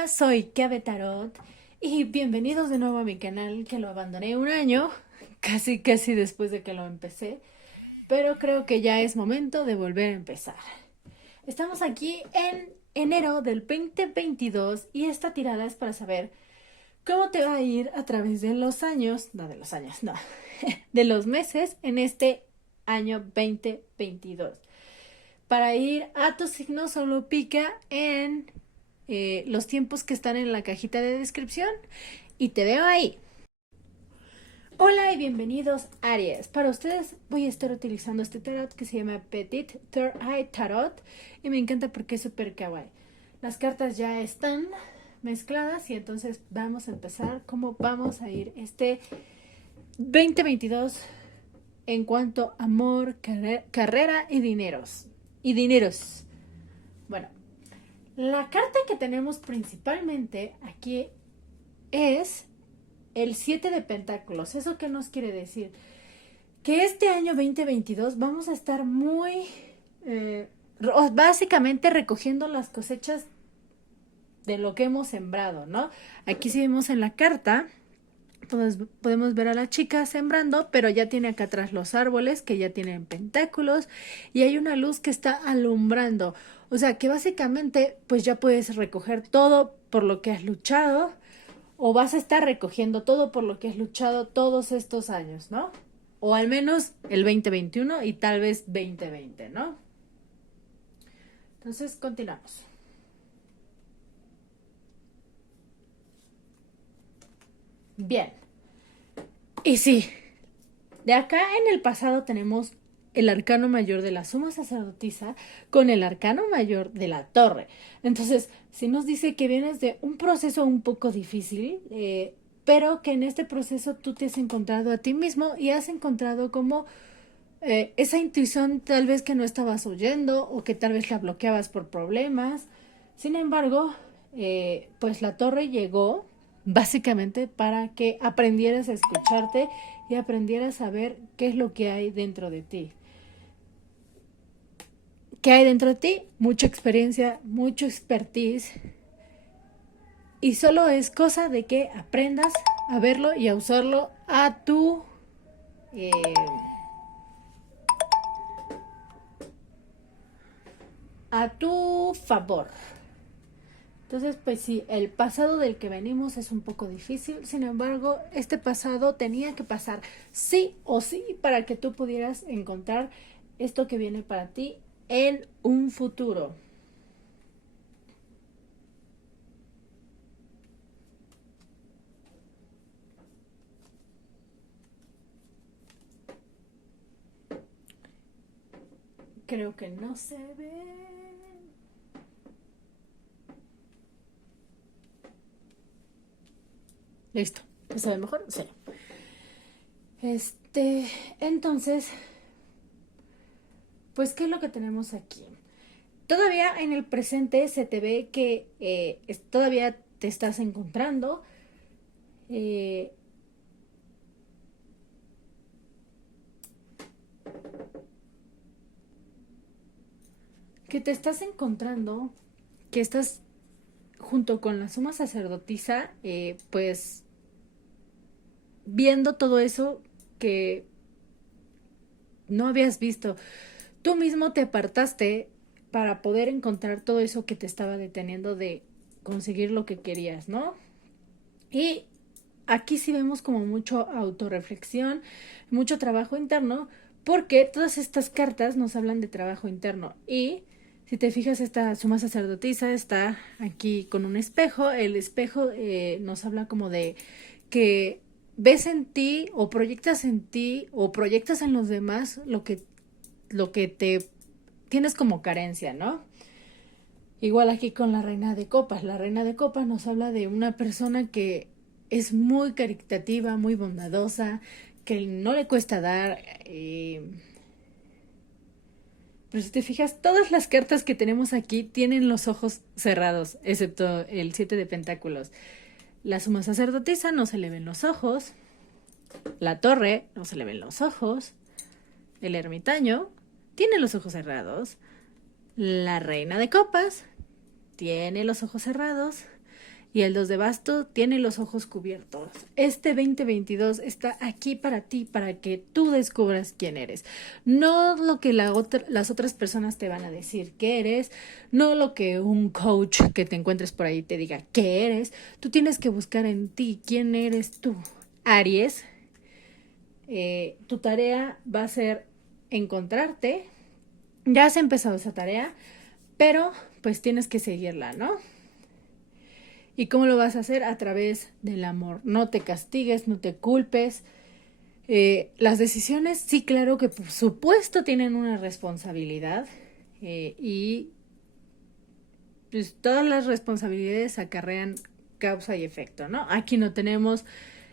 Hola, soy Kiabe Tarot y bienvenidos de nuevo a mi canal que lo abandoné un año, casi después de que lo empecé, pero creo que ya es momento de volver a empezar. Estamos aquí en enero del 2022 y esta tirada es para saber cómo te va a ir a través de los años, no de los años, no, de los meses en este año 2022. Para ir a tu signo solo pica en los tiempos que están en la cajita de descripción y te veo ahí. Hola y bienvenidos Aries. Para ustedes voy a estar utilizando este tarot que se llama Petit Third Eye Tarot y me encanta porque es súper kawaii. Las cartas ya están mezcladas y entonces vamos a empezar cómo vamos a ir este 2022 en cuanto a amor, carrera y dineros. Bueno, la carta que tenemos principalmente aquí es el 7 de pentáculos. ¿Eso qué nos quiere decir? Que este año 2022 vamos a estar muy básicamente recogiendo las cosechas de lo que hemos sembrado, ¿no? Aquí sí vemos en la carta, podemos ver a la chica sembrando, pero ya tiene acá atrás los árboles que ya tienen pentáculos y hay una luz que está alumbrando. O sea que básicamente pues ya puedes recoger todo por lo que has luchado o vas a estar recogiendo todo por lo que has luchado todos estos años, ¿no? O al menos el 2021 y tal vez 2020, ¿no? Entonces continuamos. Bien. Y sí, de acá en el pasado tenemos el arcano mayor de la suma sacerdotisa con el arcano mayor de la torre. Entonces, sí nos dice que vienes de un proceso un poco difícil, pero que en este proceso tú te has encontrado a ti mismo y has encontrado como esa intuición tal vez que no estabas oyendo o que tal vez la bloqueabas por problemas. Sin embargo, pues la torre llegó básicamente para que aprendieras a escucharte y aprendieras a ver qué es lo que hay dentro de ti. ¿Qué hay dentro de ti? Mucha experiencia, mucho expertise. Y solo es cosa de que aprendas a verlo y a usarlo eh, a tu favor. Entonces, pues sí, el pasado del que venimos es un poco difícil, sin embargo, este pasado tenía que pasar sí o sí para que tú pudieras encontrar esto que viene para ti en un futuro. Creo que no se ve. Listo. ¿Se ve mejor? Sí. Entonces, pues, ¿qué es lo que tenemos aquí? Todavía en el presente se te ve que todavía te estás encontrando. Eh, que te estás encontrando, que estás junto con la suma sacerdotisa, pues viendo todo eso que no habías visto. Tú mismo te apartaste para poder encontrar todo eso que te estaba deteniendo de conseguir lo que querías, ¿no? Y aquí sí vemos como mucho autorreflexión, mucho trabajo interno, porque todas estas cartas nos hablan de trabajo interno. Y si te fijas, esta suma sacerdotisa está aquí con un espejo. El espejo nos habla como de que ves en ti o proyectas en los demás lo que te tienes como carencia, ¿no? Igual aquí con la reina de copas. La reina de copas nos habla de una persona que es muy caritativa, muy bondadosa, que no le cuesta dar. Pero si te fijas, todas las cartas que tenemos aquí tienen los ojos cerrados, excepto el 7 de pentáculos. La suma sacerdotisa no se le ven los ojos. La torre no se le ven los ojos. El ermitaño tiene los ojos cerrados. La reina de copas tiene los ojos cerrados. y el 2 de bastos tiene los ojos cubiertos. Este 2022 está aquí para ti, para que tú descubras quién eres. No lo que las otras personas te van a decir que eres, no lo que un coach que te encuentres por ahí te diga que eres. Tú tienes que buscar en ti quién eres tú. Aries, tu tarea va a ser encontrarte. Ya has empezado esa tarea, pero pues tienes que seguirla, ¿no? ¿Y cómo lo vas a hacer? A través del amor. No te castigues, no te culpes. Las decisiones, sí, claro que por supuesto tienen una responsabilidad y pues todas las responsabilidades acarrean causa y efecto, ¿no? Aquí no tenemos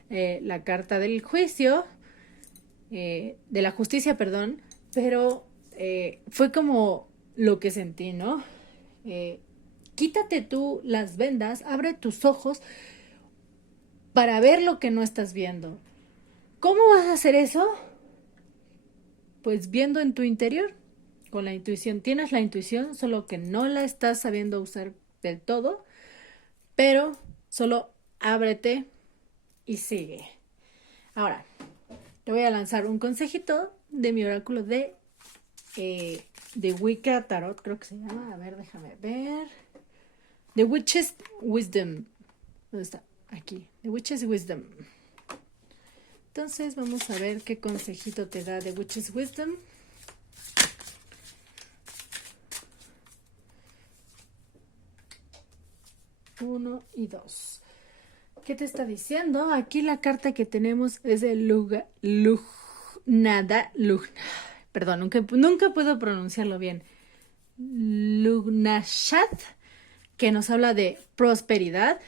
la carta del juicio, de la justicia, perdón, pero fue como lo que sentí, ¿no? Quítate tú las vendas, abre tus ojos para ver lo que no estás viendo. ¿Cómo vas a hacer eso? Pues viendo en tu interior, con la intuición. Tienes la intuición, solo que no la estás sabiendo usar del todo, pero solo ábrete y sigue. Ahora, te voy a lanzar un consejito de mi oráculo de Wicca Tarot, creo que se llama. A ver, déjame ver. The Witch's Wisdom. ¿Dónde está? Aquí. The Witch's Wisdom. Entonces vamos a ver qué consejito te da The Witch's Wisdom. Uno y dos. ¿Qué te está diciendo? Aquí la carta que tenemos es de perdón, nunca puedo pronunciarlo bien. Lugnashad, que nos habla de prosperidad.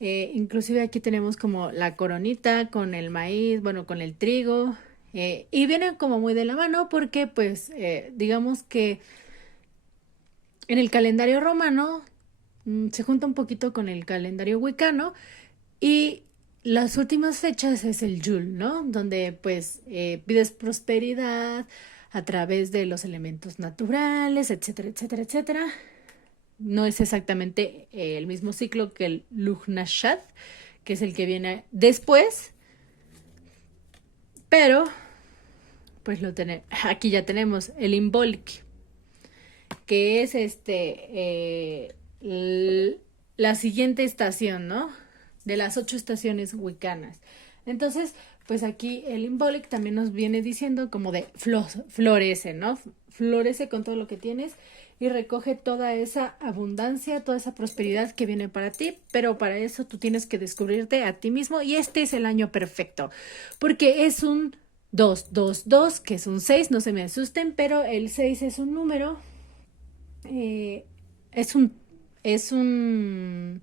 Inclusive aquí tenemos como la coronita con el maíz, bueno, con el trigo, y viene como muy de la mano porque pues digamos que en el calendario romano se junta un poquito con el calendario wicano y las últimas fechas es el Yule, ¿no? Donde pues pides prosperidad a través de los elementos naturales, etcétera, etcétera, etcétera. No es exactamente el mismo ciclo que el Lugnashad, que es el que viene después, pero pues aquí ya tenemos el Imbolc, que es la siguiente estación, ¿no? De las 8 estaciones wiccanas. Entonces, pues aquí el Imbolc también nos viene diciendo como de florece, ¿no? Florece con todo lo que tienes y recoge toda esa abundancia, toda esa prosperidad que viene para ti, pero para eso tú tienes que descubrirte a ti mismo y este es el año perfecto, porque es un 2, que es un 6, no se me asusten, pero el 6 es un número, es un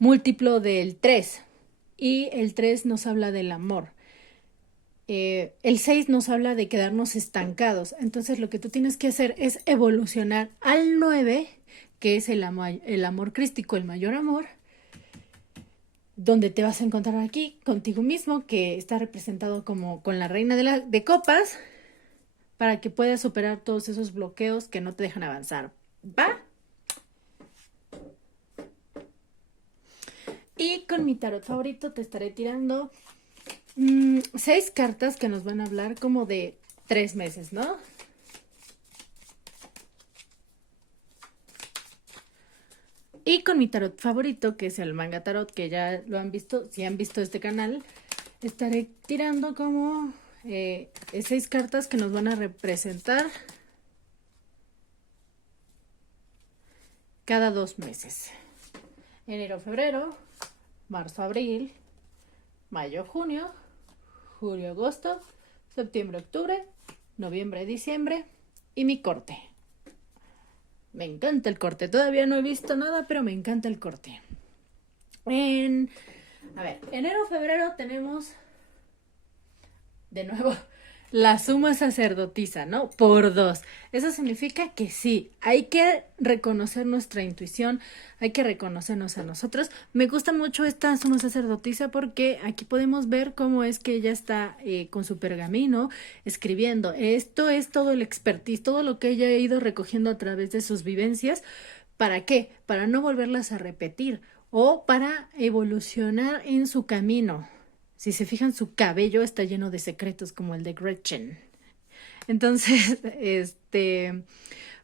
múltiplo del 3 y el 3 nos habla del amor. El 6 nos habla de quedarnos estancados. Entonces lo que tú tienes que hacer es evolucionar al 9, que es el amor crístico, el mayor amor, donde te vas a encontrar aquí contigo mismo, que está representado como con la reina de copas, para que puedas superar todos esos bloqueos que no te dejan avanzar. ¿Va? Y con mi tarot favorito te estaré tirando 6 cartas que nos van a hablar como de 3 meses, ¿no? Y con mi tarot favorito, que es el manga tarot, que ya lo han visto, si han visto este canal, estaré tirando como 6 cartas que nos van a representar cada 2 meses. Enero, febrero, marzo, abril, mayo, junio, julio, agosto, septiembre, octubre, noviembre, diciembre y mi corte. Me encanta el corte. Todavía no he visto nada, pero me encanta el corte. A ver, enero, febrero tenemos de nuevo la suma sacerdotisa, ¿no? Por 2. Eso significa que sí, hay que reconocer nuestra intuición, hay que reconocernos a nosotros. Me gusta mucho esta suma sacerdotisa porque aquí podemos ver cómo es que ella está con su pergamino escribiendo. Esto es todo el expertise, todo lo que ella ha ido recogiendo a través de sus vivencias ¿Para qué? Para no volverlas a repetir o para evolucionar en su camino. Si se fijan, su cabello está lleno de secretos como el de Gretchen. Entonces,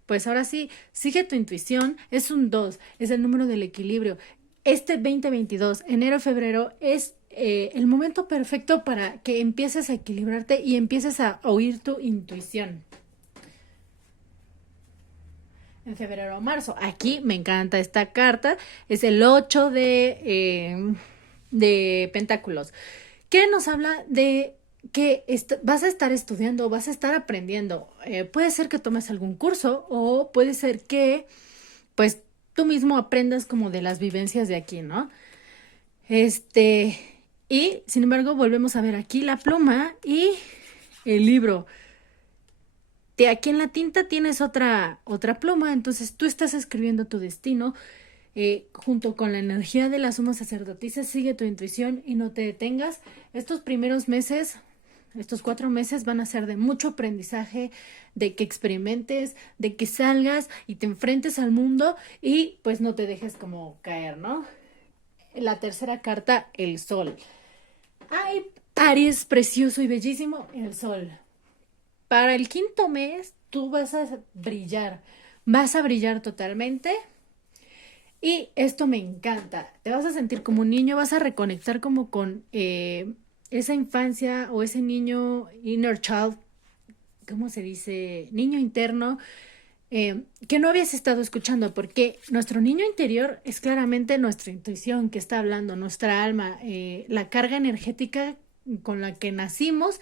pues ahora sí, sigue tu intuición. Es un 2, es el número del equilibrio. Este 2022, enero, febrero, es el momento perfecto para que empieces a equilibrarte y empieces a oír tu intuición. En febrero o marzo. Aquí me encanta esta carta. Es el 8 de pentáculos. ¿Qué nos habla de que vas a estar estudiando, vas a estar aprendiendo? Puede ser que tomes algún curso o puede ser que pues tú mismo aprendas como de las vivencias de aquí, ¿no? Y sin embargo volvemos a ver aquí la pluma y el libro. Aquí en la tinta tienes otra pluma, entonces tú estás escribiendo tu destino junto con la energía de la suma sacerdotisa. Sigue tu intuición y no te detengas. Estos primeros meses, estos 4 meses van a ser de mucho aprendizaje, de que experimentes, de que salgas y te enfrentes al mundo y pues no te dejes como caer, ¿no? La tercera carta, el sol. Ay, Aries, precioso y bellísimo, el sol. Para el 5.º mes, tú vas a brillar totalmente. Y esto me encanta. Te vas a sentir como un niño, vas a reconectar como con esa infancia o ese niño, inner child, ¿cómo se dice? Niño interno, que no habías estado escuchando, porque nuestro niño interior es claramente nuestra intuición que está hablando, nuestra alma, la carga energética con la que nacimos,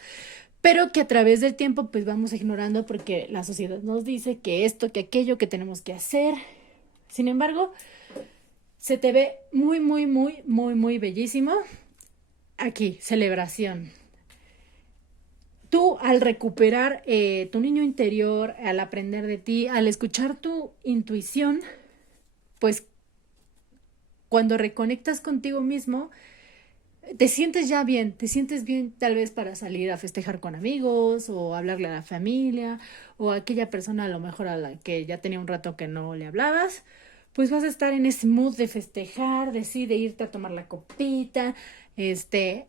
pero que a través del tiempo pues vamos ignorando porque la sociedad nos dice que esto, que aquello, que tenemos que hacer. Sin embargo, se te ve muy, muy, muy, muy, muy bellísimo. Aquí, celebración. Tú al recuperar tu niño interior, al aprender de ti, al escuchar tu intuición, pues cuando reconectas contigo mismo, te sientes ya bien, te sientes bien tal vez para salir a festejar con amigos o hablarle a la familia o a aquella persona a lo mejor a la que ya tenía un rato que no le hablabas, pues vas a estar en ese mood de festejar, de irte a tomar la copita,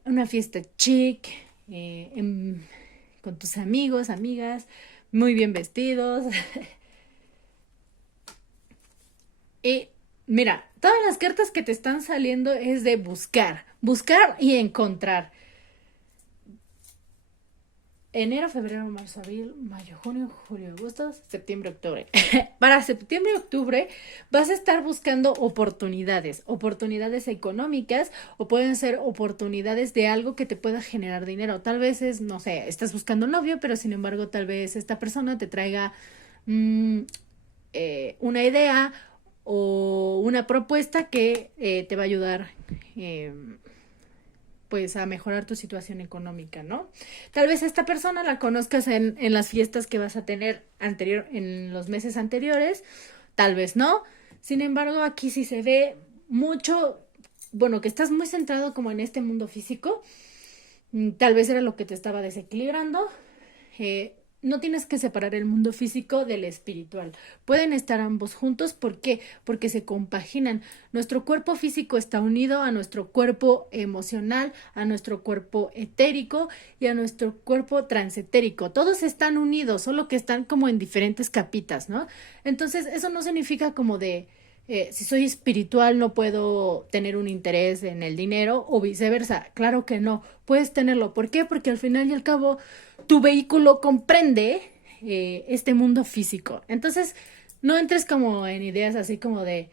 una fiesta chic, con tus amigos, amigas, muy bien vestidos. Y mira, todas las cartas que te están saliendo es de buscar y encontrar. Enero, febrero, marzo, abril, mayo, junio, julio, agosto, septiembre, octubre. Para septiembre y octubre vas a estar buscando oportunidades económicas o pueden ser oportunidades de algo que te pueda generar dinero. Tal vez no sé, estás buscando novio, pero sin embargo tal vez esta persona te traiga una idea o una propuesta que te va a ayudar pues a mejorar tu situación económica, ¿no? Tal vez esta persona la conozcas en las fiestas que vas a tener en los meses anteriores, tal vez no. Sin embargo, aquí sí se ve mucho, bueno, que estás muy centrado como en este mundo físico. Tal vez era lo que te estaba desequilibrando. No tienes que separar el mundo físico del espiritual. Pueden estar ambos juntos. ¿Por qué? Porque se compaginan. Nuestro cuerpo físico está unido a nuestro cuerpo emocional, a nuestro cuerpo etérico y a nuestro cuerpo transetérico. Todos están unidos, solo que están como en diferentes capitas, ¿no? Entonces, eso no significa como de si soy espiritual no puedo tener un interés en el dinero o viceversa. Claro que no, puedes tenerlo. ¿Por qué? Porque al final y al cabo tu vehículo comprende este mundo físico. Entonces, no entres como en ideas así como de,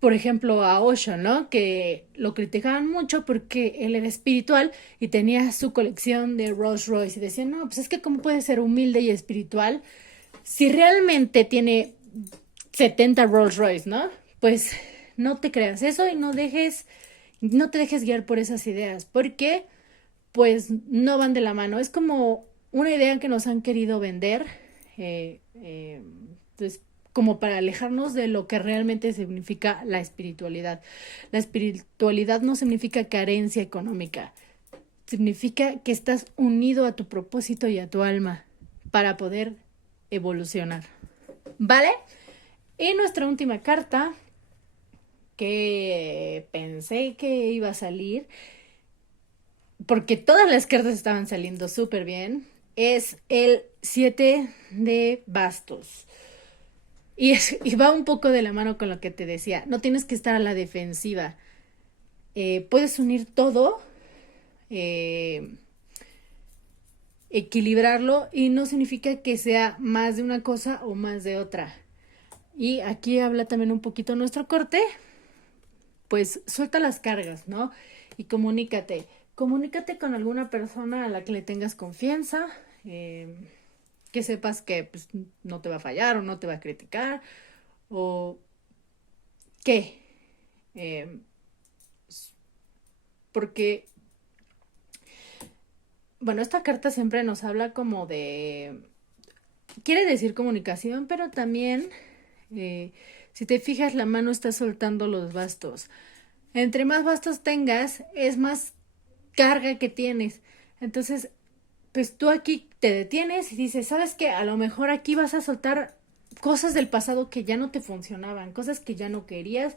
por ejemplo, a Osho, ¿no? Que lo criticaban mucho porque él era espiritual y tenía su colección de Rolls Royce y decían, no, pues es que cómo puede ser humilde y espiritual si realmente tiene 70 Rolls Royce, ¿no? Pues no te creas eso y no te dejes guiar por esas ideas, porque pues no van de la mano. Es como una idea que nos han querido vender, pues, como para alejarnos de lo que realmente significa la espiritualidad. La espiritualidad no significa carencia económica, significa que estás unido a tu propósito y a tu alma para poder evolucionar. ¿Vale? Y nuestra última carta, que pensé que iba a salir, porque todas las cartas estaban saliendo súper bien, es el 7 de bastos. Y va un poco de la mano con lo que te decía, no tienes que estar a la defensiva. Puedes unir todo, eh, equilibrarlo y no significa que sea más de una cosa o más de otra. Y aquí habla también un poquito nuestro corte, pues suelta las cargas, ¿no? Y comunícate. Comunícate con alguna persona a la que le tengas confianza, que sepas que pues, no te va a fallar o no te va a criticar, o qué. Eh, porque, bueno, esta carta siempre nos habla como de, quiere decir comunicación, pero también, si te fijas, la mano está soltando los bastos. Entre más bastos tengas, es más carga que tienes. Entonces, pues tú aquí te detienes y dices, ¿sabes qué? A lo mejor aquí vas a soltar cosas del pasado que ya no te funcionaban, cosas que ya no querías.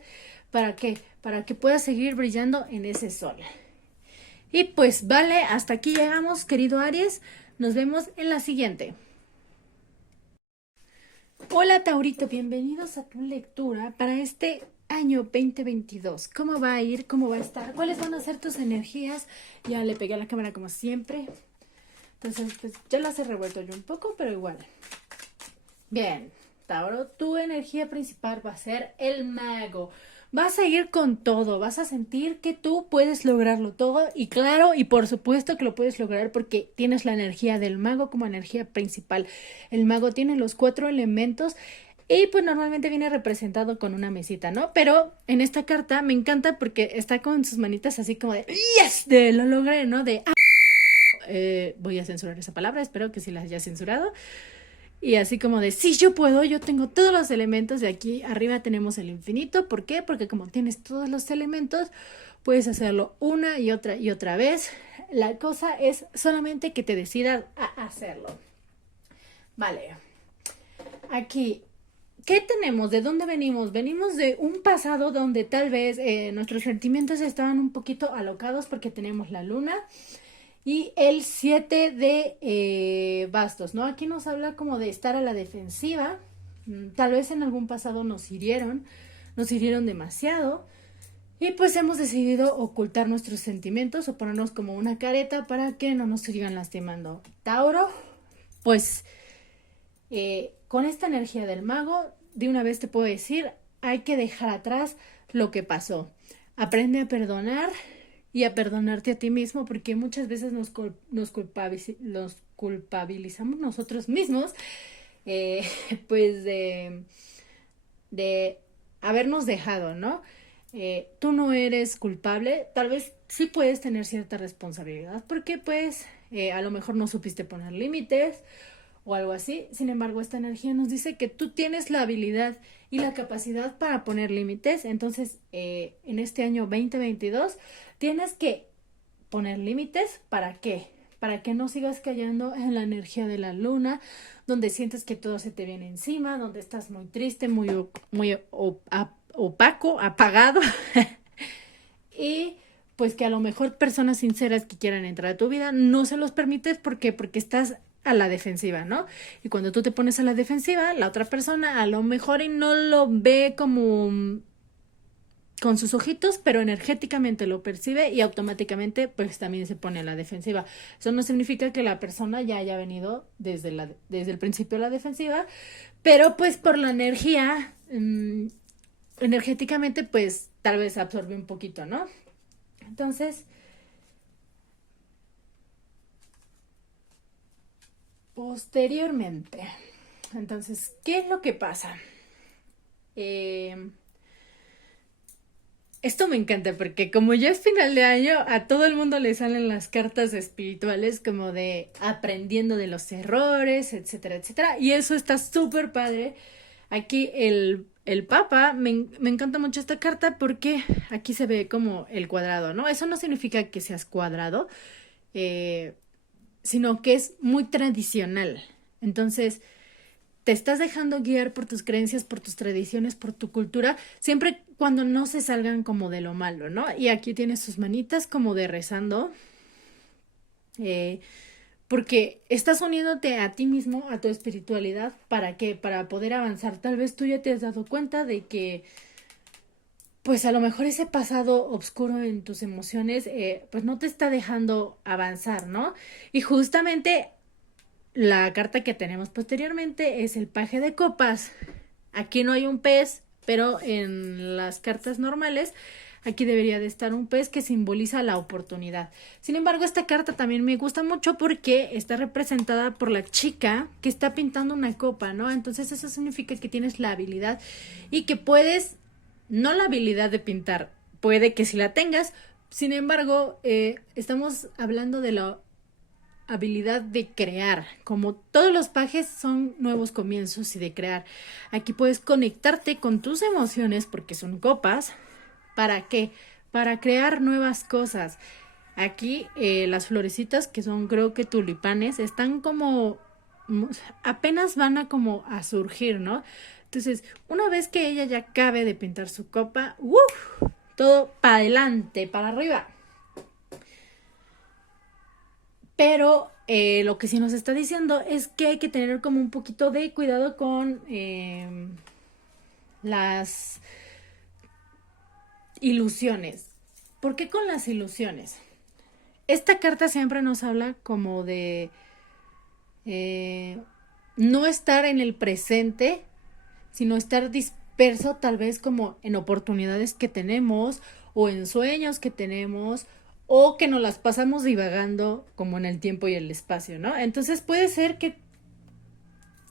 ¿Para qué? Para que puedas seguir brillando en ese sol. Y pues vale, hasta aquí llegamos, querido Aries. Nos vemos en la siguiente. Hola Taurito, bienvenidos a tu lectura para este año 2022. ¿Cómo va a ir? ¿Cómo va a estar? ¿Cuáles van a ser tus energías? Ya le pegué a la cámara como siempre. Entonces, pues ya las he revuelto yo un poco, pero igual. Bien, Tauro, tu energía principal va a ser el mago. Vas a ir con todo, vas a sentir que tú puedes lograrlo todo y claro, y por supuesto que lo puedes lograr porque tienes la energía del mago como energía principal. El mago tiene los 4 elementos y pues normalmente viene representado con una mesita, ¿no? Pero en esta carta me encanta porque está con sus manitas así como de ¡yes! De lo logré, ¿no? De voy a censurar esa palabra, espero que sí la haya censurado. Y así como de, sí, yo puedo, yo tengo todos los elementos de aquí arriba tenemos el infinito. ¿Por qué? Porque como tienes todos los elementos, puedes hacerlo una y otra vez. La cosa es solamente que te decidas a hacerlo. Vale. Aquí, ¿qué tenemos? ¿De dónde venimos? Venimos de un pasado donde tal vez nuestros sentimientos estaban un poquito alocados porque tenemos la luna. Y el 7 de bastos, ¿no? Aquí nos habla como de estar a la defensiva. Tal vez en algún pasado nos hirieron demasiado. Y pues hemos decidido ocultar nuestros sentimientos o ponernos como una careta para que no nos sigan lastimando. Tauro, pues con esta energía del mago, de una vez te puedo decir, hay que dejar atrás lo que pasó. Aprende a perdonar y a perdonarte a ti mismo porque muchas veces nos culpabilizamos nosotros mismos eh, pues de habernos dejado, ¿no? Tú no eres culpable, tal vez sí puedes tener cierta responsabilidad porque pues a lo mejor no supiste poner límites o algo así. Sin embargo, esta energía nos dice que tú tienes la habilidad y la capacidad para poner límites. Entonces, en este año 2022, tienes que poner límites. ¿Para qué? Para que no sigas cayendo en la energía de la luna, donde sientes que todo se te viene encima, donde estás muy triste, muy opaco, apagado. Y pues que a lo mejor personas sinceras que quieran entrar a tu vida no se los permites. ¿Por qué? Porque estás a la defensiva, ¿no? Y cuando tú te pones a la defensiva, la otra persona a lo mejor y no lo ve como con sus ojitos, pero energéticamente lo percibe y automáticamente pues también se pone a la defensiva. Eso no significa que la persona ya haya venido desde el principio a la defensiva, pero pues por la energía, energéticamente pues tal vez absorbe un poquito, ¿no? Entonces, posteriormente, entonces, ¿qué es lo que pasa? Esto me encanta porque como ya es final de año, a todo el mundo le salen las cartas espirituales como de aprendiendo de los errores, etcétera, etcétera. Y eso está súper padre. Aquí el Papa, me encanta mucho esta carta porque aquí se ve como el cuadrado, ¿no? Eso no significa que seas cuadrado, sino que es muy tradicional. Entonces, te estás dejando guiar por tus creencias, por tus tradiciones, por tu cultura, siempre cuando no se salgan como de lo malo, ¿no? Y aquí tienes tus manitas como de rezando, eh, porque estás uniéndote a ti mismo, a tu espiritualidad, ¿para qué? Para poder avanzar. Tal vez tú ya te has dado cuenta de que pues a lo mejor ese pasado oscuro en tus emociones, pues no te está dejando avanzar, ¿no? Y justamente la carta que tenemos posteriormente es el paje de copas. Aquí no hay un pez, pero en las cartas normales aquí debería de estar un pez que simboliza la oportunidad. Sin embargo, esta carta también me gusta mucho porque está representada por la chica que está pintando una copa, ¿no? Entonces eso significa que tienes la habilidad y que puedes, no la habilidad de pintar, puede que si la tengas, sin embargo, estamos hablando de la habilidad de crear. Como todos los pajes son nuevos comienzos y de crear. Aquí puedes conectarte con tus emociones porque son copas. ¿Para qué? Para crear nuevas cosas. Aquí las florecitas que son creo que tulipanes están como apenas van a como a surgir, ¿no? Entonces, una vez que ella ya acabe de pintar su copa, todo para adelante, para arriba. Pero lo que sí nos está diciendo es que hay que tener como un poquito de cuidado con las ilusiones. ¿Por qué con las ilusiones? Esta carta siempre nos habla como de no estar en el presente, sino estar disperso tal vez como en oportunidades que tenemos o en sueños que tenemos o que nos las pasamos divagando como en el tiempo y el espacio, ¿no? Entonces puede ser que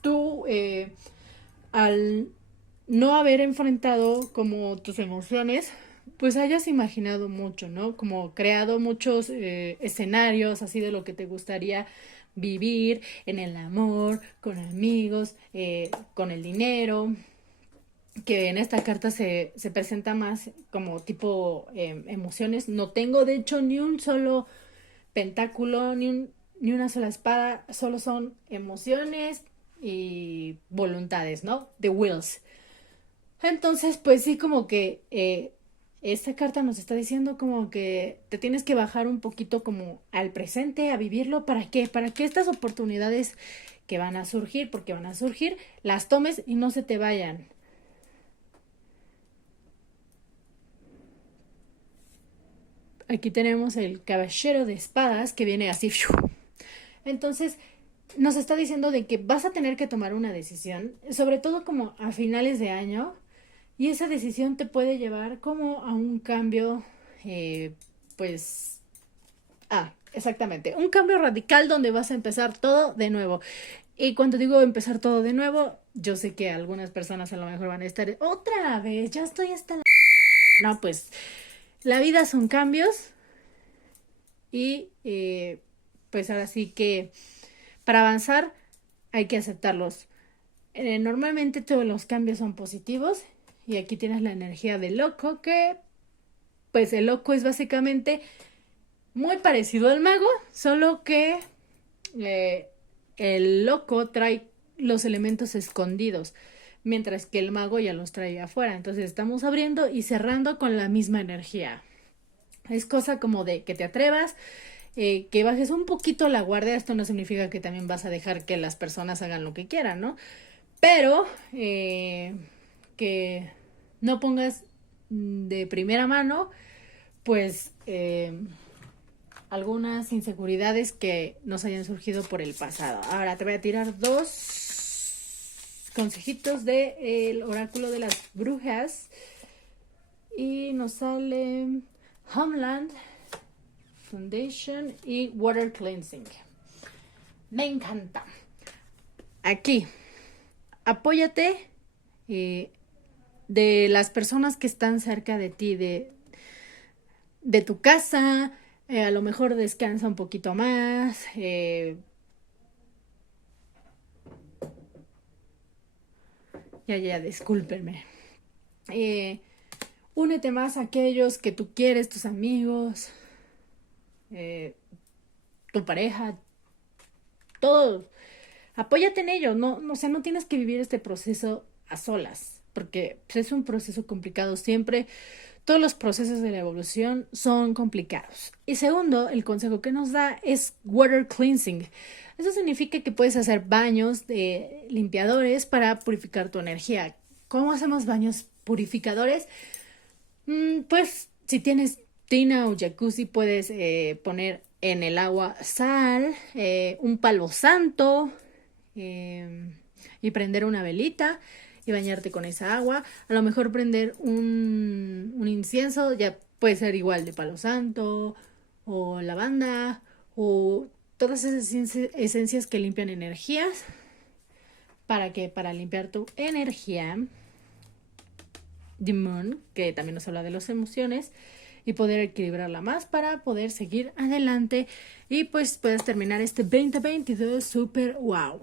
tú al no haber enfrentado como tus emociones, pues hayas imaginado mucho, ¿no? Como creado muchos escenarios así de lo que te gustaría vivir en el amor, con amigos, con el dinero, que en esta carta se presenta más como tipo emociones. No tengo de hecho ni un solo pentáculo, ni una sola espada, solo son emociones y voluntades, ¿no? The wills. Entonces, pues sí, como que esta carta nos está diciendo como que te tienes que bajar un poquito como al presente, a vivirlo. ¿Para qué? Para que estas oportunidades que van a surgir, porque van a surgir, las tomes y no se te vayan. Aquí tenemos el caballero de espadas que viene así. Entonces, nos está diciendo de que vas a tener que tomar una decisión, sobre todo como a finales de año, y esa decisión te puede llevar como a un cambio, pues, exactamente, un cambio radical donde vas a empezar todo de nuevo. Y cuando digo empezar todo de nuevo, yo sé que algunas personas a lo mejor van a estar, otra vez, ya estoy hasta la... No, pues, la vida son cambios y pues ahora sí que para avanzar hay que aceptarlos. Normalmente todos los cambios son positivos y aquí tienes la energía del loco que pues el loco es básicamente muy parecido al mago, solo que el loco trae los elementos escondidos, mientras que el mago ya los trae afuera. Entonces estamos abriendo y cerrando con la misma energía. Es cosa como de que te atrevas, que bajes un poquito la guardia. Esto no significa que también vas a dejar que las personas hagan lo que quieran, ¿no? Pero que no pongas de primera mano, pues, algunas inseguridades que nos hayan surgido por el pasado. Ahora te voy a tirar dos consejitos del oráculo de las brujas y nos sale Homeland, Foundation y Water Cleansing. Me encanta. Aquí, apóyate de las personas que están cerca de ti, de tu casa, a lo mejor descansa un poquito más, discúlpenme. Únete más a aquellos que tú quieres, tus amigos, tu pareja, todos. apóyate en ello, o sea, no tienes que vivir este proceso a solas, porque pues, es un proceso complicado siempre. Todos los procesos de la evolución son complicados. Y segundo, el consejo que nos da es water cleansing. Eso significa que puedes hacer baños de limpiadores para purificar tu energía. ¿Cómo hacemos baños purificadores? Pues si tienes tina o jacuzzi, puedes poner en el agua sal, un palo santo, y prender una velita y bañarte con esa agua. A lo mejor prender un incienso, ya puede ser igual de palo santo o lavanda o todas esas esencias que limpian energías. ¿Para qué? Para limpiar tu energía. The Moon, que también nos habla de las emociones, y poder equilibrarla más para poder seguir adelante y pues puedes terminar este 2022 super wow.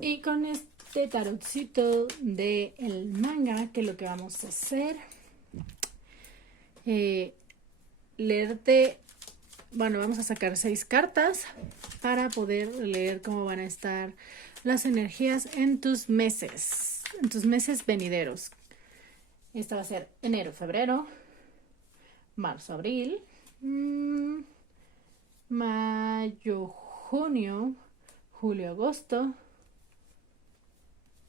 Y con este tarotcito de el manga, que lo que vamos a hacer, leerte, bueno, vamos a sacar 6 cartas para poder leer cómo van a estar las energías en tus meses venideros. Esta va a ser enero, febrero, marzo, abril, mayo, junio, julio, agosto,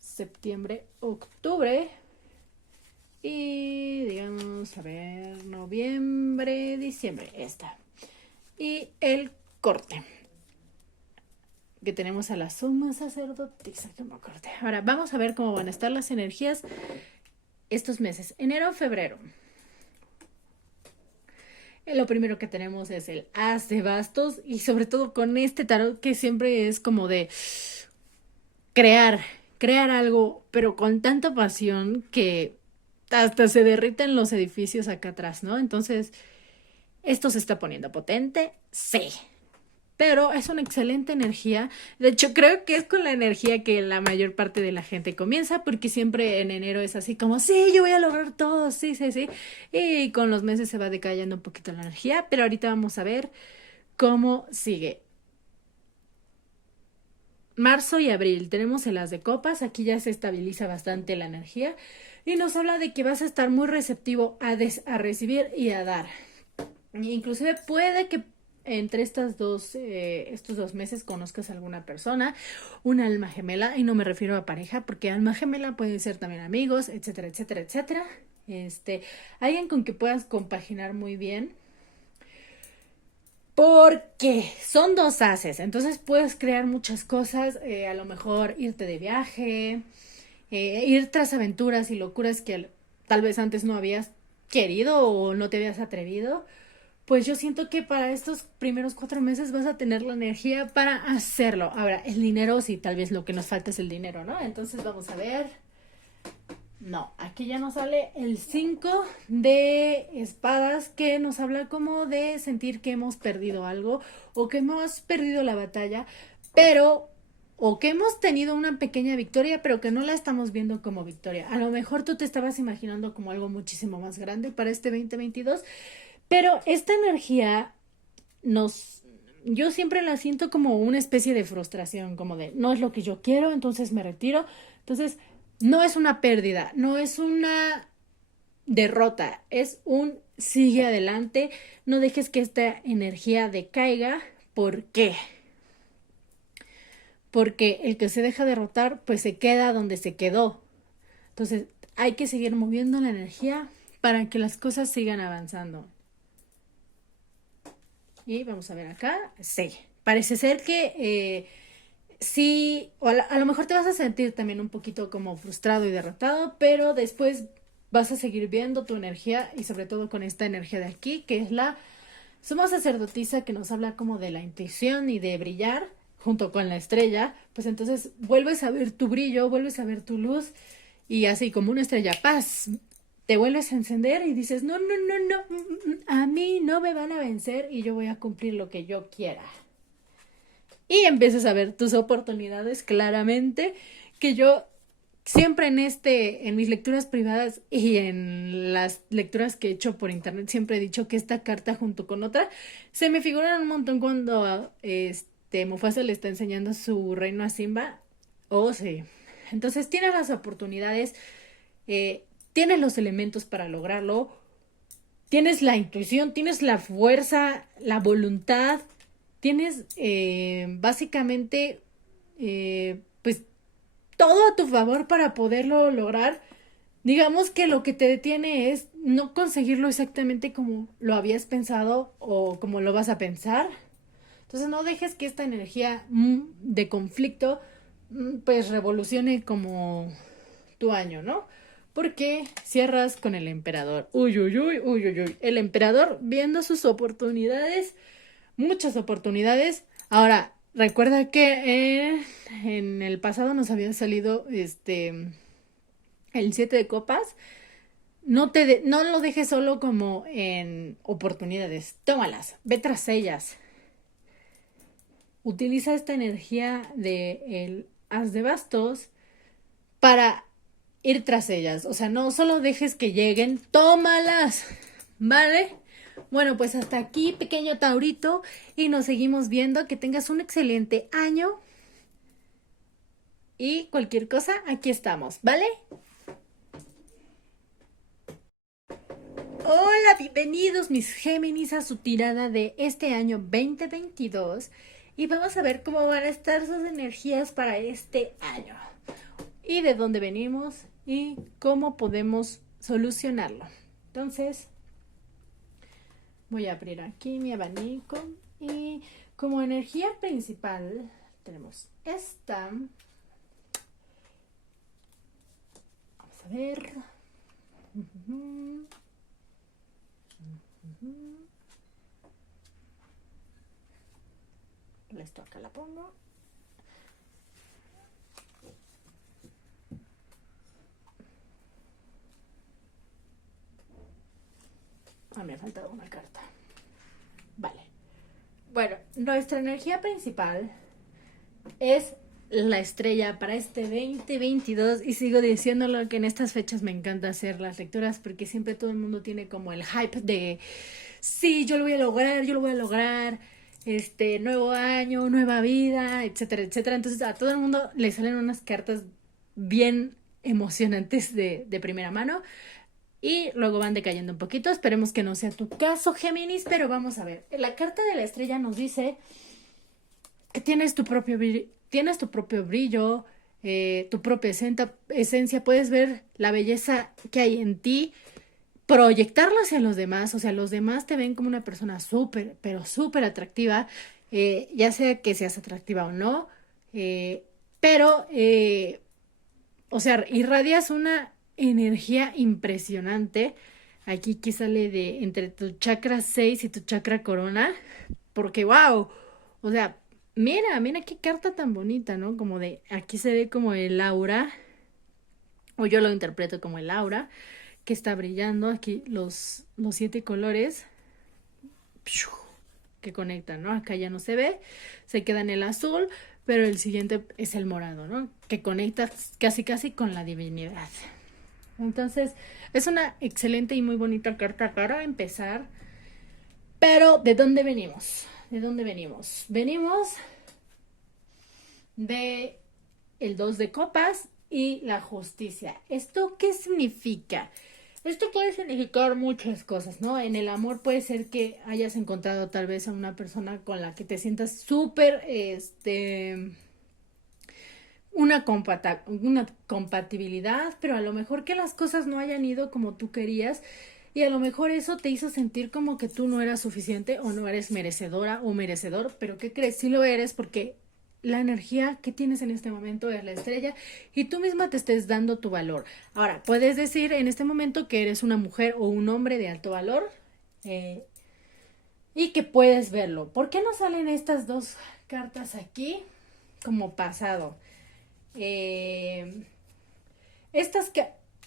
septiembre, octubre y digamos, a ver, noviembre, diciembre, esta. Y el corte, que tenemos a la suma sacerdotisa, que me acordé. Ahora vamos a ver cómo van a estar las energías estos meses, enero, febrero. Lo primero que tenemos es el As de Bastos, y sobre todo con este tarot que siempre es como de crear algo, pero con tanta pasión que hasta se derriten los edificios acá atrás, ¿no? Entonces, esto se está poniendo potente, sí. Pero es una excelente energía. De hecho, creo que es con la energía que la mayor parte de la gente comienza, porque siempre en enero es así como, sí, yo voy a lograr todo, sí, sí, sí. Y con los meses se va decayendo un poquito la energía, pero ahorita vamos a ver cómo sigue. Marzo y abril tenemos el As de Copas, aquí ya se estabiliza bastante la energía y nos habla de que vas a estar muy receptivo a recibir y a dar. Inclusive puede que entre estos dos meses conozcas a alguna persona, un alma gemela, y no me refiero a pareja, porque alma gemela puede ser también amigos, etcétera, etcétera, etcétera. Alguien con que puedas compaginar muy bien, porque son 2 ases, entonces puedes crear muchas cosas, a lo mejor irte de viaje, ir tras aventuras y locuras que tal vez antes no habías querido o no te habías atrevido. Pues yo siento que para estos primeros 4 meses vas a tener la energía para hacerlo. Ahora, el dinero, sí, tal vez lo que nos falta es el dinero, ¿no? Entonces vamos a ver. No, aquí ya nos sale el 5 de espadas, que nos habla como de sentir que hemos perdido algo o que hemos perdido la batalla, pero o que hemos tenido una pequeña victoria, pero que no la estamos viendo como victoria. A lo mejor tú te estabas imaginando como algo muchísimo más grande para este 2022, pero esta energía yo siempre la siento como una especie de frustración, como de no es lo que yo quiero, entonces me retiro. Entonces, no es una pérdida, no es una derrota, es un sigue adelante, no dejes que esta energía decaiga. ¿Por qué? Porque el que se deja derrotar, pues se queda donde se quedó. Entonces, hay que seguir moviendo la energía para que las cosas sigan avanzando. Y vamos a ver acá, sí, parece ser que sí, o a lo mejor te vas a sentir también un poquito como frustrado y derrotado, pero después vas a seguir viendo tu energía, y sobre todo con esta energía de aquí, que es la suma sacerdotisa, que nos habla como de la intuición y de brillar junto con la estrella. Pues entonces vuelves a ver tu brillo, vuelves a ver tu luz, y así como una estrella, paz, te vuelves a encender y dices, no, a mí no me van a vencer y yo voy a cumplir lo que yo quiera. Y empiezas a ver tus oportunidades claramente, que yo siempre en mis lecturas privadas y en las lecturas que he hecho por internet, siempre he dicho que esta carta junto con otra se me figuran un montón cuando Mufasa le está enseñando su reino a Simba. Oh, sí. Entonces tienes las oportunidades, tienes los elementos para lograrlo, tienes la intuición, tienes la fuerza, la voluntad, tienes básicamente pues todo a tu favor para poderlo lograr. Digamos que lo que te detiene es no conseguirlo exactamente como lo habías pensado o como lo vas a pensar. Entonces no dejes que esta energía de conflicto pues revolucione como tu año, ¿no? Porque cierras con el emperador. Uy, uy, uy, uy, uy, uy. El emperador viendo sus oportunidades, muchas oportunidades. Ahora, recuerda que en el pasado nos había salido el 7 de copas. No lo dejes solo como en oportunidades. Tómalas, ve tras ellas. Utiliza esta energía de el as de bastos para ir tras ellas. O sea, no solo dejes que lleguen, tómalas, ¿vale? Bueno, pues hasta aquí, pequeño Taurito, y nos seguimos viendo. Que tengas un excelente año. Y cualquier cosa, aquí estamos, ¿vale? Hola, bienvenidos mis Géminis a su tirada de este año 2022. Y vamos a ver cómo van a estar sus energías para este año. Y de dónde venimos y cómo podemos solucionarlo. Entonces, voy a abrir aquí mi abanico. Y como energía principal tenemos esta. Vamos a ver. Esto acá la pongo. Me ha faltado una carta. Vale. Bueno, nuestra energía principal es la estrella para este 2022 y sigo diciéndolo que en estas fechas me encanta hacer las lecturas porque siempre todo el mundo tiene como el hype de sí, yo lo voy a lograr, nuevo año, nueva vida, etcétera, etcétera. Entonces a todo el mundo le salen unas cartas bien emocionantes de primera mano y luego van decayendo un poquito. Esperemos que no sea tu caso, Géminis, pero vamos a ver. La carta de la estrella nos dice que tienes tu propio brillo, tu propia esencia, puedes ver la belleza que hay en ti, proyectarlo hacia los demás, o sea, los demás te ven como una persona súper, pero súper atractiva, ya sea que seas atractiva o no, pero, o sea, irradias una energía impresionante. Aquí que sale de entre tu chakra 6 y tu chakra corona, porque wow, o sea, mira qué carta tan bonita, ¿no? Como de, aquí se ve como el aura, o yo lo interpreto como el aura, que está brillando aquí los 7 colores que conectan, ¿no? Acá ya no se ve, se queda en el azul, pero el siguiente es el morado, ¿no? Que conecta casi con la divinidad. Entonces, es una excelente y muy bonita carta para empezar. Pero, ¿de dónde venimos? Venimos de el 2 de copas y la justicia. ¿Esto qué significa? Esto puede significar muchas cosas, ¿no? En el amor puede ser que hayas encontrado tal vez a una persona con la que te sientas súper, una compatibilidad, pero a lo mejor que las cosas no hayan ido como tú querías y a lo mejor eso te hizo sentir como que tú no eras suficiente o no eres merecedora o merecedor, pero ¿qué crees? Sí lo eres porque la energía que tienes en este momento es la estrella y tú misma te estés dando tu valor. Ahora, puedes decir en este momento que eres una mujer o un hombre de alto valor y que puedes verlo. ¿Por qué no salen estas dos cartas aquí como pasado?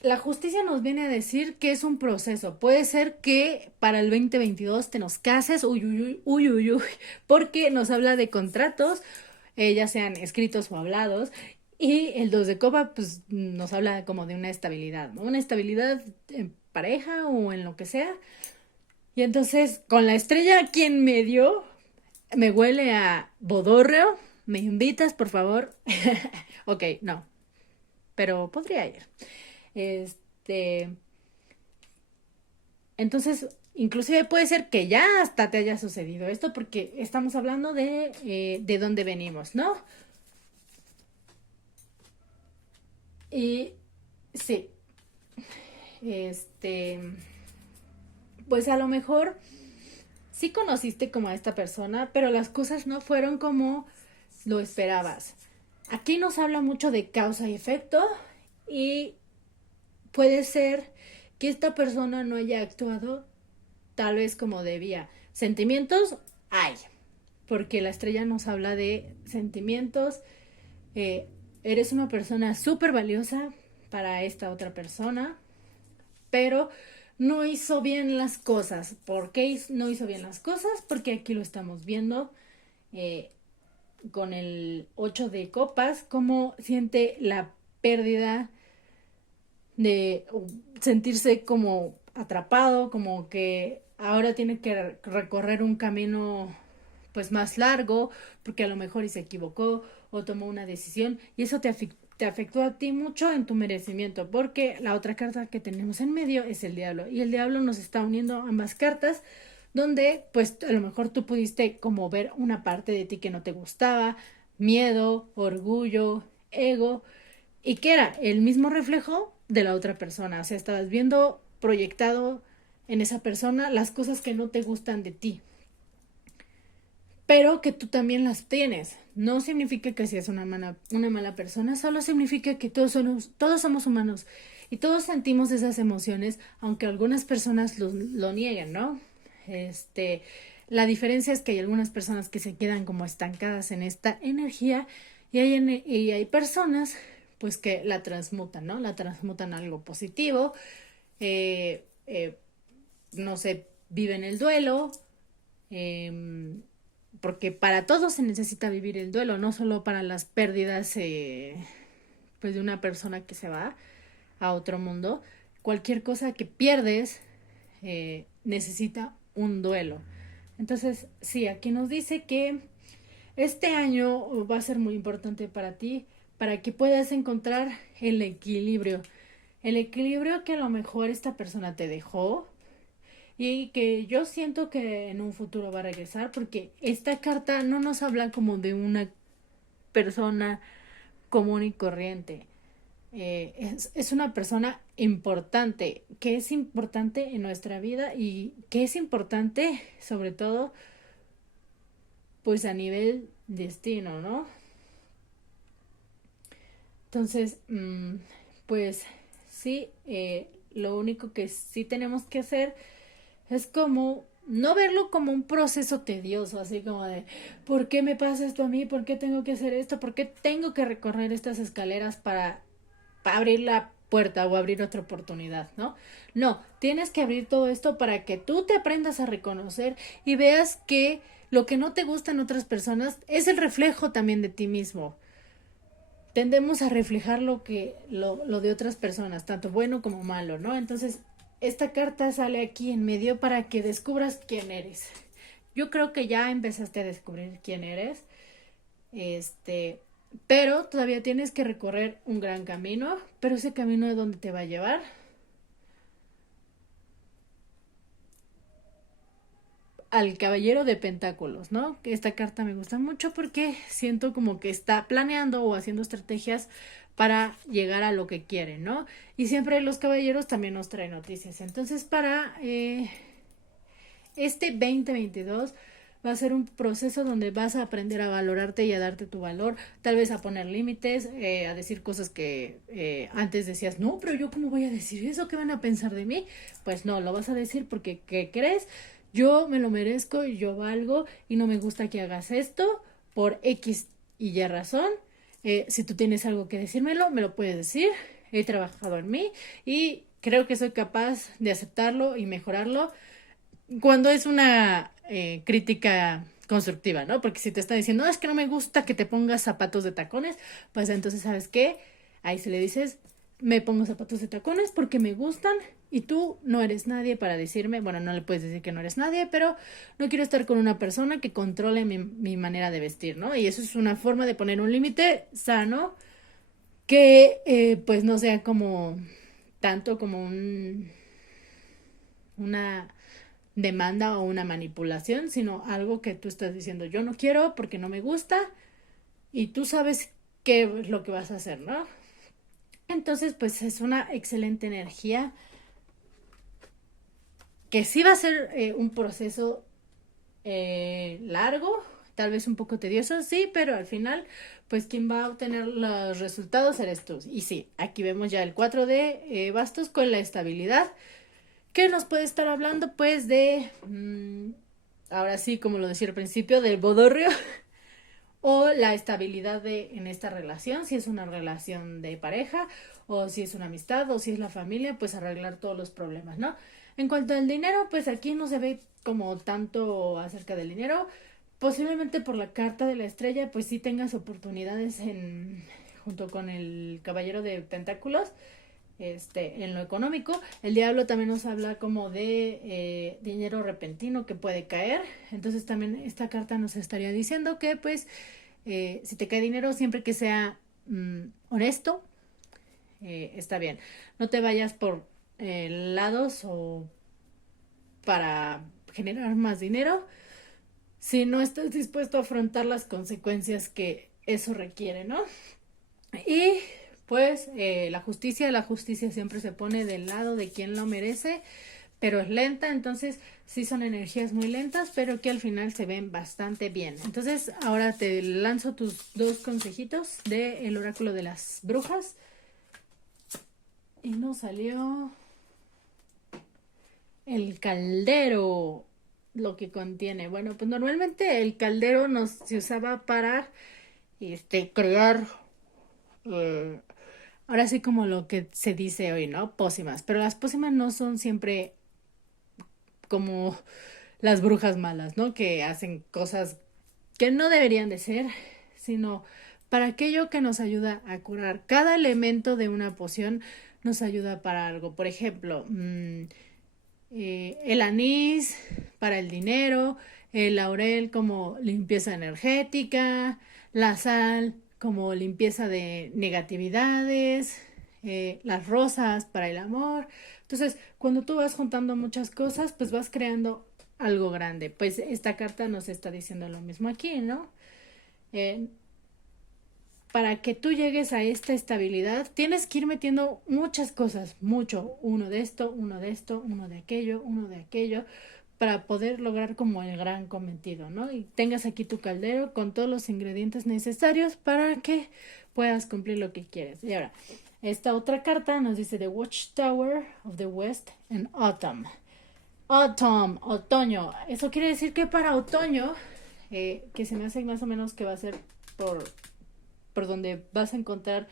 La justicia nos viene a decir que es un proceso. Puede ser que para el 2022 te nos cases, uy, porque nos habla de contratos, ya sean escritos o hablados, Y el 2 de copa, pues nos habla como de una estabilidad, ¿no? Una estabilidad en pareja o en lo que sea. Y entonces, con la estrella aquí en medio, me huele a bodorreo. ¿Me invitas, por favor? Ok, no, pero podría ir. Este, entonces, inclusive puede ser que ya hasta te haya sucedido esto porque estamos hablando de dónde venimos, ¿no? Y sí, este, pues a lo mejor sí conociste como a esta persona, pero las cosas no fueron como lo esperabas. Aquí nos habla mucho de causa y efecto y puede ser que esta persona no haya actuado tal vez como debía. Sentimientos hay, porque la estrella nos habla de sentimientos. Eh, Eres una persona súper valiosa para esta otra persona, pero no hizo bien las cosas. ¿Por qué no hizo bien las cosas? Porque aquí lo estamos viendo eh, con el 8 de copas, cómo siente la pérdida de sentirse como atrapado, como que ahora tiene que recorrer un camino pues más largo, porque a lo mejor y se equivocó o tomó una decisión y eso te afectó a ti mucho en tu merecimiento, porque la otra carta que tenemos en medio es el diablo y el diablo nos está uniendo ambas cartas donde pues a lo mejor tú pudiste como ver una parte de ti que no te gustaba, miedo, orgullo, ego, y que era el mismo reflejo de la otra persona, o sea, estabas viendo proyectado en esa persona las cosas que no te gustan de ti, pero que tú también las tienes. No significa que seas una mala persona, solo significa que todos somos humanos y todos sentimos esas emociones, aunque algunas personas lo nieguen, ¿no? Este, la diferencia es que hay algunas personas que se quedan como estancadas en esta energía y hay personas pues que la transmutan, ¿no? La transmutan a algo positivo, eh, eh, no sé, viven el duelo, eh, porque para todos se necesita vivir el duelo, no solo para las pérdidas pues de una persona que se va a otro mundo. Cualquier cosa que pierdes necesita un duelo. Entonces, sí, aquí nos dice que este año va a ser muy importante para ti, para que puedas encontrar el equilibrio. El equilibrio que a lo mejor esta persona te dejó, y que yo siento que en un futuro va a regresar porque esta carta no nos habla como de una persona común y corriente. Es una persona importante, que es importante en nuestra vida y que es importante sobre todo pues a nivel destino, ¿no? Entonces, pues sí, lo único que sí tenemos que hacer es como no verlo como un proceso tedioso, así como de, ¿por qué me pasa esto a mí? ¿Por qué tengo que hacer esto? ¿Por qué tengo que recorrer estas escaleras para abrir la puerta o abrir otra oportunidad, ¿no? No, tienes que abrir todo esto para que tú te aprendas a reconocer y veas que lo que no te gusta en otras personas es el reflejo también de ti mismo. Tendemos a reflejar lo de otras personas, tanto bueno como malo, ¿no? Entonces, esta carta sale aquí en medio para que descubras quién eres. Yo creo que ya empezaste a descubrir quién eres, este, pero todavía tienes que recorrer un gran camino, pero ese camino de dónde te va a llevar al caballero de pentáculos, ¿no? Esta carta me gusta mucho porque siento como que está planeando o haciendo estrategias para llegar a lo que quiere, ¿no? Y siempre los caballeros también nos traen noticias. Entonces, para este 2022 va a ser un proceso donde vas a aprender a valorarte y a darte tu valor, tal vez a poner límites, a decir cosas que antes decías, no, pero yo cómo voy a decir eso, ¿qué van a pensar de mí? Pues no, lo vas a decir porque, ¿qué crees? Yo me lo merezco y yo valgo y no me gusta que hagas esto por X y Y razón. Si tú tienes algo que decírmelo, me lo puedes decir. He trabajado en mí y creo que soy capaz de aceptarlo y mejorarlo cuando es una crítica constructiva, ¿no? Porque si te está diciendo, no, es que no me gusta que te pongas zapatos de tacones, pues entonces, ¿sabes qué? Ahí se le dices, me pongo zapatos de tacones porque me gustan y tú no eres nadie para decirme, bueno, no le puedes decir que no eres nadie, pero no quiero estar con una persona que controle mi manera de vestir, ¿no? Y eso es una forma de poner un límite sano que pues no sea como tanto como una demanda o una manipulación, sino algo que tú estás diciendo, yo no quiero porque no me gusta y tú sabes qué es lo que vas a hacer, ¿no? Entonces, pues es una excelente energía que sí va a ser un proceso largo, tal vez un poco tedioso, sí, pero al final, pues quien va a obtener los resultados eres tú. Y sí, aquí vemos ya el 4 de bastos con la estabilidad, que nos puede estar hablando pues de, ahora sí, como lo decía al principio, del bodorrio o la estabilidad en esta relación, si es una relación de pareja o si es una amistad o si es la familia, pues arreglar todos los problemas, ¿no? En cuanto al dinero, pues aquí no se ve como tanto acerca del dinero. Posiblemente por la carta de la estrella, pues sí tengas oportunidades junto con el caballero de pentáculos, en lo económico. El diablo también nos habla como de dinero repentino que puede caer. Entonces también esta carta nos estaría diciendo que pues si te cae dinero, siempre que sea honesto, está bien. No te vayas por lados o para generar más dinero si no estás dispuesto a afrontar las consecuencias que eso requiere, ¿no? Y pues la justicia siempre se pone del lado de quien lo merece, pero es lenta, entonces sí son energías muy lentas, pero que al final se ven bastante bien. Entonces ahora te lanzo tus dos consejitos del oráculo de las brujas y nos salió el caldero, lo que contiene. Bueno, pues normalmente el caldero se usaba para crear eh, ahora sí como lo que se dice hoy, ¿no? Pócimas. Pero las pócimas no son siempre como las brujas malas, ¿no? Que hacen cosas que no deberían de ser, sino para aquello que nos ayuda a curar. Cada elemento de una poción nos ayuda para algo. Por ejemplo, el anís para el dinero, el laurel como limpieza energética, la sal como limpieza de negatividades, las rosas para el amor. Entonces, cuando tú vas juntando muchas cosas, pues vas creando algo grande. Pues esta carta nos está diciendo lo mismo aquí, ¿no? Eh, para que tú llegues a esta estabilidad, tienes que ir metiendo muchas cosas, mucho, uno de esto, uno de esto, uno de aquello, para poder lograr como el gran cometido, ¿no? Y tengas aquí tu caldero con todos los ingredientes necesarios para que puedas cumplir lo que quieres. Y ahora, esta otra carta nos dice The Watchtower of the West in Autumn. Autumn, otoño. Eso quiere decir que para otoño, que se me hace más o menos que va a ser por donde vas a encontrar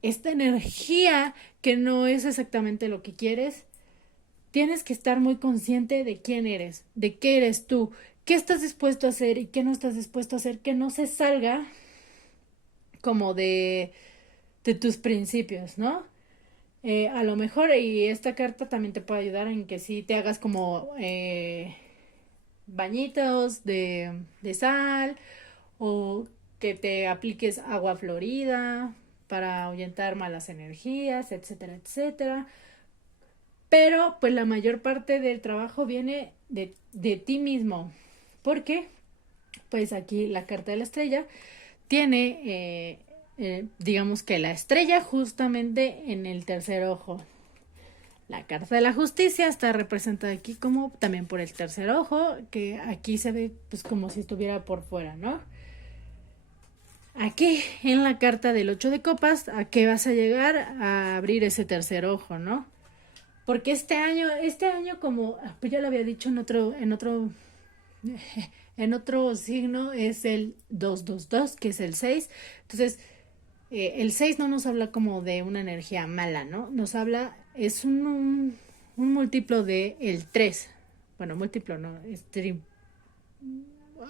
esta energía que no es exactamente lo que quieres, tienes que estar muy consciente de quién eres, de qué eres tú, qué estás dispuesto a hacer y qué no estás dispuesto a hacer, que no se salga como de tus principios, ¿no? A lo mejor, y esta carta también te puede ayudar en que si te hagas como bañitos de sal o que te apliques agua florida para ahuyentar malas energías, etcétera, etcétera. Pero pues la mayor parte del trabajo viene de ti mismo, porque pues aquí la carta de la estrella tiene, digamos que la estrella justamente en el tercer ojo. La carta de la justicia está representada aquí como también por el tercer ojo, que aquí se ve pues como si estuviera por fuera, ¿no? Aquí en la carta del 8 de copas, ¿a qué vas a llegar? A abrir ese tercer ojo, ¿no? Porque este año como pues ya lo había dicho en otro signo es el 222, que es el 6. Entonces, el 6 no nos habla como de una energía mala, ¿no? Nos habla, es un múltiplo de el 3. Bueno, múltiplo no,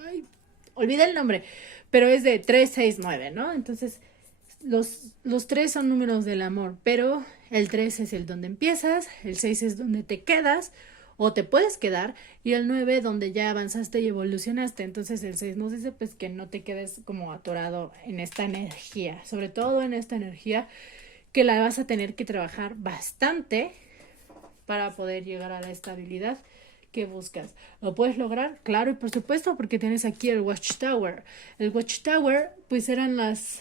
ay, olvidé el nombre, pero es de 3, 6, 9, ¿no? Entonces, los tres son números del amor, pero el 3 es el donde empiezas, el 6 es donde te quedas o te puedes quedar y el 9 donde ya avanzaste y evolucionaste. Entonces el 6 nos dice pues que no te quedes como atorado en esta energía, sobre todo en esta energía que la vas a tener que trabajar bastante para poder llegar a la estabilidad que buscas. ¿Lo puedes lograr? Claro, y por supuesto, porque tienes aquí el Watchtower. El Watchtower, pues eran las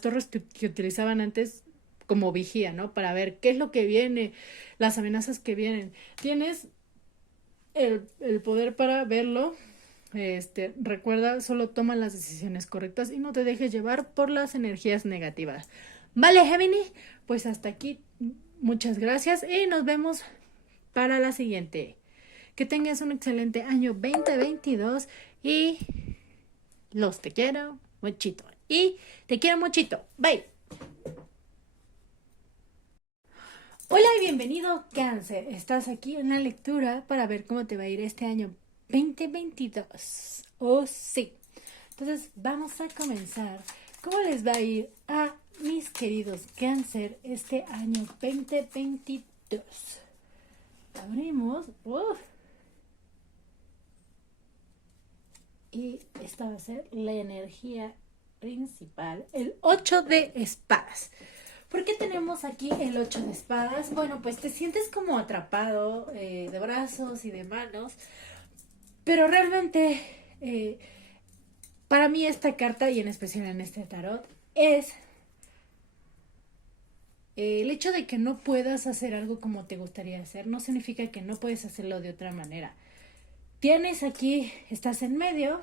torres que utilizaban antes como vigía, ¿no? Para ver qué es lo que viene, las amenazas que vienen. Tienes el poder para verlo. Recuerda, solo toma las decisiones correctas y no te dejes llevar por las energías negativas. Vale, Gemini, pues hasta aquí. Muchas gracias y nos vemos para la siguiente. Que tengas un excelente año 2022 y los te quiero muchito. Y te quiero muchito. Bye. Hola y bienvenido Cáncer. Estás aquí en la lectura para ver cómo te va a ir este año 2022. Oh, sí. Entonces vamos a comenzar. ¿Cómo les va a ir a mis queridos Cáncer este año 2022? Abrimos. Y esta va a ser la energía principal, el 8 de espadas. ¿Por qué tenemos aquí el 8 de espadas? Bueno, pues te sientes como atrapado de brazos y de manos, pero realmente para mí esta carta, y en especial en este tarot, es el hecho de que no puedas hacer algo como te gustaría hacer, no significa que no puedes hacerlo de otra manera. Tienes aquí, estás en medio,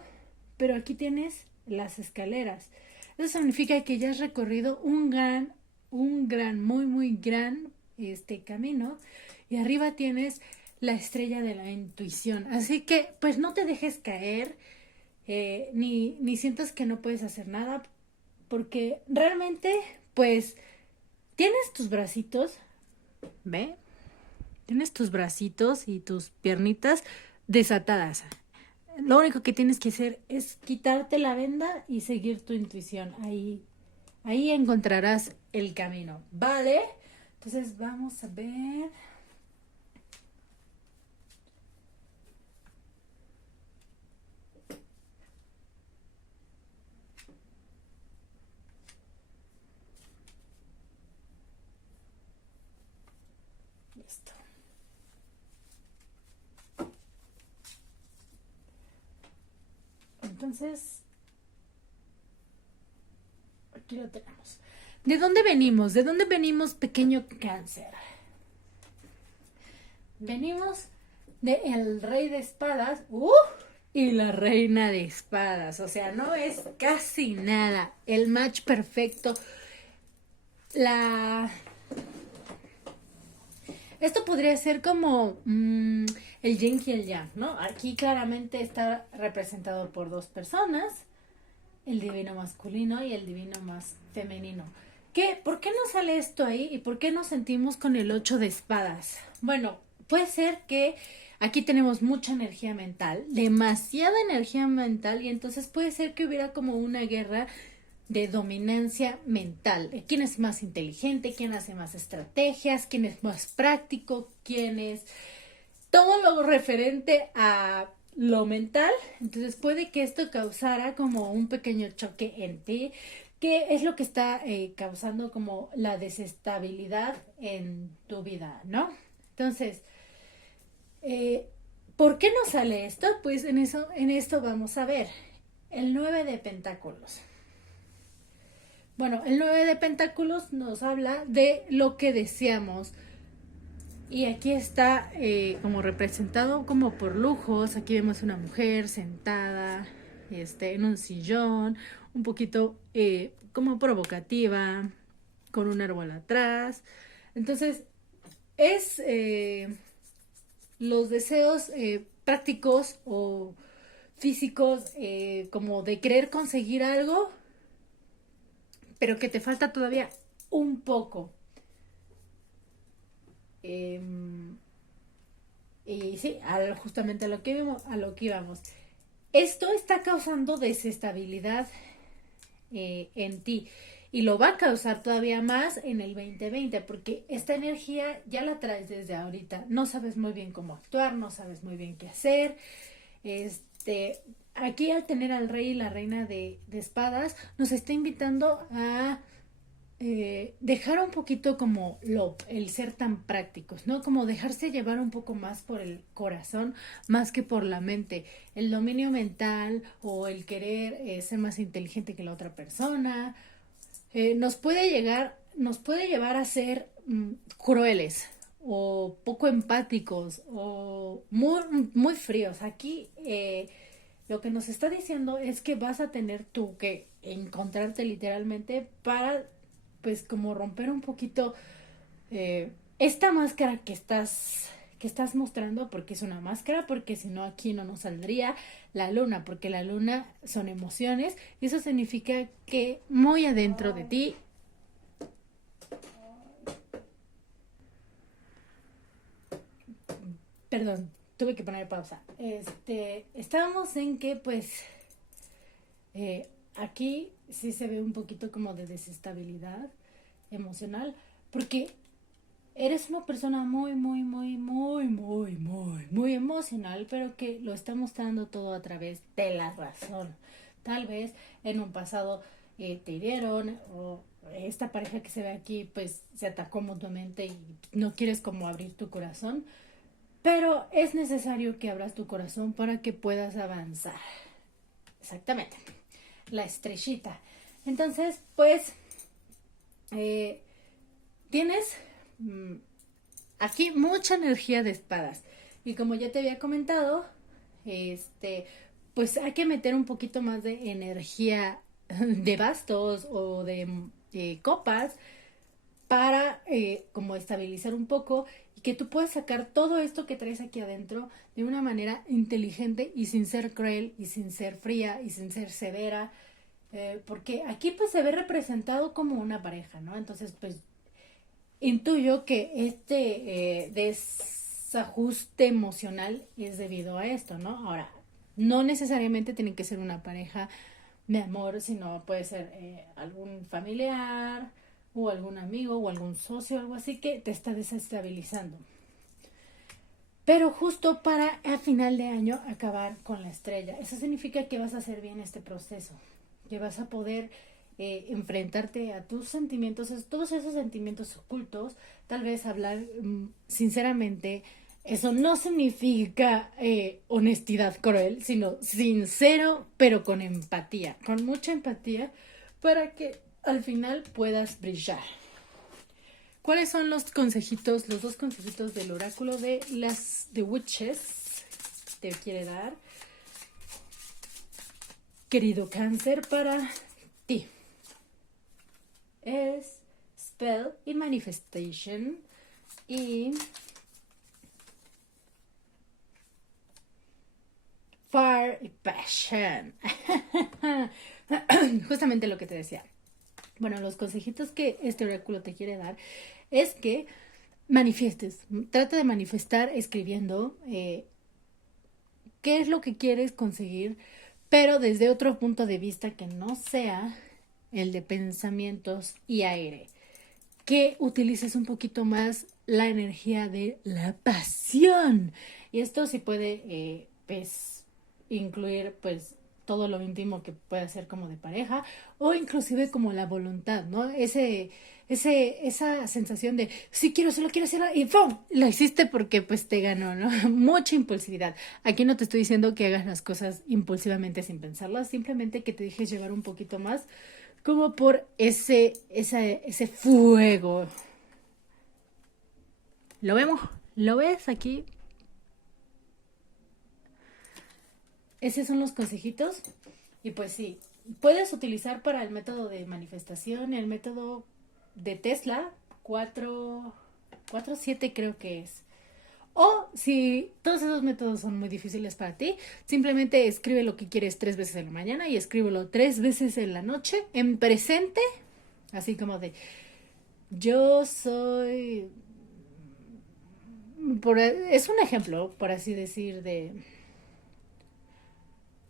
pero aquí tienes las escaleras. Eso significa que ya has recorrido un gran, muy, muy gran camino. Y arriba tienes la estrella de la intuición. Así que, pues no te dejes caer, ni sientas que no puedes hacer nada, porque realmente, pues, tienes tus bracitos, ¿ve? Tienes tus bracitos y tus piernitas desatadas. Lo único que tienes que hacer es quitarte la venda y seguir tu intuición. Ahí encontrarás el camino, ¿vale? Entonces vamos a ver. Listo. Entonces, aquí lo tenemos. ¿De dónde venimos? ¿De dónde venimos, pequeño Cáncer? Venimos de el rey de espadas y la reina de espadas. O sea, no es casi nada. El match perfecto. Esto podría ser como el yin y el yang, ¿no? Aquí claramente está representado por dos personas, el divino masculino y el divino más femenino. ¿Por qué no sale esto ahí y por qué nos sentimos con el 8 de espadas? Bueno, puede ser que aquí tenemos mucha energía mental, demasiada energía mental, y entonces puede ser que hubiera como una guerra de dominancia mental. ¿Quién es más inteligente? ¿Quién hace más estrategias? ¿Quién es más práctico? ¿Quién es todo lo referente a lo mental? Entonces puede que esto causara como un pequeño choque en ti, que es lo que está causando como la desestabilidad en tu vida, ¿no? Entonces, ¿por qué no sale esto? Pues en esto vamos a ver el 9 de pentáculos. Bueno, el 9 de pentáculos nos habla de lo que deseamos. Y aquí está como representado como por lujos. Aquí vemos una mujer sentada en un sillón, un poquito como provocativa, con un árbol atrás. Entonces, es los deseos prácticos o físicos como de querer conseguir algo, pero que te falta todavía un poco. Y sí, justamente a lo que íbamos. Esto está causando desestabilidad en ti y lo va a causar todavía más en el 2020 porque esta energía ya la traes desde ahorita. No sabes muy bien cómo actuar, no sabes muy bien qué hacer. Aquí al tener al rey y la reina de espadas nos está invitando a dejar un poquito como el ser tan prácticos, ¿no? Como dejarse llevar un poco más por el corazón, más que por la mente. El dominio mental o el querer ser más inteligente que la otra persona nos puede llevar a ser crueles o poco empáticos o muy fríos. Aquí lo que nos está diciendo es que vas a tener tú que encontrarte literalmente para pues como romper un poquito esta máscara que estás mostrando, porque es una máscara, porque si no aquí no nos saldría la luna, porque la luna son emociones y eso significa que muy adentro de ti, perdón, tuve que poner pausa. Estábamos en que pues aquí sí se ve un poquito como de desestabilidad emocional, porque eres una persona muy emocional, pero que lo está mostrando todo a través de la razón. Tal vez en un pasado te hirieron o esta pareja que se ve aquí pues se atacó mutuamente y no quieres como abrir tu corazón, pero es necesario que abras tu corazón para que puedas avanzar. Exactamente. La estrellita. Entonces, pues, eh, tienes aquí mucha energía de espadas. Y como ya te había comentado, pues hay que meter un poquito más de energía de bastos o de copas para como estabilizar un poco y que tú puedas sacar todo esto que traes aquí adentro de una manera inteligente y sin ser cruel y sin ser fría y sin ser severa, porque aquí pues se ve representado como una pareja, ¿no? Entonces pues intuyo que desajuste emocional es debido a esto, ¿no? Ahora, no necesariamente tiene que ser una pareja de amor, sino puede ser algún familiar o algún amigo o algún socio, algo así que te está desestabilizando. Pero justo para a final de año acabar con la estrella. Eso significa que vas a hacer bien este proceso, que vas a poder enfrentarte a tus sentimientos, todos esos sentimientos ocultos, tal vez hablar sinceramente. Eso no significa honestidad cruel, sino sincero, pero con empatía, con mucha empatía, para que al final puedas brillar. ¿Cuáles son los consejitos, los dos consejitos del oráculo de las The Witches? Te quiere dar, querido cáncer, para ti. Es Spell y Manifestation y Fire y Passion. Justamente lo que te decía. Bueno, los consejitos que este oráculo te quiere dar es que manifiestes. Trata de manifestar escribiendo qué es lo que quieres conseguir, pero desde otro punto de vista que no sea el de pensamientos y aire. Que utilices un poquito más la energía de la pasión. Y esto sí puede, pues, incluir, pues, todo lo íntimo que pueda ser como de pareja o inclusive como la voluntad, ¿no? Esa sensación de sí quiero hacerlo y ¡pum! Lo hiciste porque pues te ganó, ¿no? Mucha impulsividad. Aquí no te estoy diciendo que hagas las cosas impulsivamente sin pensarlas, simplemente que te dejes llevar un poquito más como por ese fuego. ¿Lo vemos? ¿Lo ves aquí? Esos son los consejitos. Y pues sí, puedes utilizar para el método de manifestación, el método de Tesla, 7 creo que es. O si todos esos métodos son muy difíciles para ti, simplemente escribe lo que quieres 3 veces en la mañana y escríbelo 3 veces en la noche, en presente, así como de yo soy... es un ejemplo, por así decir, de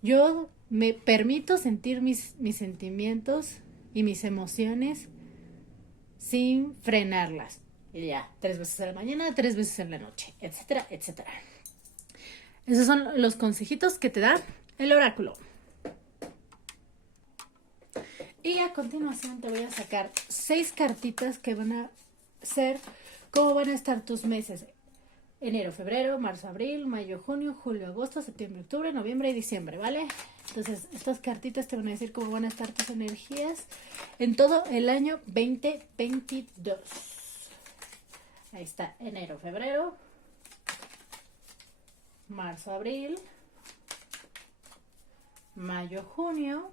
Yo me permito sentir mis sentimientos y mis emociones sin frenarlas. Y ya, 3 veces a la mañana, 3 veces en la noche, etcétera, etcétera. Esos son los consejitos que te da el oráculo. Y a continuación te voy a sacar 6 cartitas que van a ser cómo van a estar tus meses. Enero, febrero, marzo, abril, mayo, junio, julio, agosto, septiembre, octubre, noviembre y diciembre, ¿vale? Entonces, estas cartitas te van a decir cómo van a estar tus energías en todo el año 2022. Ahí está, enero, febrero, marzo, abril, mayo, junio,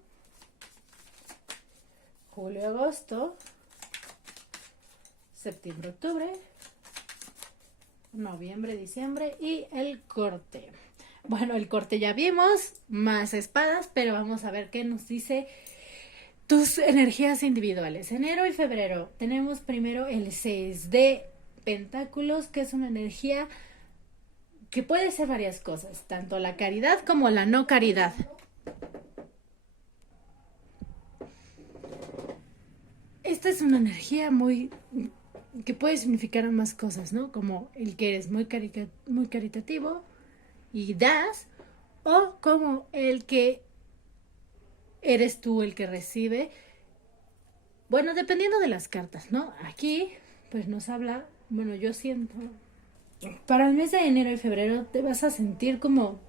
julio, agosto, septiembre, octubre, noviembre, diciembre y el corte. Bueno, el corte ya vimos, más espadas, pero vamos a ver qué nos dice tus energías individuales. Enero y febrero tenemos primero el 6 de pentáculos, que es una energía que puede ser varias cosas, tanto la caridad como la no caridad. Esta es una energía muy que puede significar más cosas, ¿no? Como el que eres muy caritativo y das, o como el que eres tú el que recibe. Bueno, dependiendo de las cartas, ¿no? Aquí, pues nos habla, bueno, yo siento, para el mes de enero y febrero te vas a sentir como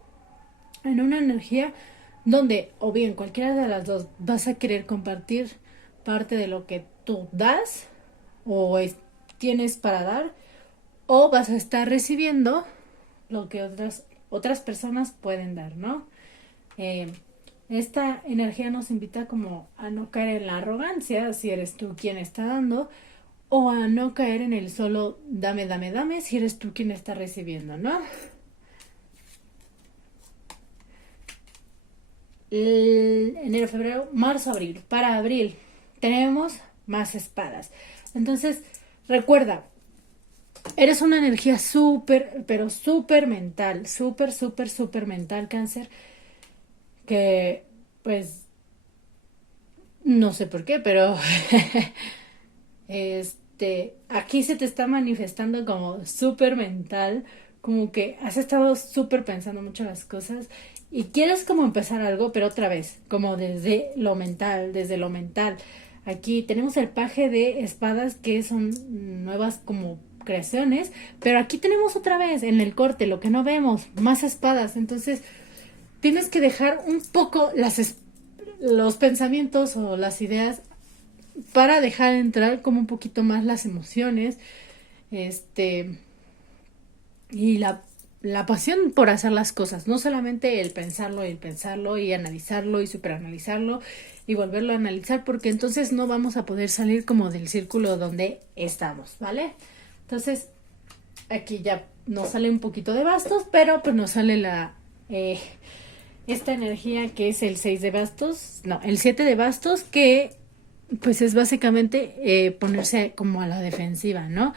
en una energía donde, o bien cualquiera de las dos, vas a querer compartir parte de lo que tú das o tienes para dar, o vas a estar recibiendo lo que otras personas pueden dar, ¿no? Esta energía nos invita como a no caer en la arrogancia si eres tú quien está dando, o a no caer en el solo dame, dame, dame si eres tú quien está recibiendo, ¿no? Enero, febrero, marzo, abril. Para abril tenemos más espadas. Entonces, recuerda, eres una energía súper, pero súper mental, súper mental, Cáncer, que pues no sé por qué, pero aquí se te está manifestando como súper mental, como que has estado súper pensando mucho las cosas y quieres como empezar algo, pero otra vez, como desde lo mental, Aquí tenemos el paje de espadas, que son nuevas como creaciones, pero aquí tenemos otra vez en el corte lo que no vemos, más espadas. Entonces tienes que dejar un poco los pensamientos o las ideas para dejar entrar como un poquito más las emociones, y la pasión por hacer las cosas, no solamente el pensarlo y analizarlo y superanalizarlo y volverlo a analizar, porque entonces no vamos a poder salir como del círculo donde estamos, ¿vale? Entonces, aquí ya nos sale un poquito de bastos, pero pues nos sale esta energía que es el 6 de bastos, no, el 7 de bastos, que pues es básicamente ponerse como a la defensiva, ¿no?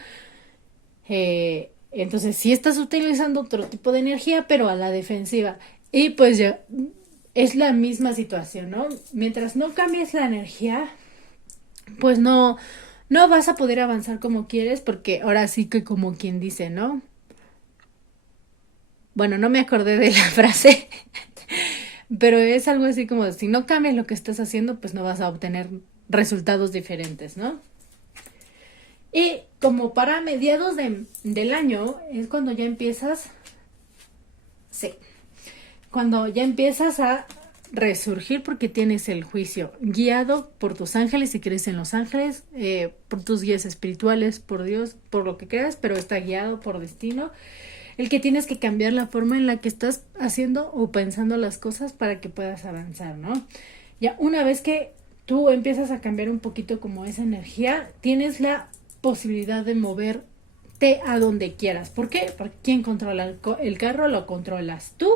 Entonces sí estás utilizando otro tipo de energía, pero a la defensiva. Y pues ya es la misma situación, ¿no? Mientras no cambies la energía, pues no vas a poder avanzar como quieres, porque ahora sí que como quien dice, ¿no? Bueno, no me acordé de la frase, pero es algo así como, si no cambias lo que estás haciendo, pues no vas a obtener resultados diferentes, ¿no? Y como para mediados del año es cuando ya empiezas, sí, cuando ya empiezas a resurgir, porque tienes el juicio guiado por tus ángeles, si crees en los ángeles, por tus guías espirituales, por Dios, por lo que creas, pero está guiado por destino, el que tienes que cambiar la forma en la que estás haciendo o pensando las cosas para que puedas avanzar, ¿no? Ya una vez que tú empiezas a cambiar un poquito como esa energía, tienes la posibilidad de moverte a donde quieras. ¿Por qué? Porque quien controla el carro lo controlas tú.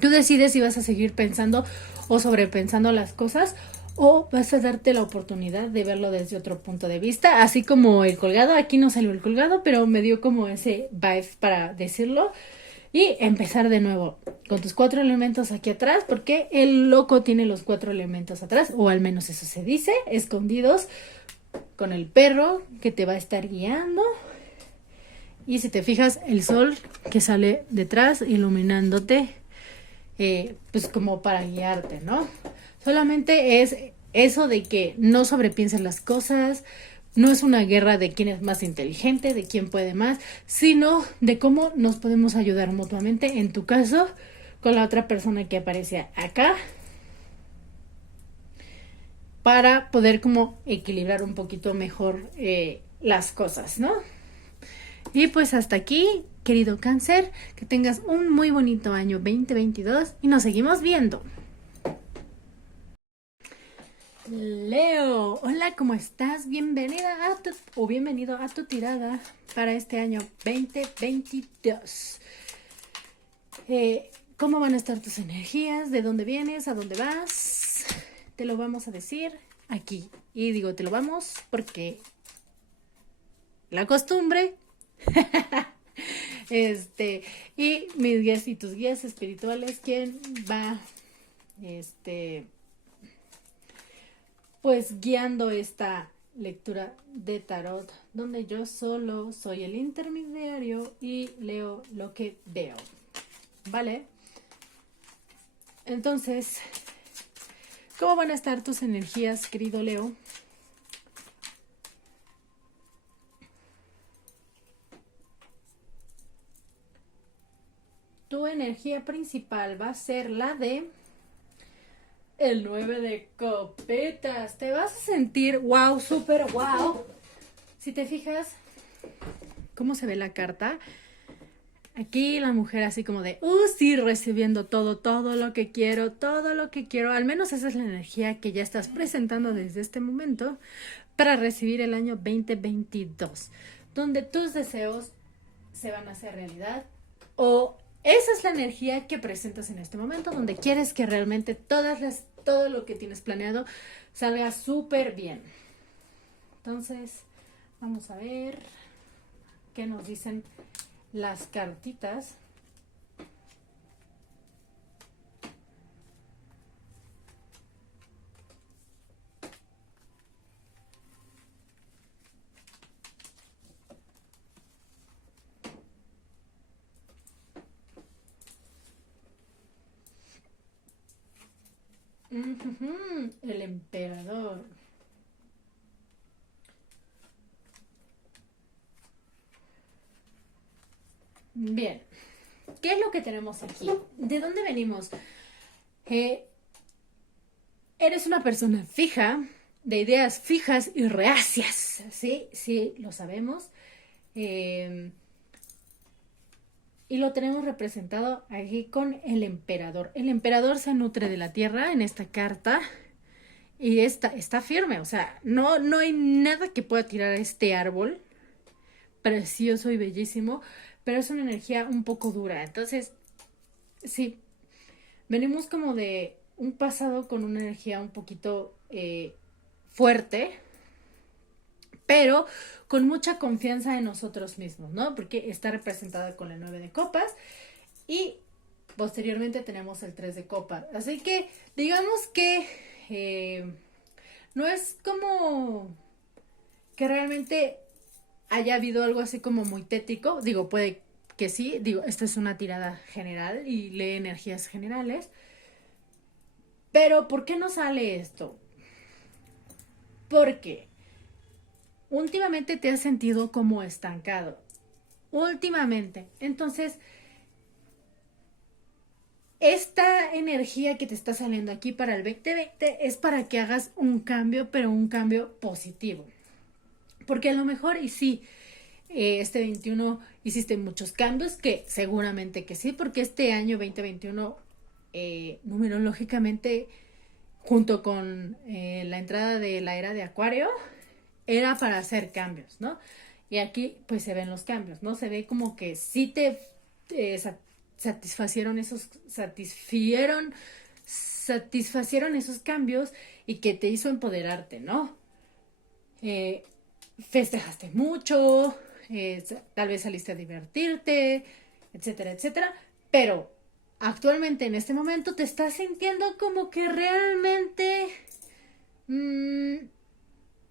Tú decides si vas a seguir pensando o sobrepensando las cosas, o vas a darte la oportunidad de verlo desde otro punto de vista, así como el colgado. Aquí no salió el colgado, pero me dio como ese vibe para decirlo. y empezar de nuevo con tus 4 elementos aquí atrás, porque el loco tiene los 4 elementos atrás, o al menos eso se dice, escondidos con el perro que te va a estar guiando. Y si te fijas, el sol que sale detrás iluminándote, pues como para guiarte, ¿no? Solamente es eso de que no sobrepienses las cosas, no es una guerra de quién es más inteligente, de quién puede más, sino de cómo nos podemos ayudar mutuamente, en tu caso, con la otra persona que aparece acá, para poder como equilibrar un poquito mejor las cosas, ¿no? Y pues hasta aquí, querido Cáncer, que tengas un muy bonito año 2022 y nos seguimos viendo. Leo, hola, ¿cómo estás? Bienvenida a bienvenido a tu tirada para este año 2022. ¿Cómo van a estar tus energías? ¿De dónde vienes? ¿A dónde vas? Te lo vamos a decir aquí. Y digo, te lo vamos porque la costumbre. Y mis guías y tus guías espirituales, ¿quién va pues guiando esta lectura de tarot, donde yo solo soy el intermediario y leo lo que veo, ¿vale? Entonces, ¿cómo van a estar tus energías, querido Leo? Tu energía principal va a ser la de el 9 de copetas. Te vas a sentir wow, súper wow. Si te fijas cómo se ve la carta, aquí la mujer así como de, sí, recibiendo todo lo que quiero, todo lo que quiero. Al menos esa es la energía que ya estás presentando desde este momento para recibir el año 2022, donde tus deseos se van a hacer realidad, o esa es la energía que presentas en este momento, donde quieres que realmente todo lo que tienes planeado salga súper bien. Entonces, vamos a ver qué nos dicen las cartitas. El emperador. Bien, ¿qué es lo que tenemos aquí? ¿De dónde venimos? Eres una persona fija, de ideas fijas y reacias, ¿sí? Sí, lo sabemos. Y lo tenemos representado aquí con el emperador. El emperador se nutre de la tierra en esta carta y está firme, o sea, no hay nada que pueda tirar a este árbol precioso y bellísimo, pero es una energía un poco dura. Entonces, sí, venimos como de un pasado con una energía un poquito fuerte, pero con mucha confianza en nosotros mismos, ¿no? Porque está representada con el 9 de copas y posteriormente tenemos el 3 de copas. Así que digamos que no es como que realmente haya habido algo así como muy tétrico. Digo, puede que sí. Digo, esta es una tirada general y lee energías generales. Pero ¿por qué no sale esto? Porque últimamente te has sentido como estancado. Últimamente. Entonces, esta energía que te está saliendo aquí para el 2020 es para que hagas un cambio, pero un cambio positivo. Porque a lo mejor, y sí, este 21 hiciste muchos cambios, que seguramente que sí, porque este año 2021, numerológicamente, junto con la entrada de la era de Acuario, era para hacer cambios, ¿no? Y aquí pues se ven los cambios, ¿no? Se ve como que sí te satisfacieron esos cambios y que te hizo empoderarte, ¿no? Festejaste mucho, tal vez saliste a divertirte, etcétera, etcétera. Pero actualmente en este momento te estás sintiendo como que realmente mmm,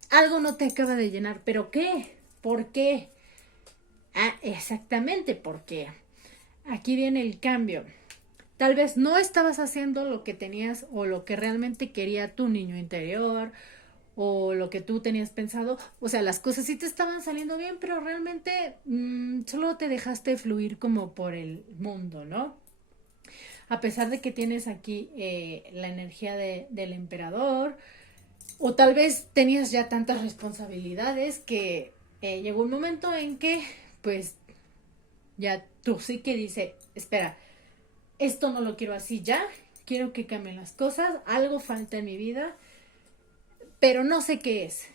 algo no te acaba de llenar. ¿Pero qué? ¿Por qué? Ah, exactamente, porque aquí viene el cambio. Tal vez no estabas haciendo lo que tenías o lo que realmente quería tu niño interior o lo que tú tenías pensado. O sea, las cosas sí te estaban saliendo bien, pero realmente solo te dejaste fluir como por el mundo, ¿no? A pesar de que tienes aquí la energía del emperador, o tal vez tenías ya tantas responsabilidades que llegó un momento en que, pues, ya tú sí que dice, espera, esto no lo quiero así ya, quiero que cambien las cosas, algo falta en mi vida, pero no sé qué es.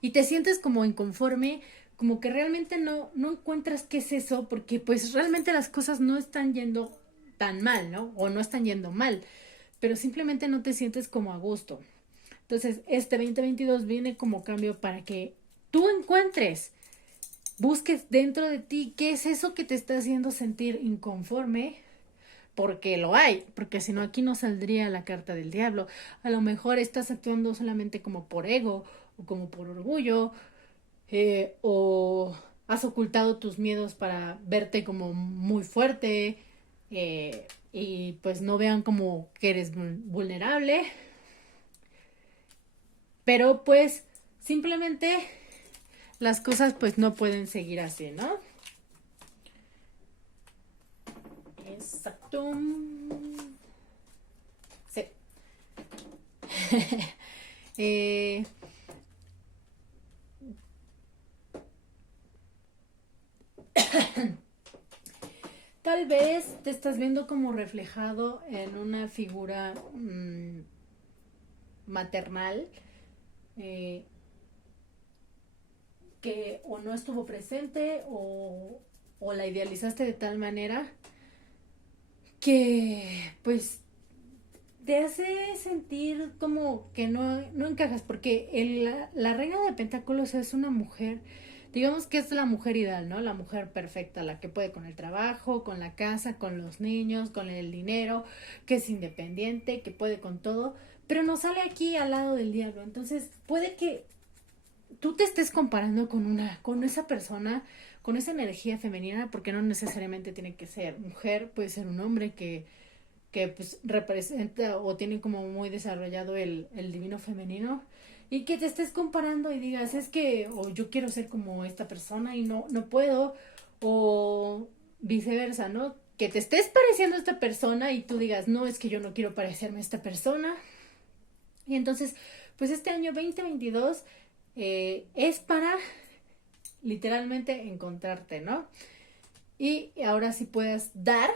Y te sientes como inconforme, como que realmente no encuentras qué es eso, porque pues realmente las cosas no están yendo tan mal, ¿no? O no están yendo mal, pero simplemente no te sientes como a gusto. Entonces, este 2022 viene como cambio para que tú encuentres, busques dentro de ti qué es eso que te está haciendo sentir inconforme, porque lo hay, porque si no aquí no saldría la carta del diablo. A lo mejor estás actuando solamente como por ego o como por orgullo, o has ocultado tus miedos para verte como muy fuerte, y pues no vean como que eres vulnerable, pero pues simplemente las cosas pues no pueden seguir así, ¿no? Exacto. Sí. eh, Tal vez te estás viendo como reflejado en una figura maternal, eh, que o no estuvo presente o la idealizaste de tal manera que pues te hace sentir como que no encajas, porque la reina de pentáculos es una mujer, digamos que es la mujer ideal, ¿no? La mujer perfecta, la que puede con el trabajo, con la casa, con los niños, con el dinero, que es independiente, que puede con todo, pero no sale aquí al lado del diablo. Entonces puede que tú te estés comparando con esa persona, con esa energía femenina, porque no necesariamente tiene que ser mujer, puede ser un hombre que pues representa o tiene como muy desarrollado el divino femenino, y que te estés comparando y digas, es que o yo quiero ser como esta persona y no puedo, o viceversa, ¿no? Que te estés pareciendo a esta persona y tú digas, no, es que yo no quiero parecerme a esta persona. Y entonces, pues este año 2022 es para literalmente encontrarte, ¿no? Y ahora sí puedas dar,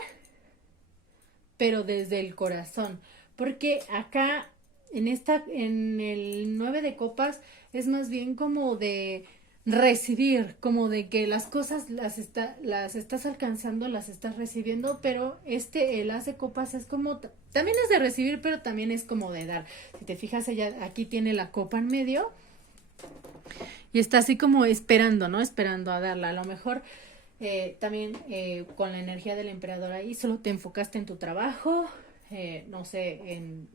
pero desde el corazón, porque acá en el 9 de copas es más bien como de recibir, como de que las cosas las estás alcanzando, las estás recibiendo, pero el as de copas es como, también es de recibir, pero también es como de dar. Si te fijas, ella aquí tiene la copa en medio y está así como esperando, ¿no? Esperando a darla. A lo mejor también con la energía del emperador ahí solo te enfocaste en tu trabajo, no sé, en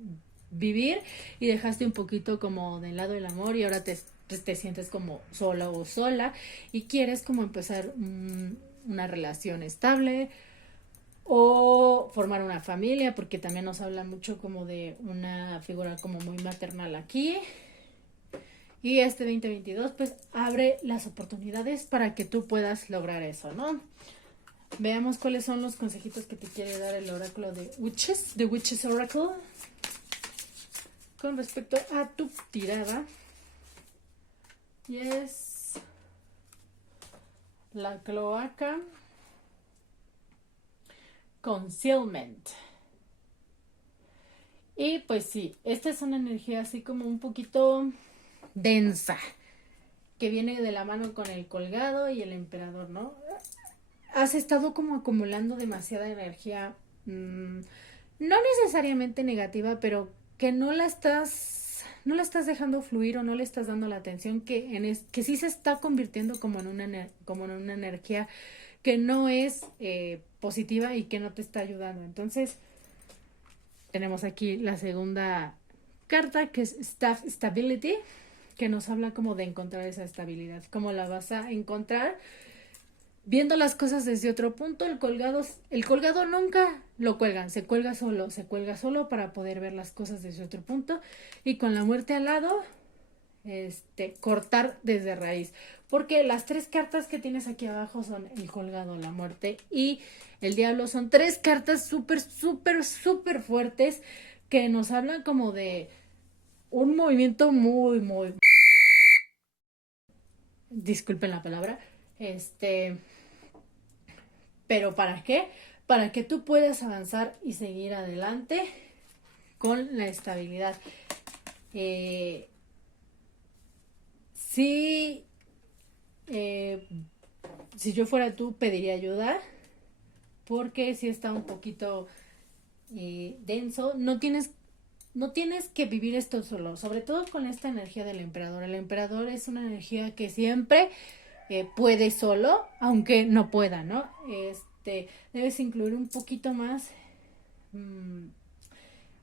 vivir, y dejaste un poquito como del lado del amor, y ahora te sientes como sola o sola y quieres como empezar una relación estable o formar una familia, porque también nos habla mucho como de una figura como muy maternal aquí. Y este 2022 pues abre las oportunidades para que tú puedas lograr eso, ¿no? Veamos cuáles son los consejitos que te quiere dar el oráculo de Witches, The Witches Oracle, con respecto a tu tirada. Y es la cloaca concealment. Y pues sí, esta es una energía así como un poquito densa, que viene de la mano con el colgado y el emperador, ¿no? Has estado como acumulando demasiada energía, no necesariamente negativa, pero que no la estás dejando fluir o no le estás dando la atención que sí se está convirtiendo como en una energía que no es positiva y que no te está ayudando. Entonces, tenemos aquí la segunda carta, que es Staff Stability, que nos habla como de encontrar esa estabilidad. ¿Cómo la vas a encontrar? Viendo las cosas desde otro punto. El colgado nunca lo cuelgan, se cuelga solo para poder ver las cosas desde otro punto. Y con la muerte al lado, cortar desde raíz. Porque las tres cartas que tienes aquí abajo son el colgado, la muerte y el diablo. Son tres cartas súper, súper, súper fuertes que nos hablan como de un movimiento muy, muy... Disculpen la palabra. Pero ¿para qué? Para que tú puedas avanzar y seguir adelante con la estabilidad. Sí, si yo fuera tú, pediría ayuda, porque si está un poquito denso. No tienes que vivir esto solo, sobre todo con esta energía del emperador. El emperador es una energía que siempre puede solo, aunque no pueda, ¿no? Debes incluir un poquito más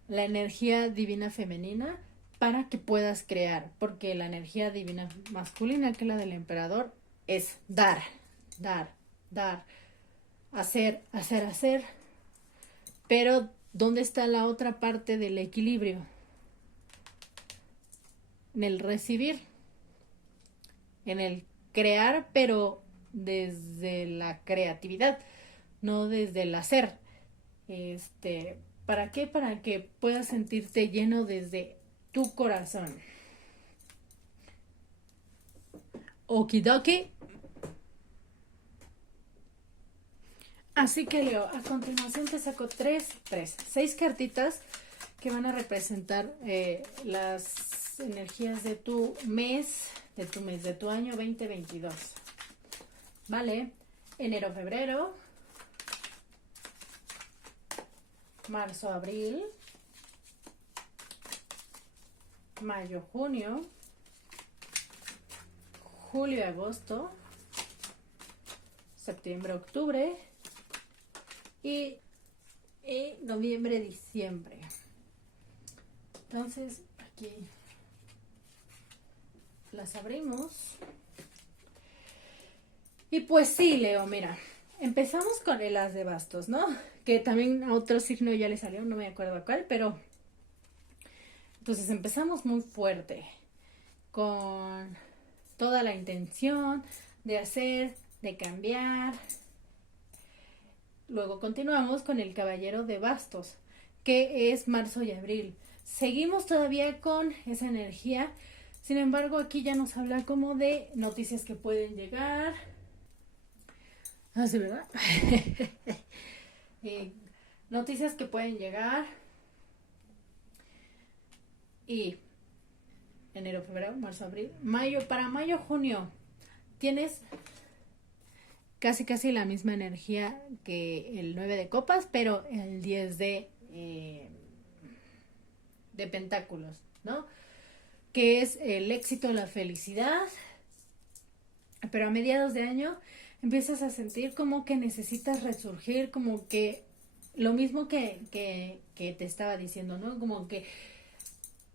la energía divina femenina para que puedas crear, porque la energía divina masculina, que es la del emperador, es dar, dar, dar, hacer, hacer, hacer. Pero ¿dónde está la otra parte del equilibrio? En el recibir, en el crear, pero desde la creatividad, no desde el hacer. ¿Para qué? Para que puedas sentirte lleno desde tu corazón. Okidoki. Así que Leo, a continuación te saco seis cartitas que van a representar las energías de tu mes, de tu año 2022. ¿Vale? Enero, febrero, marzo, abril, mayo, junio, julio, agosto, septiembre, octubre y noviembre, diciembre. Entonces aquí las abrimos. Y pues sí, Leo, mira, empezamos con el as de bastos, ¿no? Que también a otro signo ya le salió, no me acuerdo a cuál, pero entonces empezamos muy fuerte, con toda la intención de hacer, de cambiar. Luego continuamos con el caballero de bastos, que es marzo y abril. Seguimos todavía con esa energía, sin embargo aquí ya nos habla como de noticias que pueden llegar. Ah, sí, ¿verdad? Noticias que pueden llegar. Y enero, febrero, marzo, abril, mayo. Para mayo, junio, tienes casi la misma energía que el 9 de copas, pero el 10 de pentáculos, ¿no? Que es el éxito, la felicidad. Pero a mediados de año empiezas a sentir como que necesitas resurgir, como que lo mismo que te estaba diciendo, ¿no? Como que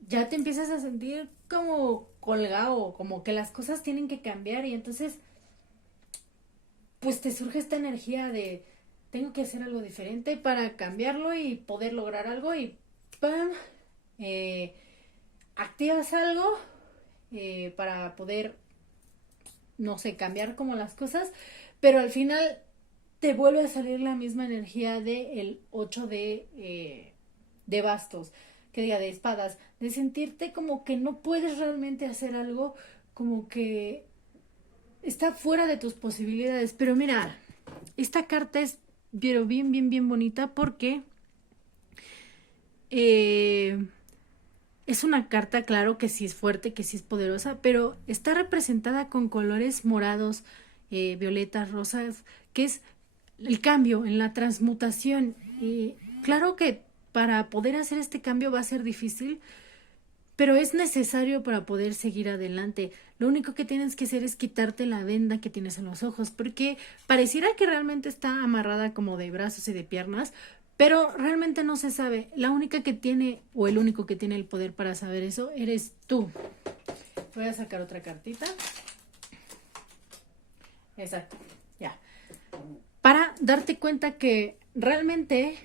ya te empiezas a sentir como colgado, como que las cosas tienen que cambiar y entonces pues te surge esta energía de tengo que hacer algo diferente para cambiarlo y poder lograr algo y ¡pam! Activas algo para poder, no sé, cambiar como las cosas, pero al final te vuelve a salir la misma energía del 8 de bastos, que diga de espadas, de sentirte como que no puedes realmente hacer algo, como que está fuera de tus posibilidades. Pero mira, esta carta es pero bien bonita porque es una carta, claro, que sí es fuerte, que sí es poderosa, pero está representada con colores morados, violetas, rosas, que es el cambio, en la transmutación. Claro que para poder hacer este cambio va a ser difícil, pero es necesario para poder seguir adelante. Lo único que tienes que hacer es quitarte la venda que tienes en los ojos, porque pareciera que realmente está amarrada como de brazos y de piernas, pero realmente no se sabe. La única que tiene, o el único que tiene el poder para saber eso, eres tú. Voy a sacar otra cartita. Exacto, ya. Para darte cuenta que realmente,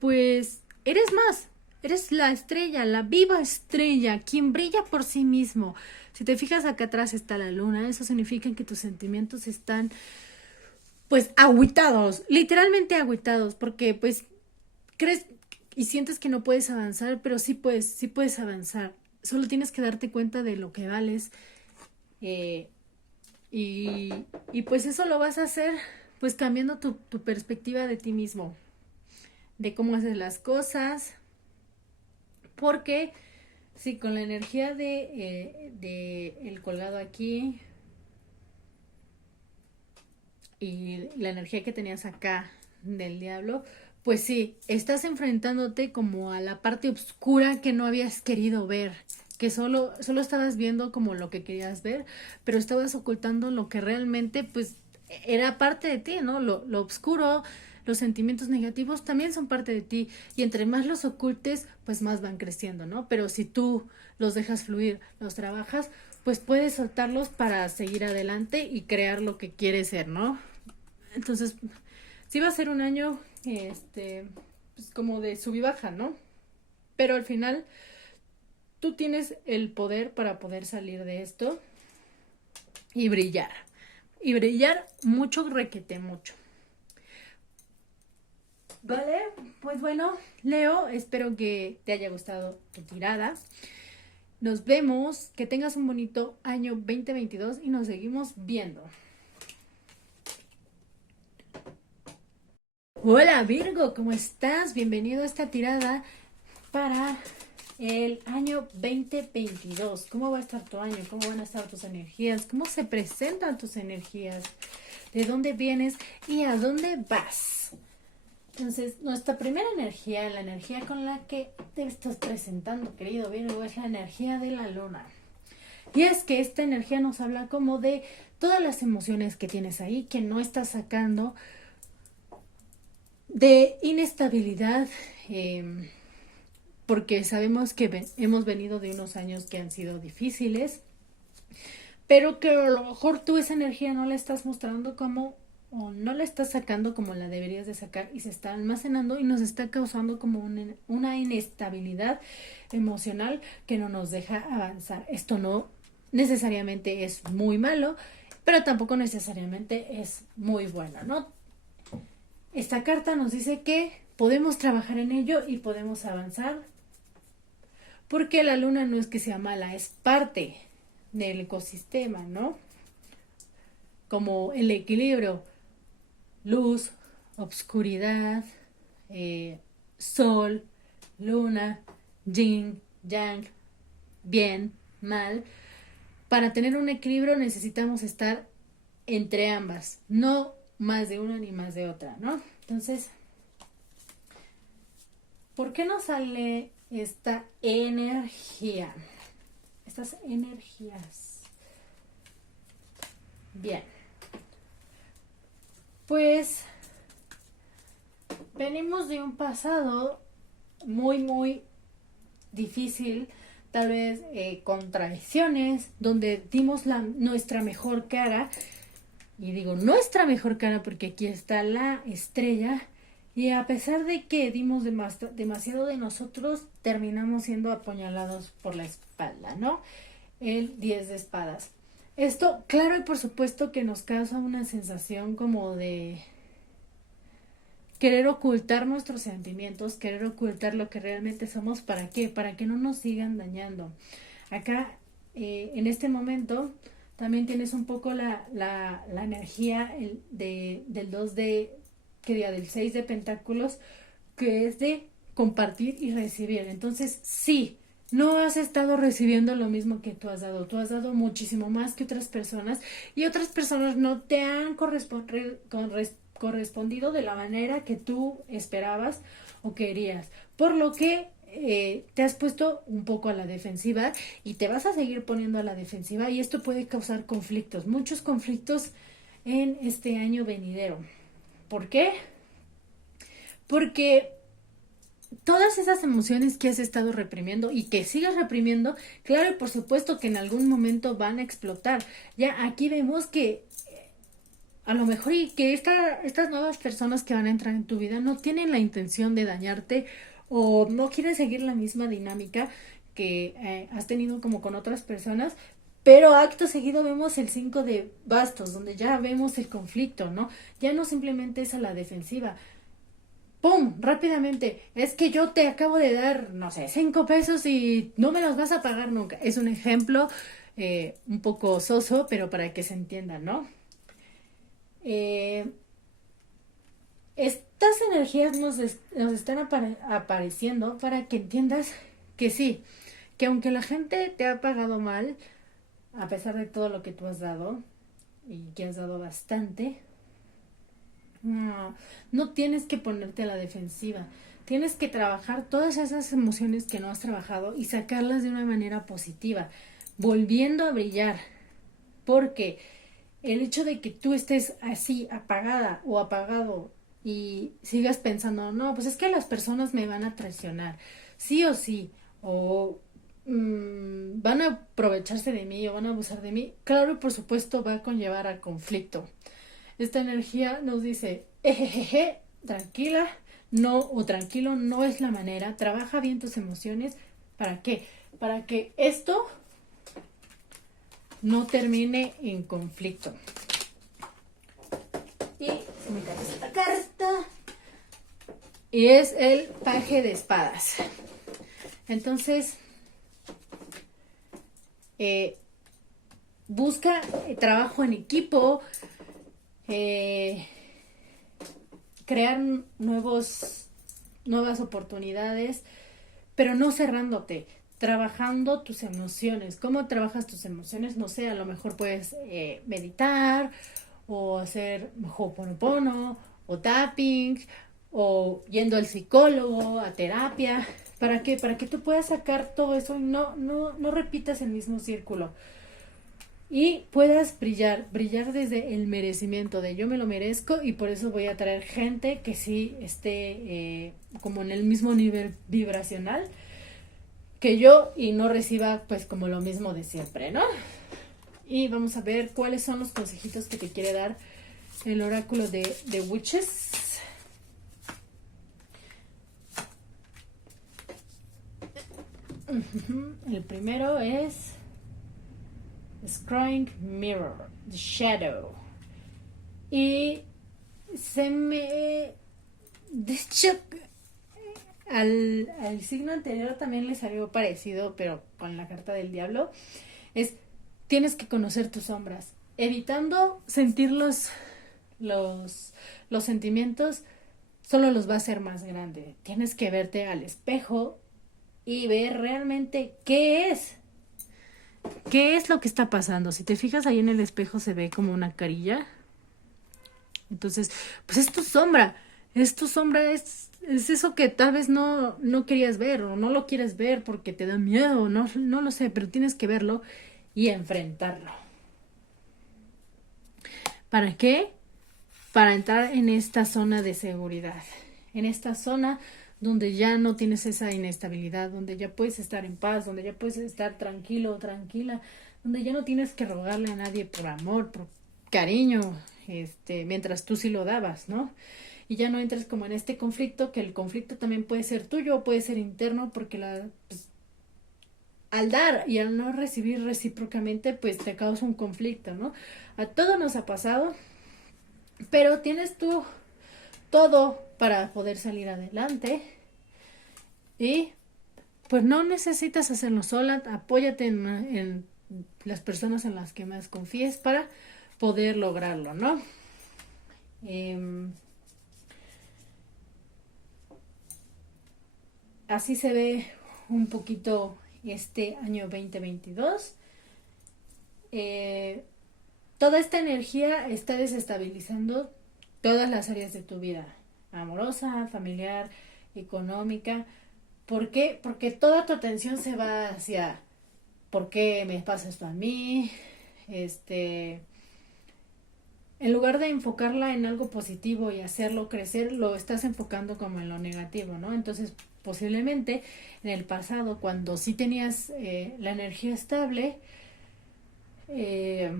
pues, eres más. Eres la estrella, la viva estrella, quien brilla por sí mismo. Si te fijas, acá atrás está la luna. Eso significa que tus sentimientos están, pues, agüitados. Literalmente agüitados. Porque, pues, crees y sientes que no puedes avanzar, pero sí puedes avanzar. Solo tienes que darte cuenta de lo que vales. Eh, y pues eso lo vas a hacer, pues, cambiando tu perspectiva de ti mismo. De cómo haces las cosas. Porque sí, con la energía de el colgado aquí y la energía que tenías acá del diablo, pues sí, estás enfrentándote como a la parte oscura que no habías querido ver, que solo estabas viendo como lo que querías ver, pero estabas ocultando lo que realmente pues era parte de ti, ¿no? Lo oscuro, los sentimientos negativos también son parte de ti y entre más los ocultes, pues más van creciendo, ¿no? Pero si tú los dejas fluir, los trabajas, pues puedes soltarlos para seguir adelante y crear lo que quieres ser, ¿no? Entonces, sí va a ser un año, pues como de sub y baja, ¿no? Pero al final, tú tienes el poder para poder salir de esto y brillar. Y brillar mucho, requete mucho. Vale, pues bueno, Leo, espero que te haya gustado tu tirada. Nos vemos, que tengas un bonito año 2022 y nos seguimos viendo. Hola Virgo, ¿cómo estás? Bienvenido a esta tirada para el año 2022. ¿Cómo va a estar tu año? ¿Cómo van a estar tus energías? ¿Cómo se presentan tus energías? ¿De dónde vienes y a dónde vas? Entonces, nuestra primera energía, la energía con la que te estás presentando, querido Virgo, es la energía de la luna. Y es que esta energía nos habla como de todas las emociones que tienes ahí, que no estás sacando, de inestabilidad, porque sabemos que hemos venido de unos años que han sido difíciles, pero que a lo mejor tú esa energía no la estás mostrando como, o no la estás sacando como la deberías de sacar y se está almacenando y nos está causando como una inestabilidad emocional que no nos deja avanzar. Esto no necesariamente es muy malo, pero tampoco necesariamente es muy bueno, ¿no? Esta carta nos dice que podemos trabajar en ello y podemos avanzar porque la luna no es que sea mala, es parte del ecosistema, ¿no? Como el equilibrio, luz, obscuridad, sol, luna, yin, yang, bien, mal. Para tener un equilibrio necesitamos estar entre ambas, no más de una ni más de otra, ¿no? Entonces, ¿por qué no sale esta energía? Estas energías. Bien. Pues venimos de un pasado muy, muy difícil, tal vez con traiciones, donde dimos nuestra mejor cara. Y digo nuestra mejor cara porque aquí está la estrella. Y a pesar de que dimos demasiado de nosotros, terminamos siendo apuñalados por la espalda, ¿no? El 10 de espadas. Esto, claro y por supuesto que nos causa una sensación como de querer ocultar nuestros sentimientos, querer ocultar lo que realmente somos. ¿Para qué? Para que no nos sigan dañando. Acá, en este momento, también tienes un poco la energía del 2 de, que diga, del 6 de pentáculos, que es de compartir y recibir. Entonces, sí, no has estado recibiendo lo mismo que tú has dado muchísimo más que otras personas y otras personas no te han correspondido de la manera que tú esperabas o querías, por lo que te has puesto un poco a la defensiva y te vas a seguir poniendo a la defensiva y esto puede causar conflictos, muchos conflictos en este año venidero. ¿Por qué? Porque todas esas emociones que has estado reprimiendo y que sigas reprimiendo, claro y por supuesto que en algún momento van a explotar. Ya aquí vemos que a lo mejor y que estas nuevas personas que van a entrar en tu vida no tienen la intención de dañarte o no quieren seguir la misma dinámica que has tenido como con otras personas, pero acto seguido vemos el 5 de bastos, donde ya vemos el conflicto, ¿no? Ya no simplemente es a la defensiva. ¡Pum! Rápidamente, es que yo te acabo de dar, no sé, 5 pesos y no me los vas a pagar nunca. Es un ejemplo un poco soso, pero para que se entienda, ¿no? Eh, Estas energías nos están apareciendo para que entiendas que sí, que aunque la gente te ha pagado mal, a pesar de todo lo que tú has dado, y que has dado bastante, no tienes que ponerte a la defensiva. Tienes que trabajar todas esas emociones que no has trabajado y sacarlas de una manera positiva, volviendo a brillar. Porque el hecho de que tú estés así apagada o apagado y sigas pensando, no, pues es que las personas me van a traicionar, sí o sí, o van a aprovecharse de mí o van a abusar de mí, claro y por supuesto va a conllevar al conflicto. Esta energía nos dice, ejejeje, tranquila, no o tranquilo no es la manera, trabaja bien tus emociones, ¿para qué? Para que esto no termine en conflicto. Y me cae esta carta. Y es el paje de espadas. Entonces, busca trabajo en equipo, crear nuevas oportunidades, pero no cerrándote, trabajando tus emociones. ¿Cómo trabajas tus emociones? No sé, a lo mejor puedes meditar o hacer ho'oponopono o tapping o yendo al psicólogo, a terapia. ¿Para qué? Para que tú puedas sacar todo eso y no repitas el mismo círculo. Y puedas brillar desde el merecimiento de yo me lo merezco y por eso voy a traer gente que sí esté como en el mismo nivel vibracional que yo y no reciba pues como lo mismo de siempre, ¿no? Y vamos a ver cuáles son los consejitos que te quiere dar el oráculo de Witches. El primero es Scrying Mirror, The Shadow. Y se me... De hecho, al signo anterior también le salió parecido, pero con la carta del diablo. Es, tienes que conocer tus sombras. Evitando sentir los sentimientos, solo los va a hacer más grande. Tienes que verte al espejo y ver realmente qué es. ¿Qué es lo que está pasando? Si te fijas ahí en el espejo se ve como una carilla. Entonces, pues es tu sombra. Es tu sombra, es eso que tal vez no querías ver o no lo quieres ver porque te da miedo, no lo sé, pero tienes que verlo y enfrentarlo. ¿Para qué? Para entrar en esta zona de seguridad, en esta zona donde ya no tienes esa inestabilidad, donde ya puedes estar en paz, donde ya puedes estar tranquilo o tranquila, donde ya no tienes que rogarle a nadie por amor, por cariño, mientras tú sí lo dabas, ¿no? Y ya no entres como en este conflicto, que el conflicto también puede ser tuyo o puede ser interno, porque pues, al dar y al no recibir recíprocamente, pues te causa un conflicto, ¿no? A todos nos ha pasado, pero tienes tú todo para poder salir adelante y pues no necesitas hacerlo sola, apóyate en las personas en las que más confíes para poder lograrlo, ¿no? Así se ve un poquito este año 2022. Toda esta energía está desestabilizando todas las áreas de tu vida, amorosa, familiar, económica, ¿Por qué? Porque toda tu atención se va hacia ¿por qué me pasa esto a mí? Este, en lugar de enfocarla en algo positivo y hacerlo crecer, lo estás enfocando como en lo negativo, ¿no? Entonces, posiblemente en el pasado, cuando sí tenías la energía estable, eh,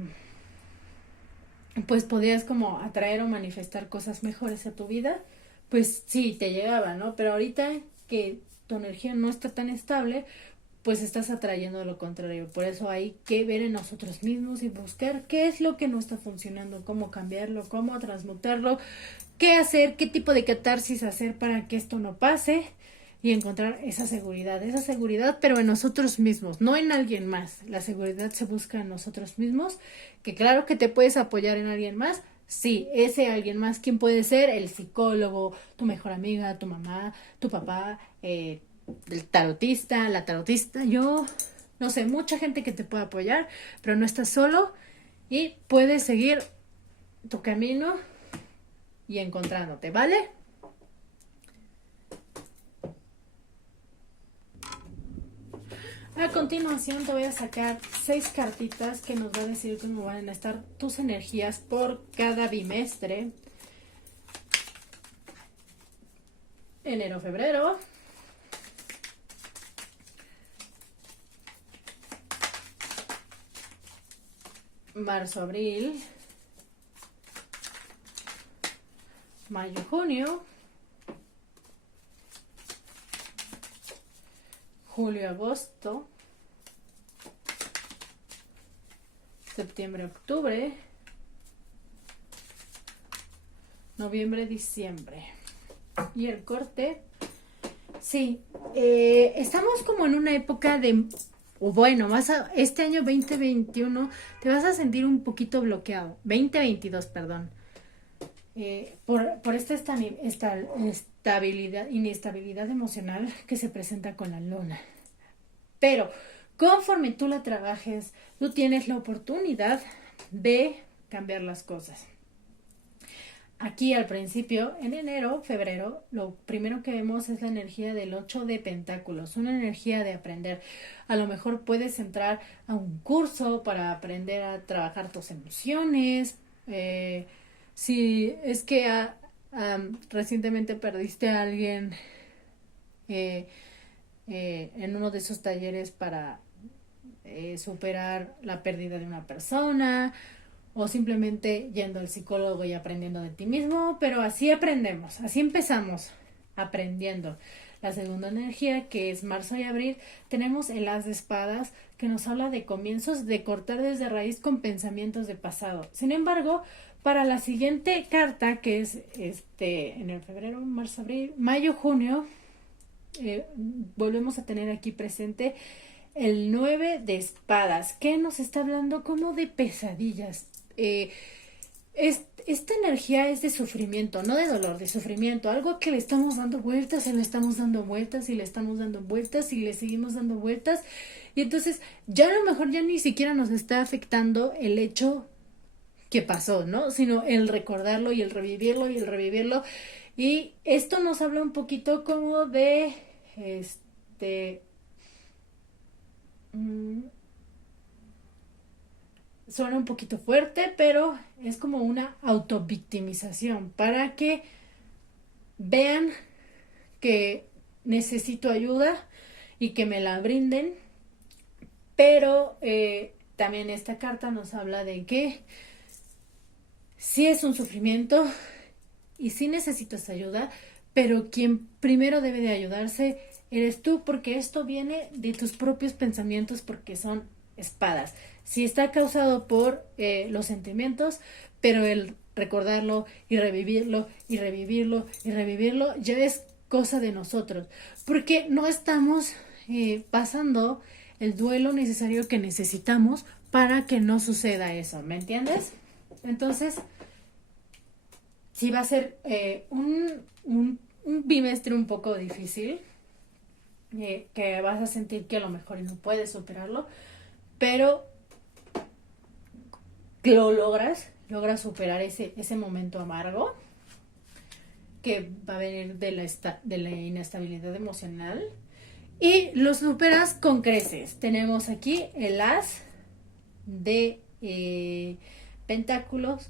pues podías como atraer o manifestar cosas mejores a tu vida, pues sí, te llegaba, ¿no? Pero ahorita que tu energía no está tan estable, pues estás atrayendo lo contrario. Por eso hay que ver en nosotros mismos y buscar qué es lo que no está funcionando, cómo cambiarlo, cómo transmutarlo, qué hacer, qué tipo de catarsis hacer para que esto no pase y encontrar esa seguridad, pero en nosotros mismos, no en alguien más. La seguridad se busca en nosotros mismos, que claro que te puedes apoyar en alguien más. Sí, ese alguien más, ¿quién puede ser? El psicólogo, tu mejor amiga, tu mamá, tu papá, el tarotista, la tarotista, yo, no sé, mucha gente que te puede apoyar, pero no estás solo y puedes seguir tu camino y encontrándote, ¿vale? A continuación te voy a sacar 6 cartitas que nos va a decir cómo van a estar tus energías por cada bimestre. Enero, febrero. Marzo, abril. Mayo, junio. Julio, agosto. Septiembre, octubre. Noviembre, diciembre. Y el corte. Sí, estamos como en una época de, o bueno, este año 2021 te vas a sentir un poquito bloqueado, 2022, perdón, por esta estabilidad, inestabilidad emocional que se presenta con la luna. Pero conforme tú la trabajes, tú tienes la oportunidad de cambiar las cosas. Aquí al principio, en enero, febrero, lo primero que vemos es la energía del 8 de pentáculos, una energía de aprender. A lo mejor puedes entrar a un curso para aprender a trabajar tus emociones. Si es que recientemente perdiste a alguien eh, en uno de esos talleres para superar la pérdida de una persona, o simplemente yendo al psicólogo y aprendiendo de ti mismo, pero así aprendemos, así empezamos aprendiendo. La segunda energía, que es marzo y abril, tenemos el as de espadas, que nos habla de comienzos, de cortar desde raíz con pensamientos de pasado. Sin embargo, para la siguiente carta, que es en el febrero, marzo, abril, mayo, junio, volvemos a tener aquí presente el 9 de espadas, que nos está hablando como de pesadillas. Esta energía es de sufrimiento, no de dolor, de sufrimiento, algo que le estamos dando vueltas y le estamos dando vueltas y le estamos dando vueltas y le seguimos dando vueltas, y entonces ya a lo mejor ya ni siquiera nos está afectando el hecho que pasó, ¿no? Sino el recordarlo y el revivirlo y el revivirlo, y esto nos habla un poquito como de suena un poquito fuerte, pero es como una autovictimización para que vean que necesito ayuda y que me la brinden. Pero también esta carta nos habla de que sí es un sufrimiento y sí necesitas ayuda, pero quien primero debe de ayudarse eres tú, porque esto viene de tus propios pensamientos, porque son espadas. Sí está causado por los sentimientos, pero el recordarlo y revivirlo y revivirlo y revivirlo ya es cosa de nosotros, porque no estamos pasando el duelo necesario que necesitamos para que no suceda eso, ¿me entiendes? Entonces, sí va a ser un bimestre un poco difícil, que vas a sentir que a lo mejor no puedes superarlo, pero logras superar ese momento amargo que va a venir de la inestabilidad emocional. y lo superas con creces. Tenemos aquí el as de pentáculos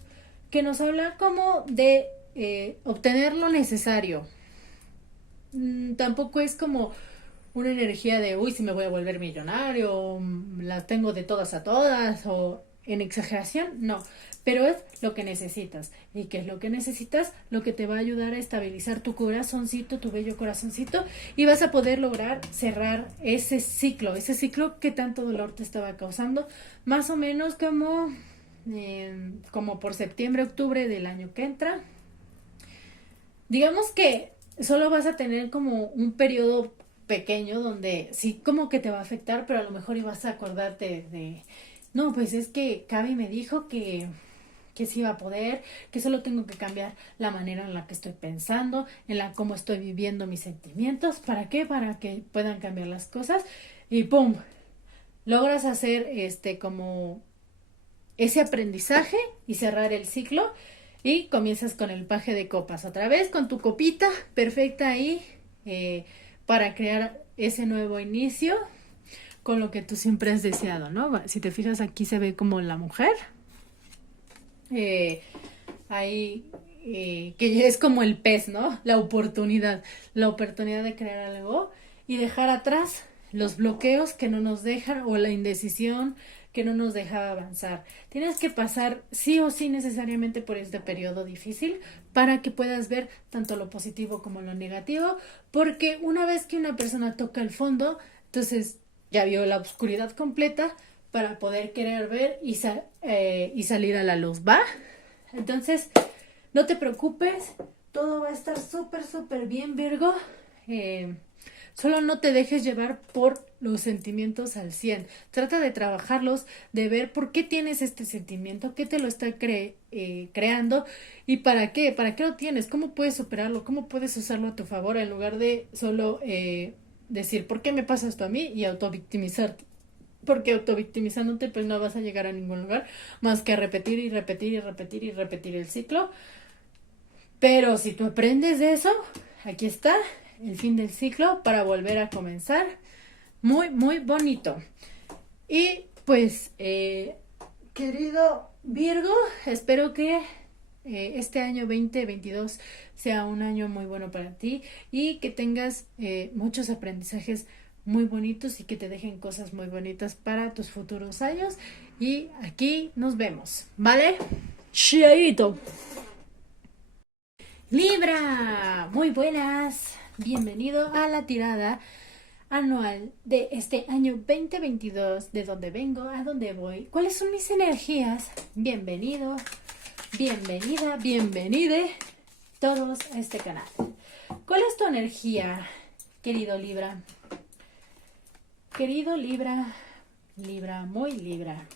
que nos habla como de obtener lo necesario. Tampoco es como una energía de, uy, si me voy a volver millonario, las tengo de todas a todas, o en exageración, no, pero es lo que necesitas. ¿Y qué es lo que necesitas? Lo que te va a ayudar a estabilizar tu corazoncito, tu bello corazoncito, y vas a poder lograr cerrar ese ciclo que tanto dolor te estaba causando, más o menos como por septiembre, octubre del año que entra. Digamos que solo vas a tener como un periodo pequeño donde sí como que te va a afectar, pero a lo mejor ibas a acordarte de, no, pues es que Cavi me dijo que sí iba a poder, que solo tengo que cambiar la manera en la que estoy pensando, en la cómo estoy viviendo mis sentimientos. ¿Para qué? Para que puedan cambiar las cosas y ¡pum! Logras hacer como ese aprendizaje y cerrar el ciclo y comienzas con el paje de copas otra vez con tu copita perfecta ahí para crear ese nuevo inicio con lo que tú siempre has deseado, ¿no? Si te fijas aquí se ve como la mujer eh, ahí que es como el pez, ¿no? La oportunidad de crear algo y dejar atrás los bloqueos que no nos dejan o la indecisión que no nos deja avanzar. Tienes que pasar sí o sí necesariamente por este periodo difícil para que puedas ver tanto lo positivo como lo negativo, porque una vez que una persona toca el fondo, entonces ya vio la oscuridad completa para poder querer ver y salir a la luz, ¿va? Entonces, no te preocupes, todo va a estar súper, súper bien, Virgo. Eh, Solo no te dejes llevar por los sentimientos al 100. Trata de trabajarlos, de ver por qué tienes este sentimiento, qué te lo está creando y para qué, lo tienes, cómo puedes superarlo, cómo puedes usarlo a tu favor en lugar de solo decir, ¿por qué me pasa esto a mí? Y autovictimizarte. Porque autovictimizándote pues no vas a llegar a ningún lugar más que a repetir y repetir y repetir y repetir el ciclo. Pero si tú aprendes de eso, aquí está el fin del ciclo para volver a comenzar. Muy, muy bonito. Y pues, querido Virgo, espero que este año 2022 sea un año muy bueno para ti y que tengas muchos aprendizajes muy bonitos y que te dejen cosas muy bonitas para tus futuros años. Y aquí nos vemos, ¿vale? Chaito. Libra, muy buenas. Bienvenido a la tirada anual de este año 2022, de dónde vengo, a dónde voy, cuáles son mis energías. Bienvenido, bienvenida, bienvenide todos a este canal. ¿Cuál es tu energía, querido Libra? Querido Libra, Libra, muy Libra.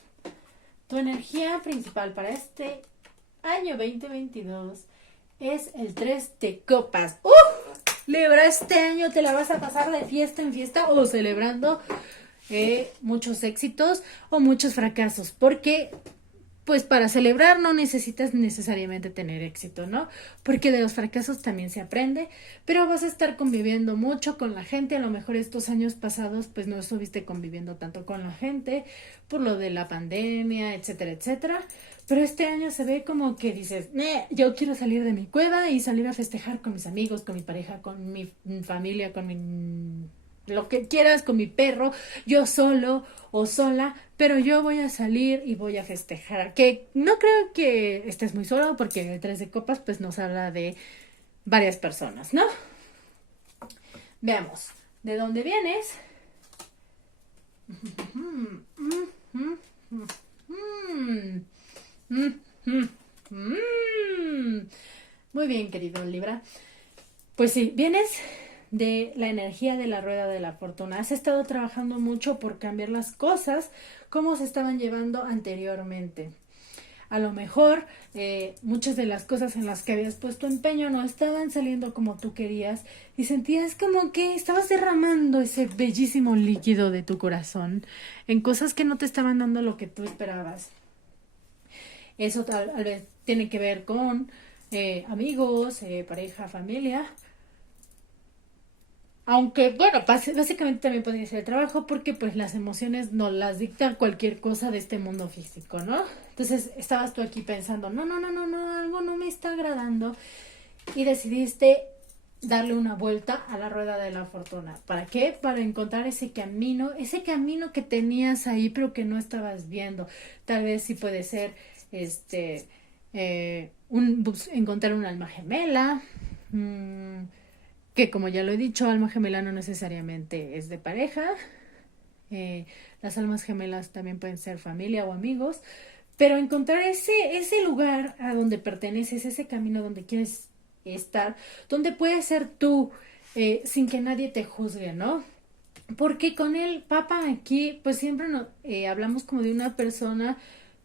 Tu energía principal para este año 2022 es el 3 de copas. Libra, este año te la vas a pasar de fiesta en fiesta o celebrando muchos éxitos o muchos fracasos, porque pues para celebrar no necesitas necesariamente tener éxito, ¿no? Porque de los fracasos también se aprende, pero vas a estar conviviendo mucho con la gente. A lo mejor estos años pasados pues no estuviste conviviendo tanto con la gente por lo de la pandemia, etcétera, etcétera. Pero este año se ve como que dices, yo quiero salir de mi cueva y salir a festejar con mis amigos, con mi pareja, con mi familia, con mi lo que quieras, con mi perro, yo solo o sola, pero yo voy a salir y voy a festejar. Que no creo que estés muy solo porque el 3 de copas pues nos habla de varias personas, ¿no? Veamos, ¿de dónde vienes? Muy bien, querido Libra. Pues sí, vienes de la energía de la rueda de la fortuna. Has estado trabajando mucho por cambiar las cosas como se estaban llevando anteriormente. A lo mejor muchas de las cosas en las que habías puesto empeño no estaban saliendo como tú querías y sentías como que estabas derramando ese bellísimo líquido de tu corazón en cosas que no te estaban dando lo que tú esperabas. Eso tal vez tiene que ver con amigos, pareja, familia. Aunque, bueno, básicamente también podría ser el trabajo porque pues las emociones no las dictan cualquier cosa de este mundo físico, ¿no? Entonces estabas tú aquí pensando, no, algo no me está agradando y decidiste darle una vuelta a la rueda de la fortuna. ¿Para qué? Para encontrar ese camino que tenías ahí pero que no estabas viendo. Tal vez sí puede ser encontrar un alma gemela, que como ya lo he dicho, alma gemela no necesariamente es de pareja. Las almas gemelas también pueden ser familia o amigos, pero encontrar ese lugar a donde perteneces, ese camino donde quieres estar, donde puedes ser tú, sin que nadie te juzgue, ¿no? Porque con el Papa aquí, pues siempre hablamos como de una persona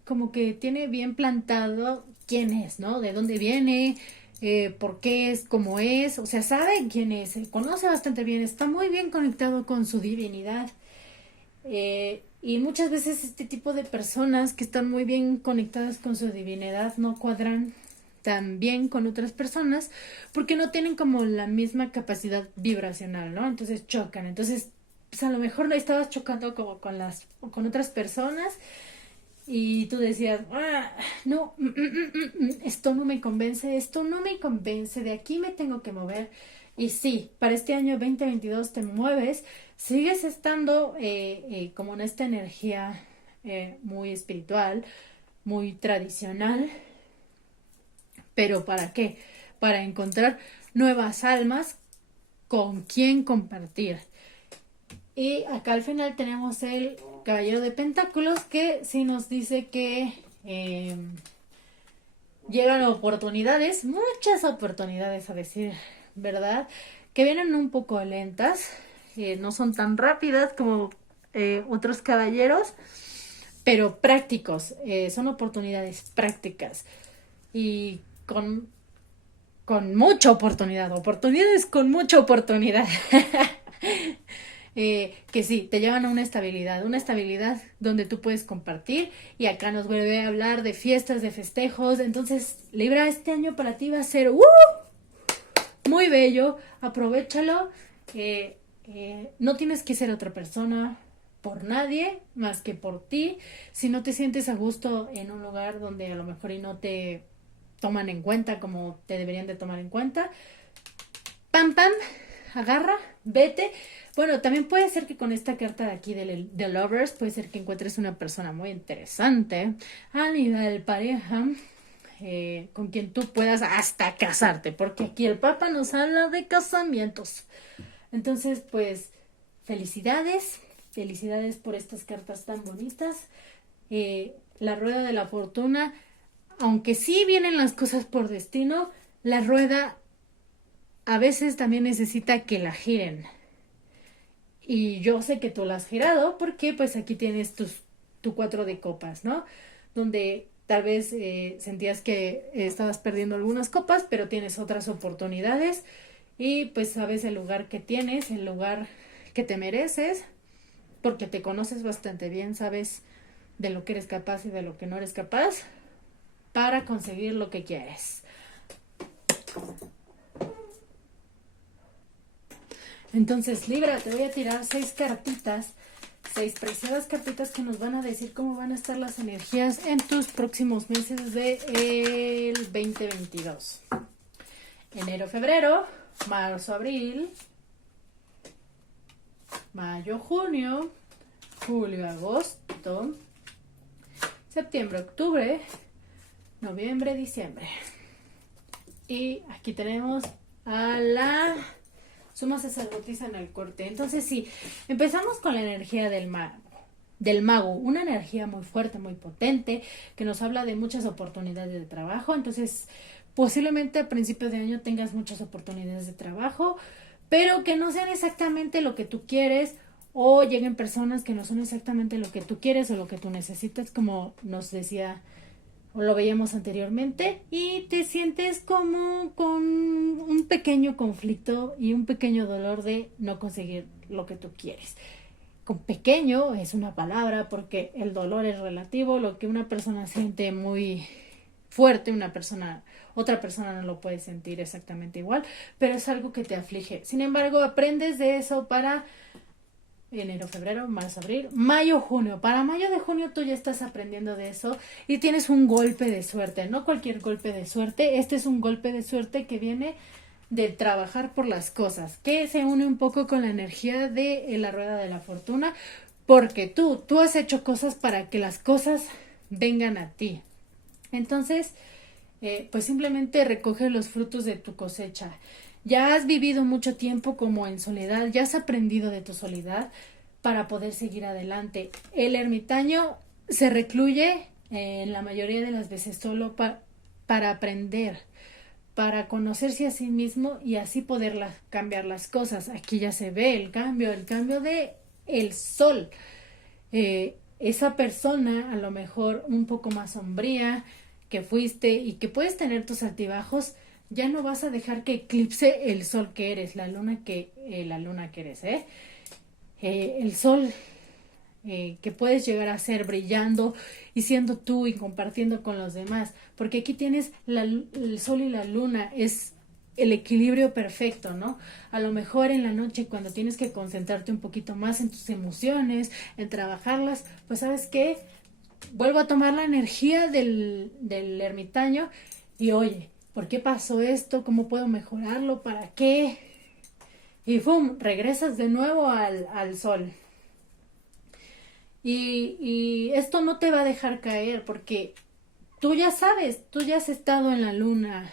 como que tiene bien plantado quién es, ¿no? De dónde viene, por qué es, cómo es, o sea, sabe quién es, conoce bastante bien, está muy bien conectado con su divinidad. Y muchas veces este tipo de personas que están muy bien conectadas con su divinidad no cuadran tan bien con otras personas porque no tienen como la misma capacidad vibracional, ¿no? Entonces chocan. Entonces, pues a lo mejor no estabas chocando como con otras personas y tú decías, no, esto no me convence, de aquí me tengo que mover. Y sí, para este año 2022 te mueves, sigues estando como en esta energía muy espiritual, muy tradicional, pero ¿para qué? Para encontrar nuevas almas con quien compartir. Y acá al final tenemos el Caballero de Pentáculos que sí nos dice que llegan oportunidades, muchas oportunidades a decir, ¿verdad? Que vienen un poco lentas, no son tan rápidas como otros caballeros, pero prácticos, son oportunidades prácticas y con mucha oportunidades con mucha oportunidad. Que sí, te llevan a una estabilidad donde tú puedes compartir y acá nos vuelve a hablar de fiestas, de festejos, entonces Libra, este año para ti va a ser muy bello, aprovéchalo, no tienes que ser otra persona por nadie más que por ti, si no te sientes a gusto en un lugar donde a lo mejor y no te toman en cuenta como te deberían de tomar en cuenta, pam, agarra, vete. Bueno, también puede ser que con esta carta de aquí de Lovers, puede ser que encuentres una persona muy interesante a nivel pareja, con quien tú puedas hasta casarte, porque aquí el Papa nos habla de casamientos. Entonces, pues, felicidades por estas cartas tan bonitas. La rueda de la fortuna, aunque sí vienen las cosas por destino, la rueda a veces también necesita que la giren. Y yo sé que tú la has girado porque pues aquí tienes tu 4 de copas, ¿no? Donde tal vez sentías que estabas perdiendo algunas copas, pero tienes otras oportunidades y pues sabes el lugar que tienes, el lugar que te mereces, porque te conoces bastante bien, sabes de lo que eres capaz y de lo que no eres capaz para conseguir lo que quieres. Entonces, Libra, te voy a tirar 6 cartitas, 6 preciadas cartitas que nos van a decir cómo van a estar las energías en tus próximos meses del 2022. Enero, febrero, marzo, abril, mayo, junio, julio, agosto, septiembre, octubre, noviembre, diciembre. Y aquí tenemos a la suma sacerdotisa en el corte. Entonces sí, empezamos con la energía del mago, una energía muy fuerte, muy potente, que nos habla de muchas oportunidades de trabajo. Entonces, posiblemente a principios de año tengas muchas oportunidades de trabajo, pero que no sean exactamente lo que tú quieres, o lleguen personas que no son exactamente lo que tú quieres o lo que tú necesitas, como nos decía o lo veíamos anteriormente, y te sientes como con un pequeño conflicto y un pequeño dolor de no conseguir lo que tú quieres. Con pequeño es una palabra porque el dolor es relativo, lo que una persona siente muy fuerte, otra persona no lo puede sentir exactamente igual, pero es algo que te aflige. Sin embargo, aprendes de eso para enero, febrero, marzo, abril, mayo, junio. Para mayo de junio tú ya estás aprendiendo de eso y tienes un golpe de suerte. No cualquier golpe de suerte, este es un golpe de suerte que viene de trabajar por las cosas, que se une un poco con la energía de la rueda de la fortuna, porque tú has hecho cosas para que las cosas vengan a ti. Entonces, pues simplemente recoge los frutos de tu cosecha. Ya has vivido mucho tiempo como en soledad, ya has aprendido de tu soledad para poder seguir adelante. El ermitaño se recluye en la mayoría de las veces solo para aprender, para conocerse a sí mismo y así poder cambiar las cosas. Aquí ya se ve el cambio de el sol. Esa persona a lo mejor un poco más sombría que fuiste y que puedes tener tus altibajos, ya no vas a dejar que eclipse el sol que eres, la luna que eres, el sol que puedes llegar a ser brillando y siendo tú y compartiendo con los demás, porque aquí tienes el sol y la luna, es el equilibrio perfecto, ¿no? A lo mejor en la noche cuando tienes que concentrarte un poquito más en tus emociones, en trabajarlas, pues ¿sabes qué? Vuelvo a tomar la energía del ermitaño y oye, ¿por qué pasó esto? ¿Cómo puedo mejorarlo? ¿Para qué? Y ¡pum! Regresas de nuevo al sol. Y esto no te va a dejar caer porque tú ya sabes, tú ya has estado en la luna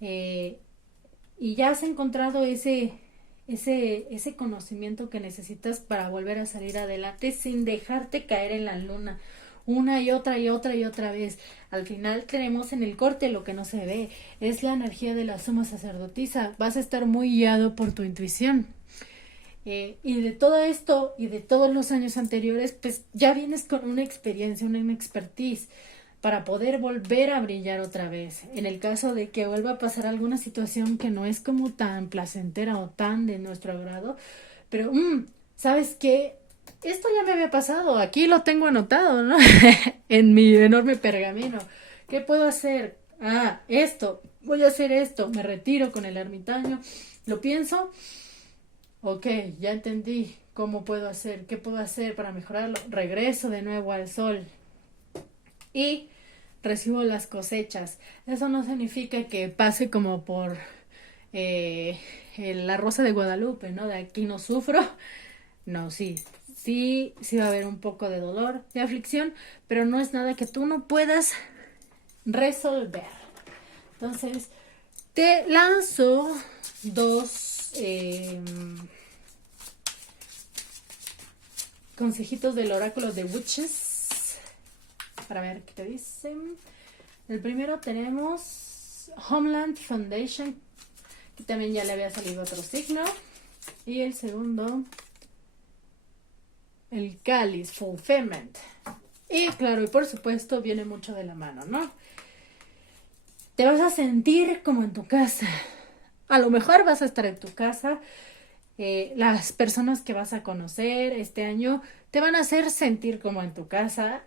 y ya has encontrado ese conocimiento que necesitas para volver a salir adelante sin dejarte caer en la luna una y otra y otra y otra vez. Al final tenemos en el corte lo que no se ve, es la energía de la suma sacerdotisa. Vas a estar muy guiado por tu intuición. Y de todo esto y de todos los años anteriores, pues ya vienes con una experiencia, una expertise para poder volver a brillar otra vez. En el caso de que vuelva a pasar alguna situación que no es como tan placentera o tan de nuestro agrado, pero ¿sabes qué? Esto ya me había pasado, aquí lo tengo anotado, ¿no? En mi enorme pergamino. ¿Qué puedo hacer? Esto, voy a hacer esto, me retiro con el ermitaño, lo pienso. Ok, ya entendí cómo puedo hacer, qué puedo hacer para mejorarlo. Regreso de nuevo al sol y recibo las cosechas. Eso no significa que pase como por la Rosa de Guadalupe, ¿no? De aquí no sufro. No, sí va a haber un poco de dolor, de aflicción, pero no es nada que tú no puedas resolver. Entonces, te lanzo dos consejitos del oráculo de Witches para ver qué te dicen. El primero tenemos Homeland Foundation, que también ya le había salido otro signo. Y el segundo, el Cáliz Fulfillment. Y claro, y por supuesto viene mucho de la mano, ¿no? Te vas a sentir como en tu casa. A lo mejor vas a estar en tu casa. Las personas que vas a conocer este año te van a hacer sentir como en tu casa.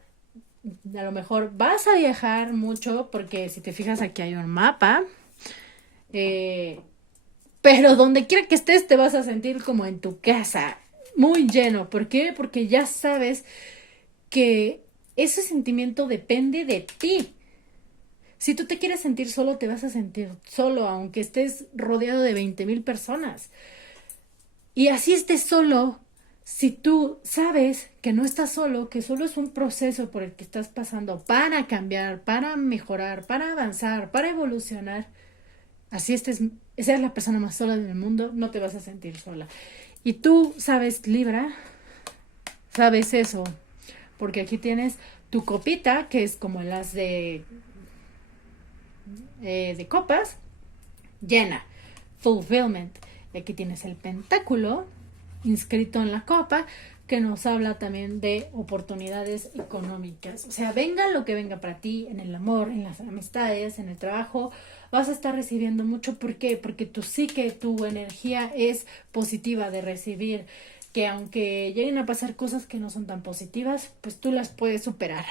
A lo mejor vas a viajar mucho porque si te fijas aquí hay un mapa. Pero donde quiera que estés te vas a sentir como en tu casa. Muy lleno. ¿Por qué? Porque ya sabes que ese sentimiento depende de ti. Si tú te quieres sentir solo, te vas a sentir solo, aunque estés rodeado de 20,000 personas. Y así estés solo, si tú sabes que no estás solo, que solo es un proceso por el que estás pasando para cambiar, para mejorar, para avanzar, para evolucionar, así seas la persona más sola del mundo, no te vas a sentir sola. Y tú sabes, Libra, sabes eso, porque aquí tienes tu copita, que es como las de copas, llena, fulfillment. Y aquí tienes el pentáculo inscrito en la copa, que nos habla también de oportunidades económicas. O sea, venga lo que venga para ti, en el amor, en las amistades, en el trabajo, vas a estar recibiendo mucho. ¿Por qué? Porque tu psique, tu energía es positiva de recibir, que aunque lleguen a pasar cosas que no son tan positivas, pues tú las puedes superar.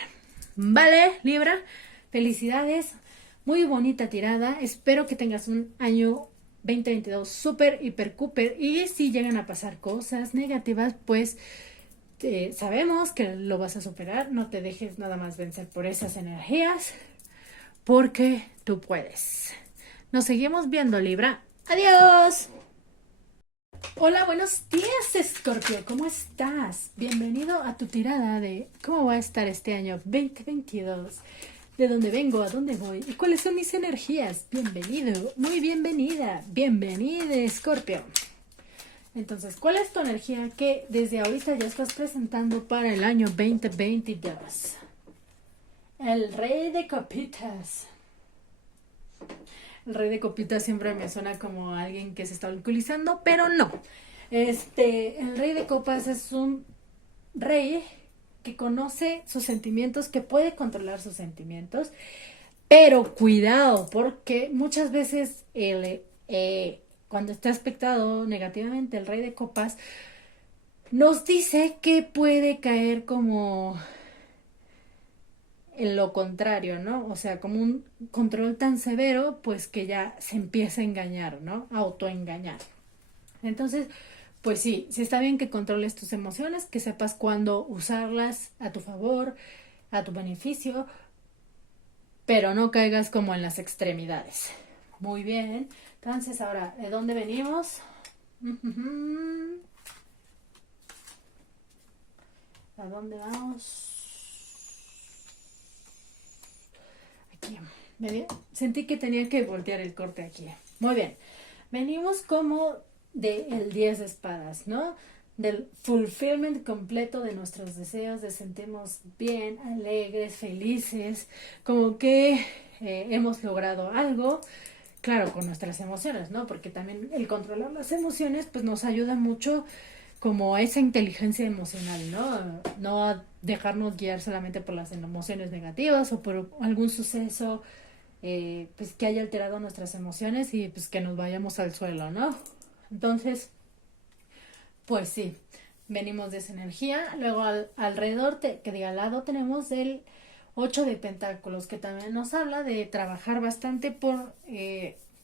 ¿Vale, Libra? Felicidades, muy bonita tirada. Espero que tengas un año 2022 súper, hiper, cooper. Y si llegan a pasar cosas negativas, pues sabemos que lo vas a superar. No te dejes nada más vencer por esas energías, porque tú puedes. Nos seguimos viendo, Libra. ¡Adiós! Hola, buenos días, Escorpio. ¿Cómo estás? Bienvenido a tu tirada de cómo va a estar este año 2022. ¿De dónde vengo? ¿A dónde voy? ¿Y cuáles son mis energías? Bienvenido, muy bienvenida. Bienvenida, Escorpio. Entonces, ¿cuál es tu energía que desde ahorita ya estás presentando para el año 2022? El Rey de Copitas. El Rey de Copitas siempre me suena como alguien que se está alcoholizando, pero no. El Rey de Copas es un rey que conoce sus sentimientos, que puede controlar sus sentimientos, pero cuidado, porque muchas veces cuando está aspectado negativamente el Rey de Copas, nos dice que puede caer como en lo contrario, ¿no? O sea, como un control tan severo, pues que ya se empieza a engañar, ¿no? A autoengañar. Entonces, pues sí está bien que controles tus emociones, que sepas cuándo usarlas a tu favor, a tu beneficio, pero no caigas como en las extremidades. Muy bien. Entonces, ahora, ¿de dónde venimos? ¿A dónde vamos? Aquí. Sentí que tenía que voltear el corte aquí. Muy bien. Venimos como del 10 de espadas, ¿no? Del fulfillment completo de nuestros deseos, de sentirnos bien, alegres, felices, como que hemos logrado algo, claro, con nuestras emociones, ¿no? Porque también el controlar las emociones, pues nos ayuda mucho como a esa inteligencia emocional, ¿no? No a dejarnos guiar solamente por las emociones negativas o por algún suceso pues que haya alterado nuestras emociones y pues que nos vayamos al suelo, ¿no? Entonces, pues sí, venimos de esa energía. Luego alrededor, que diga al lado, tenemos el 8 de pentáculos, que también nos habla de trabajar bastante por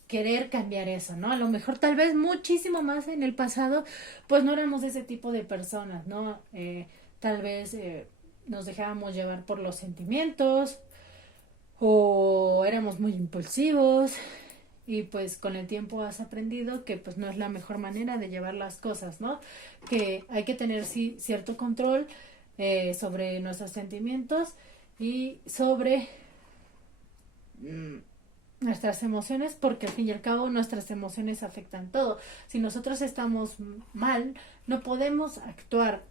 querer cambiar eso, ¿no? A lo mejor tal vez muchísimo más en el pasado, pues no éramos ese tipo de personas, ¿no? Tal vez nos dejábamos llevar por los sentimientos o éramos muy impulsivos y pues con el tiempo has aprendido que pues no es la mejor manera de llevar las cosas, ¿no? Que hay que tener sí, cierto control sobre nuestros sentimientos y sobre nuestras emociones, porque al fin y al cabo nuestras emociones afectan todo. Si nosotros estamos mal, no podemos actuar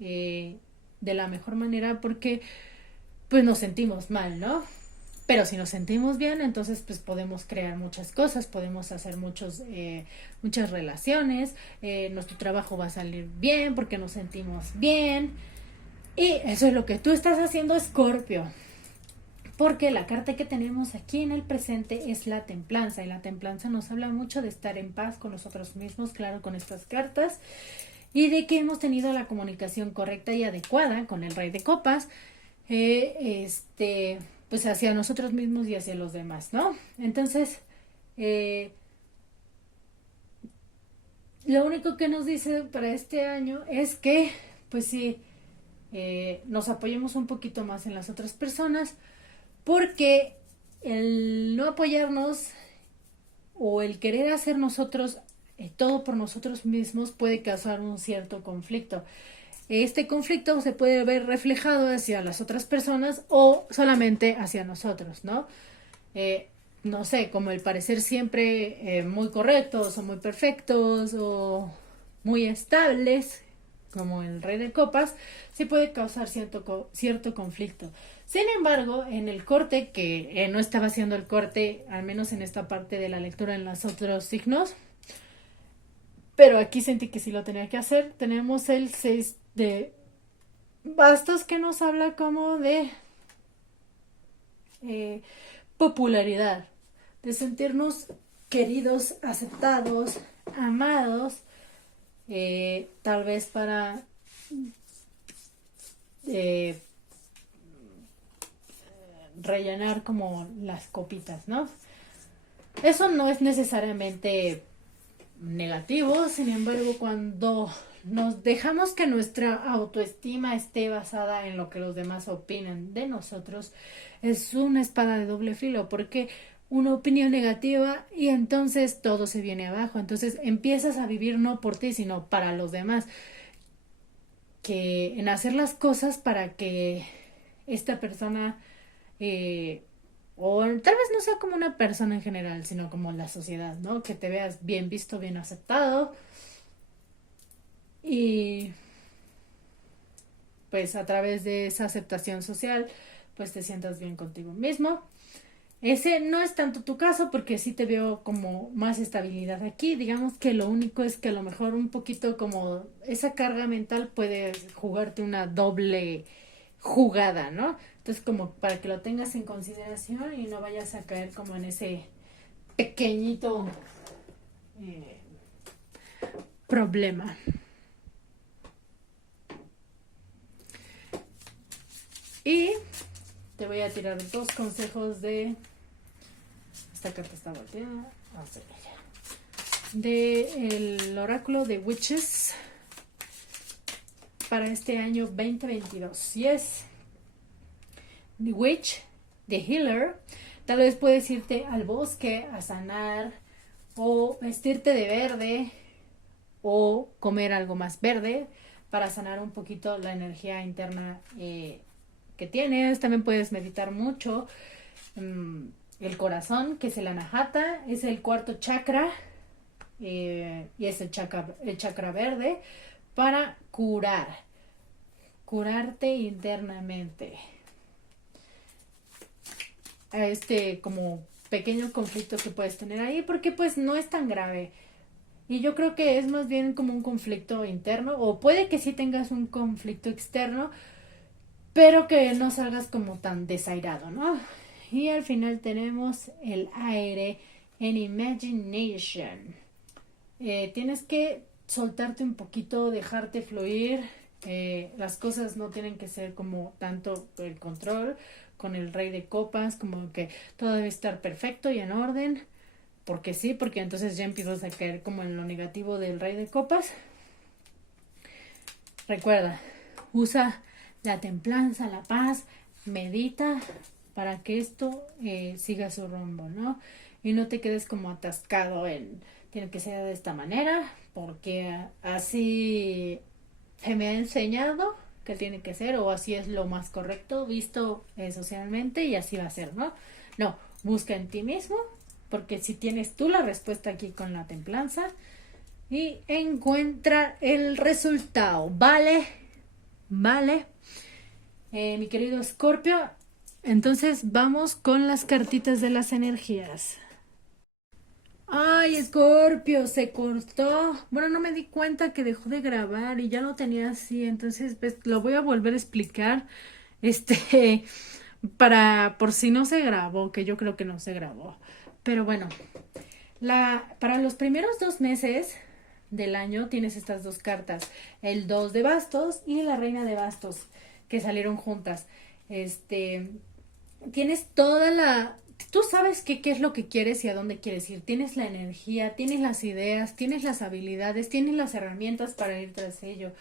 de la mejor manera porque pues nos sentimos mal, ¿no? Pero si nos sentimos bien, entonces pues podemos crear muchas cosas, podemos hacer muchas relaciones, nuestro trabajo va a salir bien porque nos sentimos bien. Y eso es lo que tú estás haciendo, Escorpio. Porque la carta que tenemos aquí en el presente es la templanza. Y la templanza nos habla mucho de estar en paz con nosotros mismos, claro, con estas cartas. Y de que hemos tenido la comunicación correcta y adecuada con el Rey de Copas. Pues hacia nosotros mismos y hacia los demás, ¿no? Entonces, lo único que nos dice para este año es que, pues sí, nos apoyemos un poquito más en las otras personas, porque el no apoyarnos o el querer hacer nosotros todo por nosotros mismos puede causar un cierto conflicto. Este conflicto se puede ver reflejado hacia las otras personas o solamente hacia nosotros, ¿no? No sé, como el parecer siempre muy correctos o muy perfectos o muy estables, como el Rey de Copas, sí puede causar cierto conflicto. Sin embargo, en el corte, que no estaba haciendo el corte, al menos en esta parte de la lectura en los otros signos, pero aquí sentí que sí lo tenía que hacer, tenemos el 6 de bastos que nos habla como de popularidad, de sentirnos queridos, aceptados, amados, tal vez para eh, rellenar como las copitas, ¿no? Eso no es necesariamente negativo, sin embargo, cuando nos dejamos que nuestra autoestima esté basada en lo que los demás opinan de nosotros, es una espada de doble filo, porque una opinión negativa y entonces todo se viene abajo, entonces empiezas a vivir no por ti, sino para los demás, que en hacer las cosas para que esta persona o tal vez no sea como una persona en general, sino como la sociedad, ¿no? Que te veas bien visto, bien aceptado y pues a través de esa aceptación social, pues te sientas bien contigo mismo. Ese no es tanto tu caso porque sí te veo como más estabilidad aquí. Digamos que lo único es que a lo mejor un poquito como esa carga mental puede jugarte una doble jugada, ¿no? Entonces como para que lo tengas en consideración y no vayas a caer como en ese pequeñito eh, problema. Y te voy a tirar dos consejos de... Esta carta está volteada. Vamos a ver. De el oráculo de Witches para este año 2022. Y es The Witch, The Healer. Tal vez puedes irte al bosque a sanar o vestirte de verde o comer algo más verde para sanar un poquito la energía interna que tienes. También puedes meditar mucho. El corazón, que es el anahata, es el cuarto chakra y es el chakra verde para curarte internamente a este como pequeño conflicto que puedes tener ahí, porque pues no es tan grave. Y yo creo que es más bien como un conflicto interno, o puede que sí tengas un conflicto externo, pero que no salgas como tan desairado, ¿no? Y al final tenemos el aire en Imagination. Tienes que soltarte un poquito, dejarte fluir. Las cosas no tienen que ser como tanto el control con el rey de copas, como que todo debe estar perfecto y en orden. Porque sí, porque entonces ya empiezas a caer como en lo negativo del rey de copas. Recuerda, usa la templanza, la paz, medita para que esto siga su rumbo, ¿no? Y no te quedes como atascado en tiene que ser de esta manera, porque así se me ha enseñado que tiene que ser, o así es lo más correcto visto socialmente y así va a ser, ¿no? No, busca en ti mismo, porque si tienes tú la respuesta aquí con la templanza y encuentra el resultado, ¿vale? ¿Vale? Mi querido Escorpio, entonces vamos con las cartitas de las energías. Ay, Escorpio, se cortó. Bueno, no me di cuenta que dejó de grabar y ya lo tenía así, entonces pues, lo voy a volver a explicar. Este, por si no se grabó, que yo creo que no se grabó. Pero bueno, para los primeros 2 meses del año tienes estas dos cartas, el 2 de bastos y la reina de bastos, que salieron juntas. Tienes toda la... Tú sabes qué es lo que quieres y a dónde quieres ir. Tienes la energía, tienes las ideas, tienes las habilidades, tienes las herramientas para ir tras ello.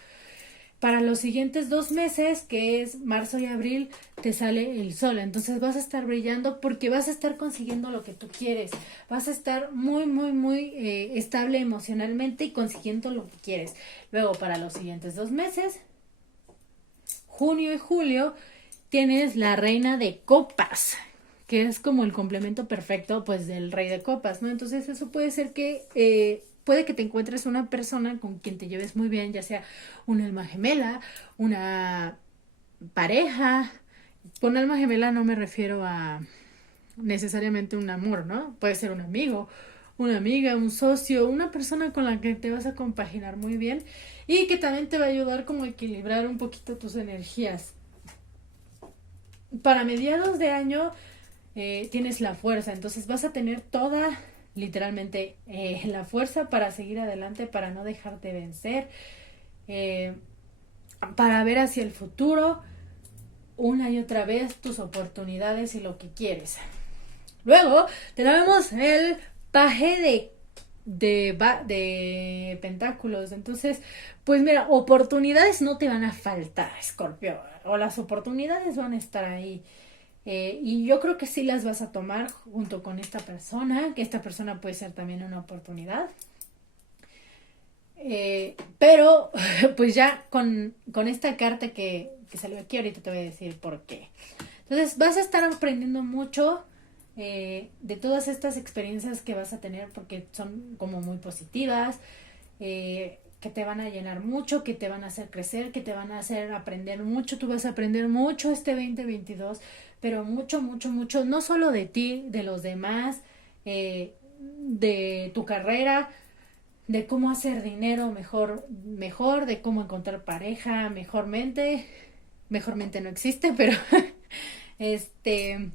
Para los siguientes 2 meses, que es marzo y abril, te sale el sol. Entonces vas a estar brillando porque vas a estar consiguiendo lo que tú quieres. Vas a estar muy, muy, muy estable emocionalmente y consiguiendo lo que quieres. Luego, para los siguientes 2 meses, junio y julio, tienes la reina de copas, que es como el complemento perfecto pues del rey de copas, ¿no? Entonces eso puede ser que puede que te encuentres una persona con quien te lleves muy bien, ya sea una alma gemela, una pareja. Con alma gemela no me refiero a necesariamente un amor, ¿no? Puede ser un amigo, una amiga, un socio, una persona con la que te vas a compaginar muy bien y que también te va a ayudar como a equilibrar un poquito tus energías. Para mediados de año tienes la fuerza, entonces vas a tener toda, literalmente, la fuerza para seguir adelante, para no dejarte vencer, para ver hacia el futuro, una y otra vez tus oportunidades y lo que quieres. Luego tenemos el paje de pentáculos. Entonces, pues mira, oportunidades no te van a faltar, Escorpio, o las oportunidades van a estar ahí. Y yo creo que sí las vas a tomar junto con esta persona, que esta persona puede ser también una oportunidad. Pero pues ya con esta carta que salió aquí, ahorita te voy a decir por qué. Entonces vas a estar aprendiendo mucho de todas estas experiencias que vas a tener porque son como muy positivas, que te van a llenar mucho, que te van a hacer crecer, que te van a hacer aprender mucho. Tú vas a aprender mucho este 2022, pero mucho, mucho, mucho, no solo de ti, de los demás, de tu carrera, de cómo hacer dinero mejor, de cómo encontrar pareja mejormente no existe, pero este,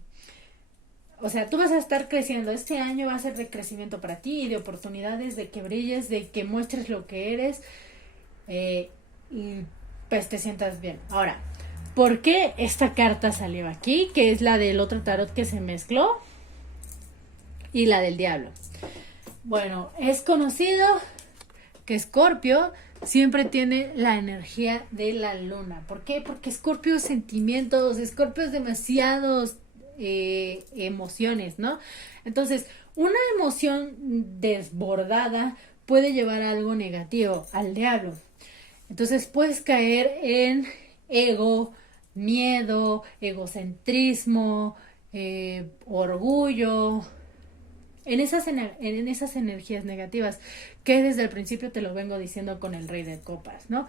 o sea, tú vas a estar creciendo, este año va a ser de crecimiento para ti y de oportunidades, de que brilles, de que muestres lo que eres, y pues te sientas bien. Ahora, ¿por qué esta carta salió aquí? Que es la del otro tarot que se mezcló y la del diablo. Bueno, es conocido que Escorpio siempre tiene la energía de la luna. ¿Por qué? Porque Escorpio es sentimientos, Escorpio es demasiados emociones, ¿no? Entonces, una emoción desbordada puede llevar a algo negativo, al diablo. Entonces puedes caer en ego, miedo, egocentrismo, orgullo, en esas energías negativas, que desde el principio te lo vengo diciendo con el Rey de Copas, ¿no?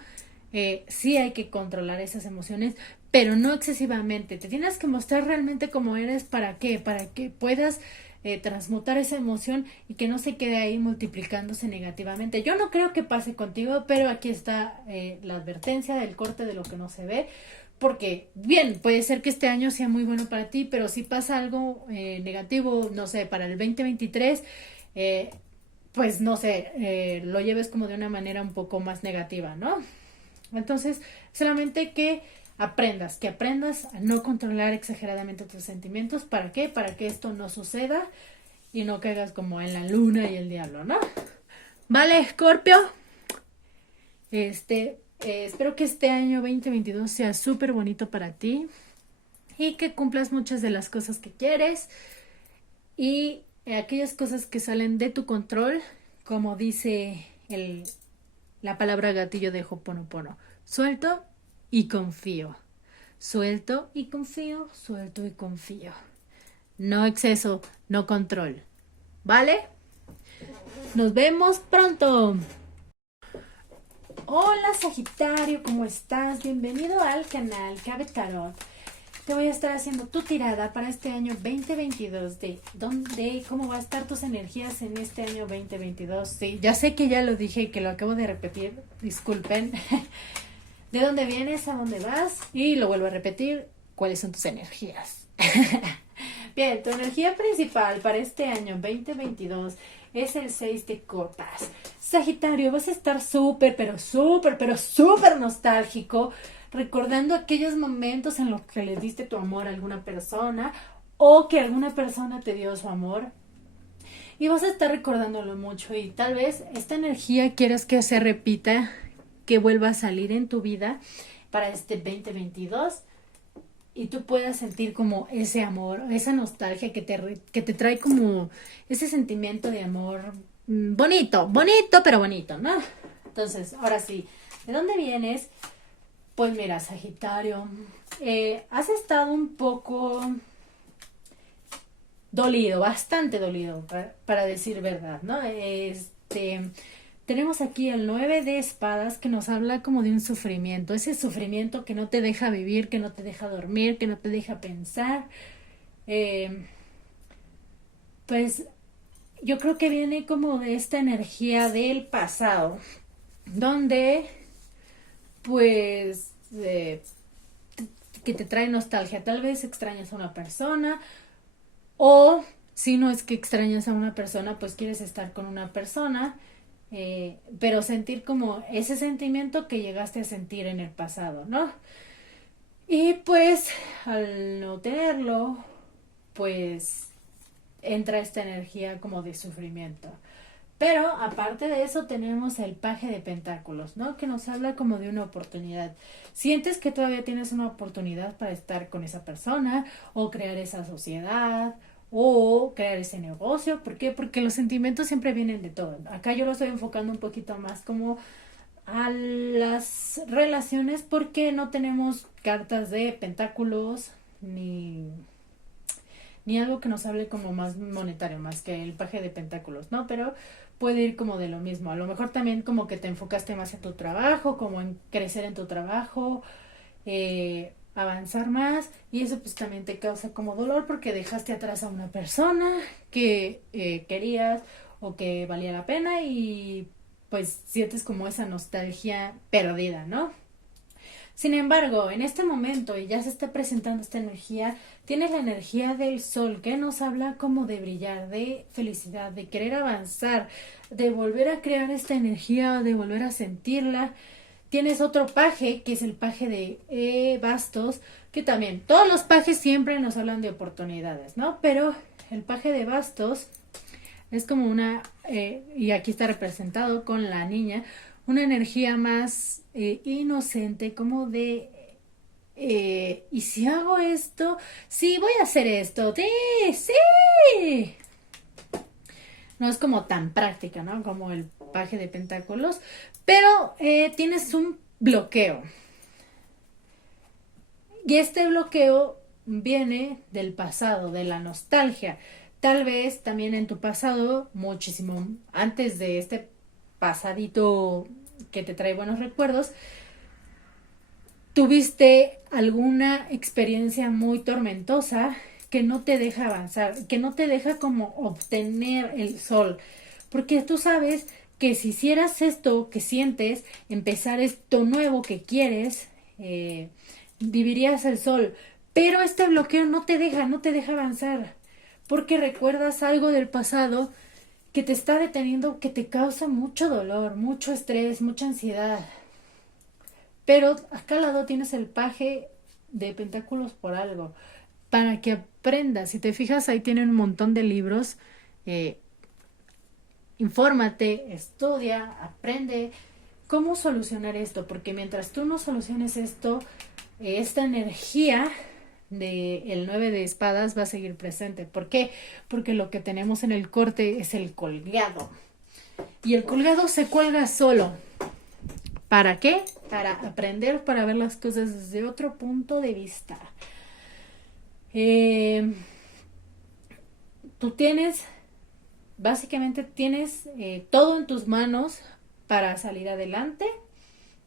Sí hay que controlar esas emociones, pero no excesivamente. Te tienes que mostrar realmente como eres. ¿Para qué? Para que puedas transmutar esa emoción y que no se quede ahí multiplicándose negativamente. Yo no creo que pase contigo, pero aquí está la advertencia del corte de lo que no se ve. Porque, bien, puede ser que este año sea muy bueno para ti, pero si pasa algo negativo, no sé, para el 2023, pues no sé, lo lleves como de una manera un poco más negativa, ¿no? Entonces, solamente que aprendas a no controlar exageradamente tus sentimientos. ¿Para qué? Para que esto no suceda y no caigas como en la luna y el diablo, ¿no? Vale, Escorpio. Espero que este año 2022 sea súper bonito para ti y que cumplas muchas de las cosas que quieres y aquellas cosas que salen de tu control, como dice la palabra gatillo de Ho'oponopono. Suelto y confío. Suelto y confío, suelto y confío. No exceso, no control. ¿Vale? Nos vemos pronto. Hola Sagitario, ¿cómo estás? Bienvenido al canal Cabe Tarot. Te voy a estar haciendo tu tirada para este año 2022 de cómo va a estar tus energías en este año 2022. Sí, ya sé que ya lo dije y que lo acabo de repetir, disculpen. ¿De dónde vienes? ¿A dónde vas? Y lo vuelvo a repetir, ¿cuáles son tus energías? Bien, tu energía principal para este año 2022 es el 6 de copas. Sagitario, vas a estar súper, pero súper, pero súper nostálgico, recordando aquellos momentos en los que le diste tu amor a alguna persona o que alguna persona te dio su amor. Y vas a estar recordándolo mucho y tal vez esta energía quieras que se repita, que vuelva a salir en tu vida para este 2022 y tú puedas sentir como ese amor, esa nostalgia que te trae como ese sentimiento de amor bonito, bonito, pero bonito, ¿no? Entonces, ahora sí, ¿de dónde vienes? Pues mira, Sagitario, has estado un poco dolido, bastante dolido, para decir verdad, ¿no? Tenemos aquí el 9 de espadas que nos habla como de un sufrimiento, ese sufrimiento que no te deja vivir, que no te deja dormir, que no te deja pensar. Pues yo creo que viene como de esta energía del pasado, donde pues que te trae nostalgia. Tal vez extrañas a una persona o si no es que extrañas a una persona, pues quieres estar con una persona. Pero sentir como ese sentimiento que llegaste a sentir en el pasado, ¿no? Y pues al no tenerlo, pues entra esta energía como de sufrimiento. Pero aparte de eso tenemos el paje de pentáculos, ¿no? Que nos habla como de una oportunidad. Sientes que todavía tienes una oportunidad para estar con esa persona o crear esa sociedad o crear ese negocio. ¿Por qué? Porque los sentimientos siempre vienen de todo. Acá yo lo estoy enfocando un poquito más como a las relaciones porque no tenemos cartas de pentáculos ni algo que nos hable como más monetario, más que el paje de pentáculos, ¿no? Pero puede ir como de lo mismo. A lo mejor también como que te enfocaste más en tu trabajo, como en crecer en tu trabajo, avanzar más, y eso pues también te causa como dolor porque dejaste atrás a una persona que querías o que valía la pena y pues sientes como esa nostalgia perdida, ¿no? Sin embargo, en este momento, y ya se está presentando esta energía, tienes la energía del sol, que nos habla como de brillar, de felicidad, de querer avanzar, de volver a crear esta energía, de volver a sentirla. Tienes otro paje, que es el paje de bastos, que también, todos los pajes siempre nos hablan de oportunidades, ¿no? Pero el paje de bastos es como una, y aquí está representado con la niña, una energía más inocente, como de, ¿y si hago esto? Sí, voy a hacer esto, sí, sí. No es como tan práctica, ¿no? Como el paje de pentáculos, pero tienes un bloqueo. Y este bloqueo viene del pasado, de la nostalgia. Tal vez también en tu pasado, muchísimo antes de este pasadito que te trae buenos recuerdos, tuviste alguna experiencia muy tormentosa que no te deja avanzar, que no te deja como obtener el sol. Porque tú sabes que si hicieras esto que sientes, empezar esto nuevo que quieres, vivirías el sol. Pero este bloqueo no te deja avanzar. Porque recuerdas algo del pasado que te está deteniendo, que te causa mucho dolor, mucho estrés, mucha ansiedad. Pero acá al lado tienes el paje de pentáculos por algo. Para que aprendas. Si te fijas, ahí tienen un montón de libros. Eh, Infórmate, estudia, aprende cómo solucionar esto. Porque mientras tú no soluciones esto, esta energía del 9 de espadas va a seguir presente. ¿Por qué? Porque lo que tenemos en el corte es el colgado. Y el colgado se cuelga solo. ¿Para qué? Para aprender, para ver las cosas desde otro punto de vista. Tú tienes, básicamente tienes todo en tus manos para salir adelante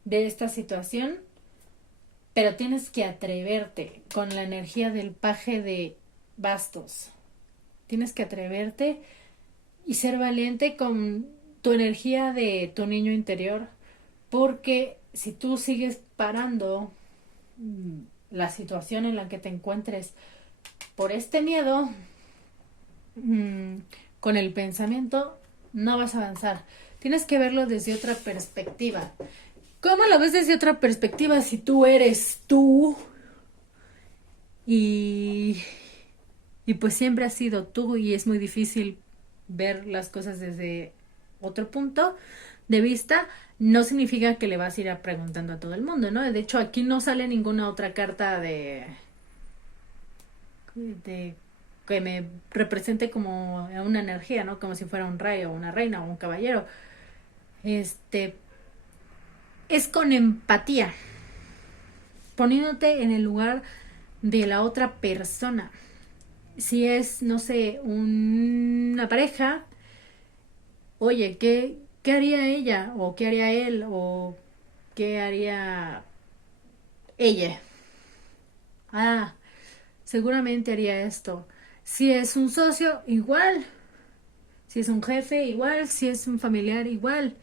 de esta situación, pero tienes que atreverte con la energía del paje de bastos. Tienes que atreverte y ser valiente con tu energía de tu niño interior, porque si tú sigues parando la situación en la que te encuentres por este miedo, con el pensamiento, no vas a avanzar. Tienes que verlo desde otra perspectiva. ¿Cómo lo ves desde otra perspectiva si tú eres tú y, y pues siempre has sido tú y es muy difícil ver las cosas desde otro punto de vista? No significa que le vas a ir a preguntando a todo el mundo, ¿no? De hecho, aquí no sale ninguna otra carta de que me represente como una energía, ¿no? Como si fuera un rey o una reina o un caballero. Este es con empatía, poniéndote en el lugar de la otra persona. Si es, no sé, una pareja, oye, ¿qué haría ella? ¿O qué haría él? ¿O qué haría ella? Ah, seguramente haría esto. Si es un socio, igual. Si es un jefe, igual. Si es un familiar, igual.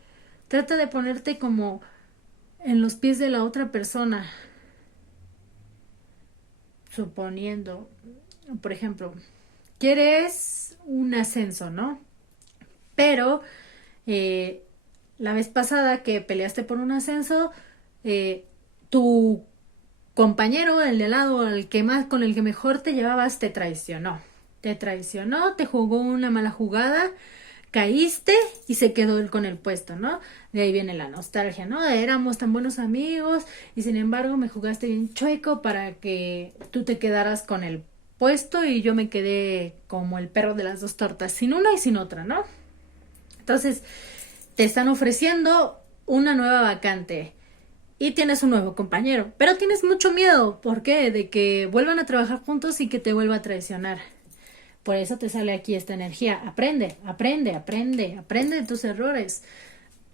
Trata de ponerte como en los pies de la otra persona. Suponiendo, por ejemplo, quieres un ascenso, ¿no? Pero eh, la vez pasada que peleaste por un ascenso, tu compañero, el de al lado, el que más, con el que mejor te llevabas, te traicionó. Te traicionó, te jugó una mala jugada, caíste y se quedó él con el puesto, ¿no? De ahí viene la nostalgia, ¿no? Éramos tan buenos amigos y sin embargo me jugaste bien chueco para que tú te quedaras con el puesto y yo me quedé como el perro de las dos tortas, sin una y sin otra, ¿no? Entonces, te están ofreciendo una nueva vacante y tienes un nuevo compañero, pero tienes mucho miedo. ¿Por qué? De que vuelvan a trabajar juntos y que te vuelva a traicionar. Por eso te sale aquí esta energía. Aprende, aprende, aprende, aprende de tus errores.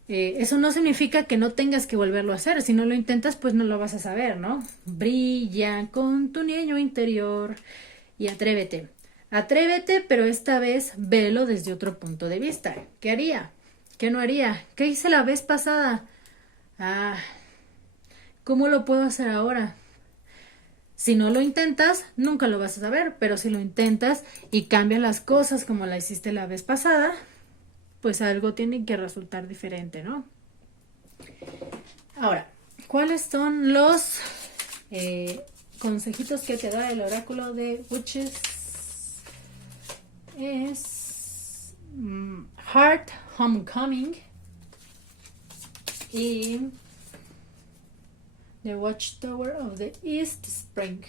Eso no significa que no tengas que volverlo a hacer. Si no lo intentas, pues no lo vas a saber, ¿no? Brilla con tu niño interior y atrévete. Atrévete, pero esta vez velo desde otro punto de vista. ¿Qué haría? ¿Qué no haría? ¿Qué hice la vez pasada? Ah, ¿cómo lo puedo hacer ahora? Si no lo intentas, nunca lo vas a saber, pero si lo intentas y cambias las cosas como la hiciste la vez pasada, pues algo tiene que resultar diferente, ¿no? Ahora, ¿cuáles son los consejitos que te da el oráculo de Witches? Es Heart Homecoming y The Watchtower of the East Spring.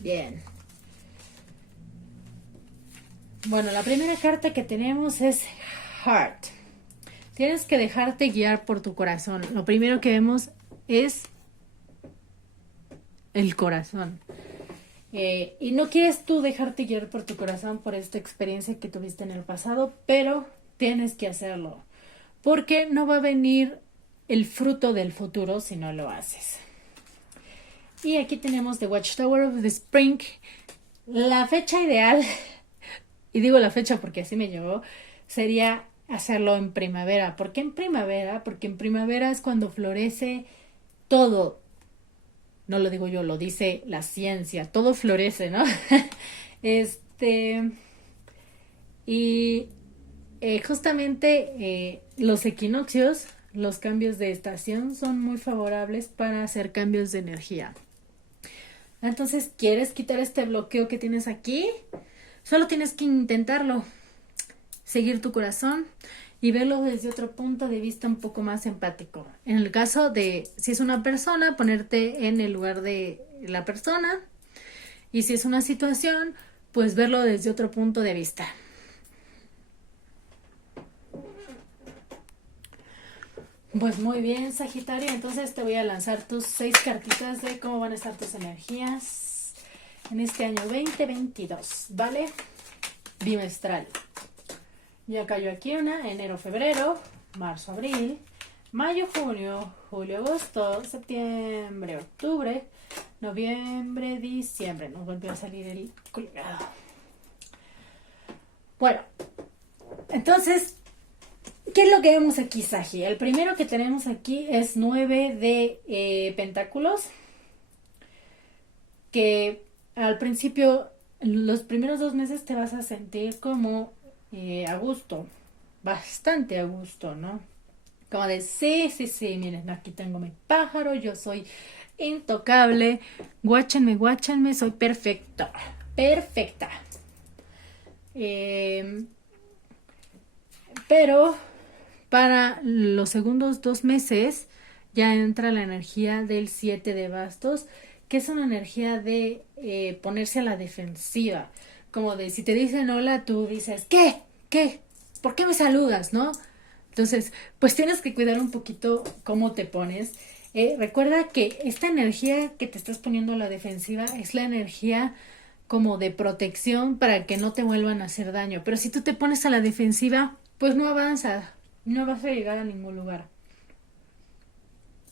Bien. Bueno, la primera carta que tenemos es Heart. Tienes que dejarte guiar por tu corazón. Lo primero que vemos es el corazón. Y no quieres tú dejarte guiar por tu corazón por esta experiencia que tuviste en el pasado, pero tienes que hacerlo. Porque no va a venir el fruto del futuro si no lo haces. Y aquí tenemos The Watchtower of the Spring. La fecha ideal, y digo la fecha porque así me llegó, sería hacerlo en primavera. ¿Por qué en primavera? Porque en primavera es cuando florece todo. No lo digo yo, lo dice la ciencia. Todo florece, ¿no? Y justamente los equinoccios, los cambios de estación, son muy favorables para hacer cambios de energía. Entonces, ¿quieres quitar este bloqueo que tienes aquí? Solo tienes que intentarlo. Seguir tu corazón y verlo desde otro punto de vista un poco más empático. En el caso de, si es una persona, ponerte en el lugar de la persona. Y si es una situación, pues verlo desde otro punto de vista. Pues muy bien, Sagitario. Entonces te voy a lanzar tus 6 cartitas de cómo van a estar tus energías en este año 2022, ¿vale? Bimestral. Ya cayó aquí una, enero, febrero, marzo, abril, mayo, junio, julio, agosto, septiembre, octubre, noviembre, diciembre. Nos volvió a salir el colgado. Bueno, entonces, ¿qué es lo que vemos aquí, Sagi? El primero que tenemos aquí es 9 de pentáculos, que al principio, los primeros 2 meses te vas a sentir como a gusto, bastante a gusto, ¿no? Como de, sí, miren, aquí tengo mi pájaro, yo soy intocable, guáchenme, soy perfecta. Pero para los segundos 2 meses ya entra la energía del 7 de bastos, que es una energía de ponerse a la defensiva. Como de si te dicen hola, tú dices, ¿qué? ¿Por qué me saludas, no? Entonces, pues tienes que cuidar un poquito cómo te pones. Recuerda que esta energía que te estás poniendo a la defensiva es la energía como de protección para que no te vuelvan a hacer daño. Pero si tú te pones a la defensiva, pues no avanzas, no vas a llegar a ningún lugar.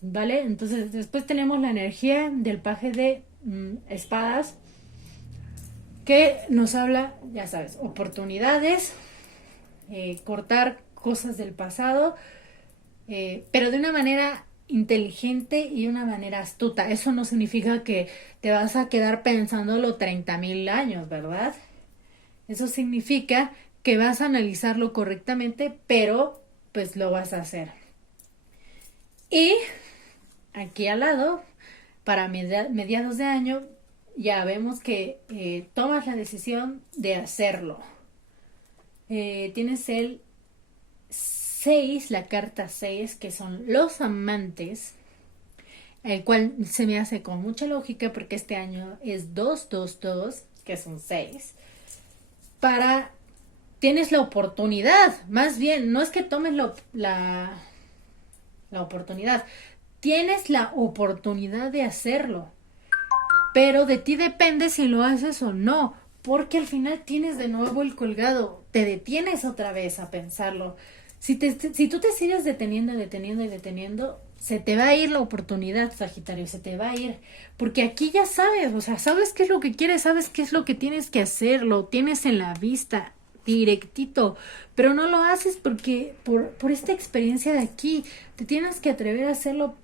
¿Vale? Entonces, después tenemos la energía del paje de espadas, que nos habla, ya sabes, oportunidades, cortar cosas del pasado, pero de una manera inteligente y una manera astuta. Eso no significa que te vas a quedar pensándolo 30,000 años, ¿verdad? Eso significa que vas a analizarlo correctamente, pero pues lo vas a hacer. Y aquí al lado para mediados de año ya vemos que tomas la decisión de hacerlo. Tienes el 6, la carta 6, que son los amantes, el cual se me hace con mucha lógica porque este año es 222, que son 6. Tienes la oportunidad, más bien, no es que tomes la oportunidad, tienes la oportunidad de hacerlo, pero de ti depende si lo haces o no, porque al final tienes de nuevo el colgado, te detienes otra vez a pensarlo. Si tú te sigues deteniendo, se te va a ir la oportunidad, Sagitario, se te va a ir, porque aquí ya sabes, o sea, sabes qué es lo que quieres, sabes qué es lo que tienes que hacer, lo tienes en la vista, directito, pero no lo haces porque por esta experiencia de aquí, te tienes que atrever a hacerlo.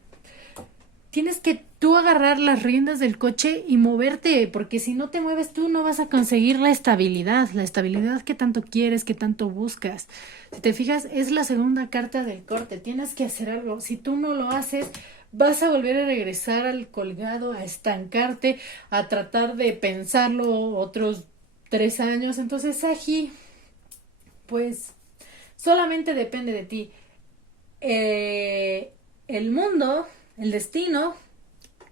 Tienes que tú agarrar las riendas del coche y moverte, porque si no te mueves tú no vas a conseguir la estabilidad que tanto quieres, que tanto buscas. Si te fijas, es la segunda carta del corte, tienes que hacer algo. Si tú no lo haces, vas a volver a regresar al colgado, a estancarte, a tratar de pensarlo otros 3 años. Entonces aquí, pues, solamente depende de ti. El mundo, el destino,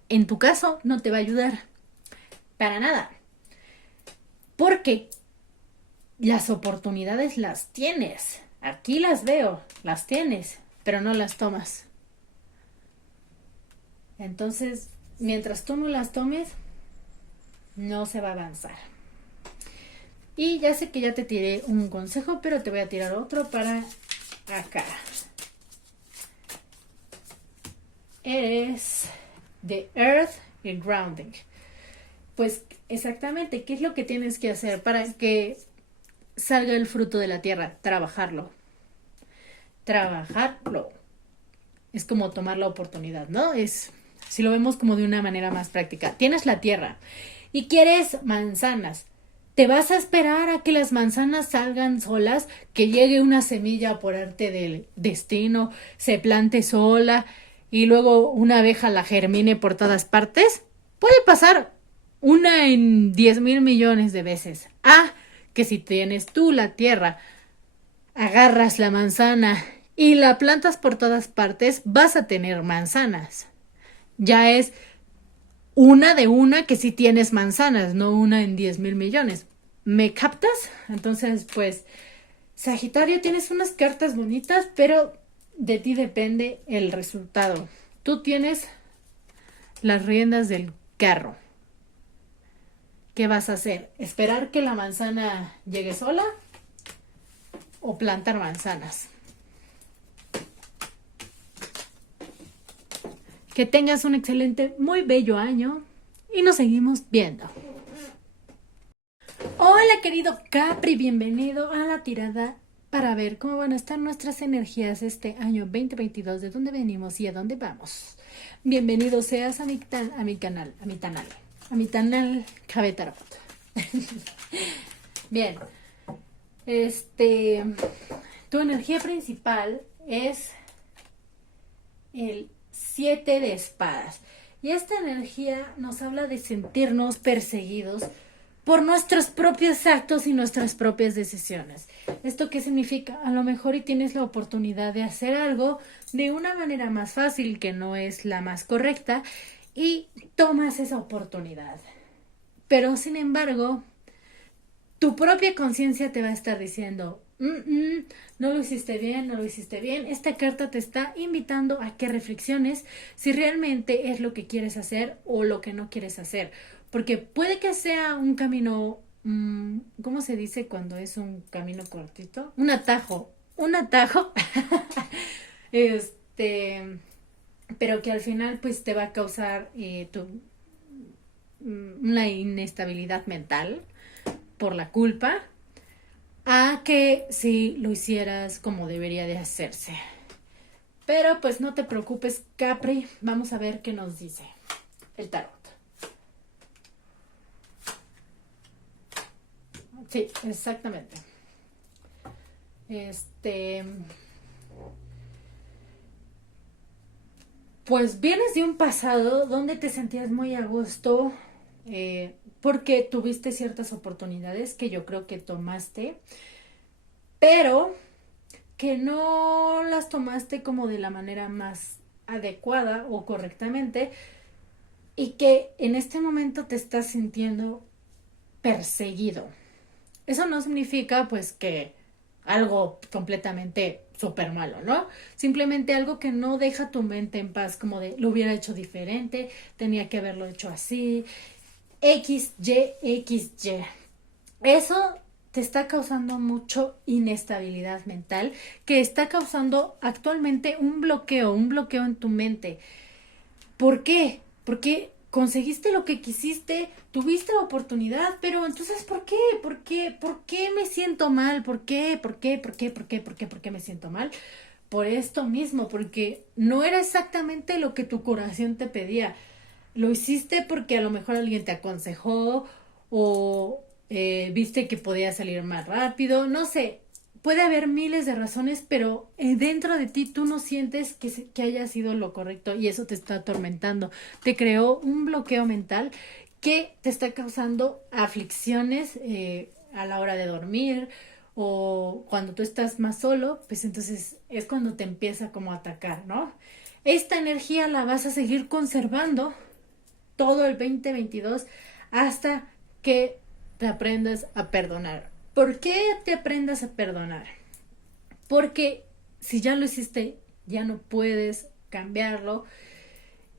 en tu caso, no te va a ayudar para nada. Porque las oportunidades las tienes. Aquí las veo, las tienes, pero no las tomas. Entonces, mientras tú no las tomes, no se va a avanzar. Y ya sé que ya te tiré un consejo, pero te voy a tirar otro para acá. Eres de Earth y Grounding. Pues exactamente, ¿qué es lo que tienes que hacer para que salga el fruto de la tierra? Trabajarlo. Es como tomar la oportunidad, ¿no? Si lo vemos como de una manera más práctica. Tienes la tierra y quieres manzanas. ¿Te vas a esperar a que las manzanas salgan solas? Que llegue una semilla por arte del destino, se plante sola y luego una abeja la germine por todas partes. Puede pasar una en 10,000 millones de veces. Que si tienes tú la tierra, agarras la manzana y la plantas por todas partes, vas a tener manzanas. Ya es una de una que si tienes manzanas, no una en 10,000 millones. ¿Me captas? Entonces, pues, Sagitario, tienes unas cartas bonitas, pero de ti depende el resultado. Tú tienes las riendas del carro. ¿Qué vas a hacer? ¿Esperar que la manzana llegue sola o plantar manzanas? Que tengas un excelente, muy bello año y nos seguimos viendo. Hola querido Capri, bienvenido a la tirada para ver cómo van a estar nuestras energías este año 2022, de dónde venimos y a dónde vamos. Bienvenido seas a mi canal, a mi canal Cabe Tarot. Bien, tu energía principal es el 7 de espadas. Y esta energía nos habla de sentirnos perseguidos por nuestros propios actos y nuestras propias decisiones. ¿Esto qué significa? A lo mejor y tienes la oportunidad de hacer algo de una manera más fácil, que no es la más correcta, y tomas esa oportunidad. Pero sin embargo, tu propia conciencia te va a estar diciendo, no lo hiciste bien, no lo hiciste bien. Esta carta te está invitando a que reflexiones si realmente es lo que quieres hacer o lo que no quieres hacer. Porque puede que sea un camino, ¿cómo se dice cuando es un camino cortito? Un atajo, pero que al final pues te va a causar una inestabilidad mental por la culpa, a que si lo hicieras como debería de hacerse. Pero pues no te preocupes, Capri, vamos a ver qué nos dice el tarot. Sí, exactamente. Pues vienes de un pasado donde te sentías muy a gusto porque tuviste ciertas oportunidades que yo creo que tomaste, pero que no las tomaste como de la manera más adecuada o correctamente y que en este momento te estás sintiendo perseguido. Eso no significa pues que algo completamente súper malo, ¿no? Simplemente algo que no deja tu mente en paz, como de lo hubiera hecho diferente, tenía que haberlo hecho así, X, Y, X, Y. Eso te está causando mucho inestabilidad mental, que está causando actualmente un bloqueo en tu mente. ¿Por qué? Porque conseguiste lo que quisiste, tuviste la oportunidad, pero entonces ¿por qué? ¿Por qué? ¿Por qué me siento mal? ¿Por qué? ¿Por qué? ¿Por qué? ¿Por qué? ¿Por qué? ¿Por qué me siento mal? Por esto mismo, porque no era exactamente lo que tu corazón te pedía. Lo hiciste porque a lo mejor alguien te aconsejó o viste que podía salir más rápido, no sé, puede haber miles de razones, pero dentro de ti tú no sientes que haya sido lo correcto y eso te está atormentando. Te creó un bloqueo mental que te está causando aflicciones a la hora de dormir o cuando tú estás más solo, pues entonces es cuando te empieza como a atacar, ¿no? Esta energía la vas a seguir conservando todo el 2022 hasta que te aprendas a perdonar. ¿Por qué te aprendas a perdonar? Porque si ya lo hiciste, ya no puedes cambiarlo.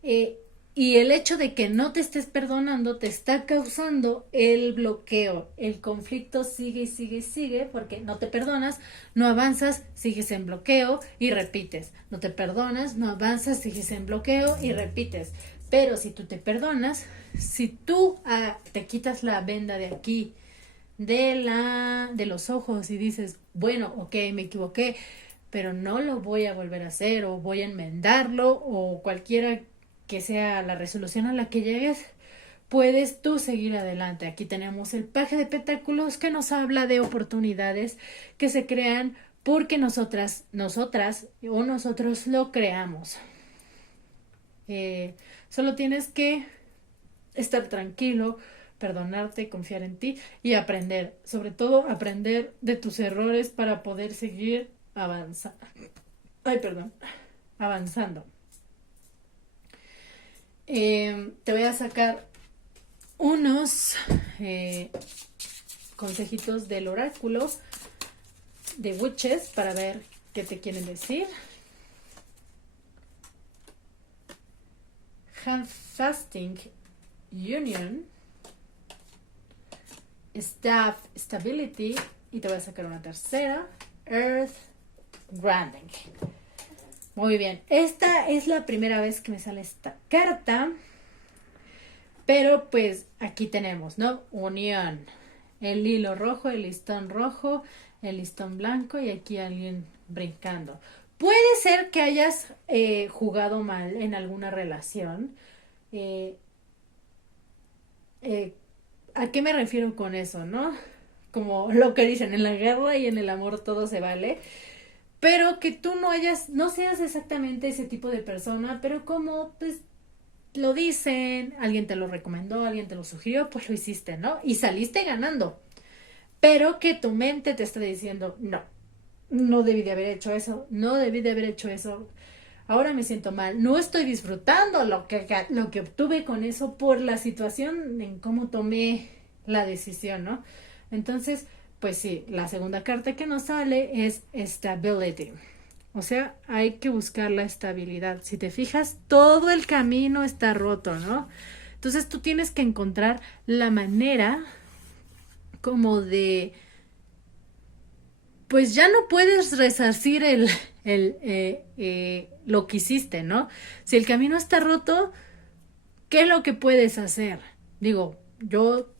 Eh, y el hecho de que no te estés perdonando te está causando el bloqueo. El conflicto sigue y sigue y sigue porque no te perdonas, no avanzas, sigues en bloqueo y repites. No te perdonas, no avanzas, sigues en bloqueo y repites. Pero si tú te perdonas, si tú te quitas la venda de aquí, de los ojos y dices, bueno, ok, me equivoqué, pero no lo voy a volver a hacer o voy a enmendarlo o cualquiera que sea la resolución a la que llegues, puedes tú seguir adelante. Aquí tenemos el paje de pentáculos que nos habla de oportunidades que se crean porque nosotras o nosotros lo creamos. Solo tienes que estar tranquilo, perdonarte, confiar en ti y aprender, sobre todo aprender de tus errores para poder seguir avanzando. Te voy a sacar unos consejitos del oráculo de Witches para ver qué te quieren decir. Handfasting Union, Staff Stability, y te voy a sacar una tercera, Earth Grounding. Muy bien, esta es la primera vez que me sale esta carta, pero pues aquí tenemos, ¿no? Unión, el hilo rojo, el listón rojo, el listón blanco y aquí alguien brincando. Puede ser que hayas jugado mal en alguna relación. ¿A qué me refiero con eso, no? Como lo que dicen, en la guerra y en el amor todo se vale. Pero que tú no seas exactamente ese tipo de persona, pero como pues lo dicen, alguien te lo recomendó, alguien te lo sugirió, pues lo hiciste, ¿no? Y saliste ganando. Pero que tu mente te está diciendo, no, no debí de haber hecho eso, no debí de haber hecho eso. Ahora me siento mal, no estoy disfrutando lo que obtuve con eso por la situación en cómo tomé la decisión, ¿no? Entonces, pues sí, la segunda carta que nos sale es stability. O sea, hay que buscar la estabilidad. Si te fijas, todo el camino está roto, ¿no? Entonces tú tienes que encontrar la manera como de, pues ya no puedes resarcir lo que hiciste, ¿no? Si el camino está roto, ¿qué es lo que puedes hacer? Digo, yo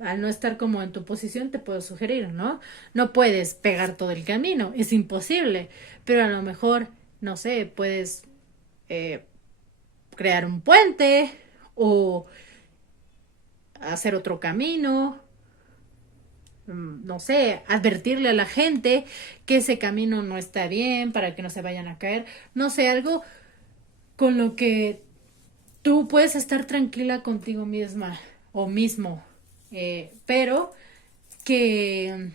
al no estar como en tu posición te puedo sugerir, ¿no? No puedes pegar todo el camino, es imposible, pero a lo mejor, no sé, puedes eh, crear un puente o hacer otro camino, no sé, advertirle a la gente que ese camino no está bien para que no se vayan a caer, no sé, algo con lo que tú puedes estar tranquila contigo misma o mismo, pero que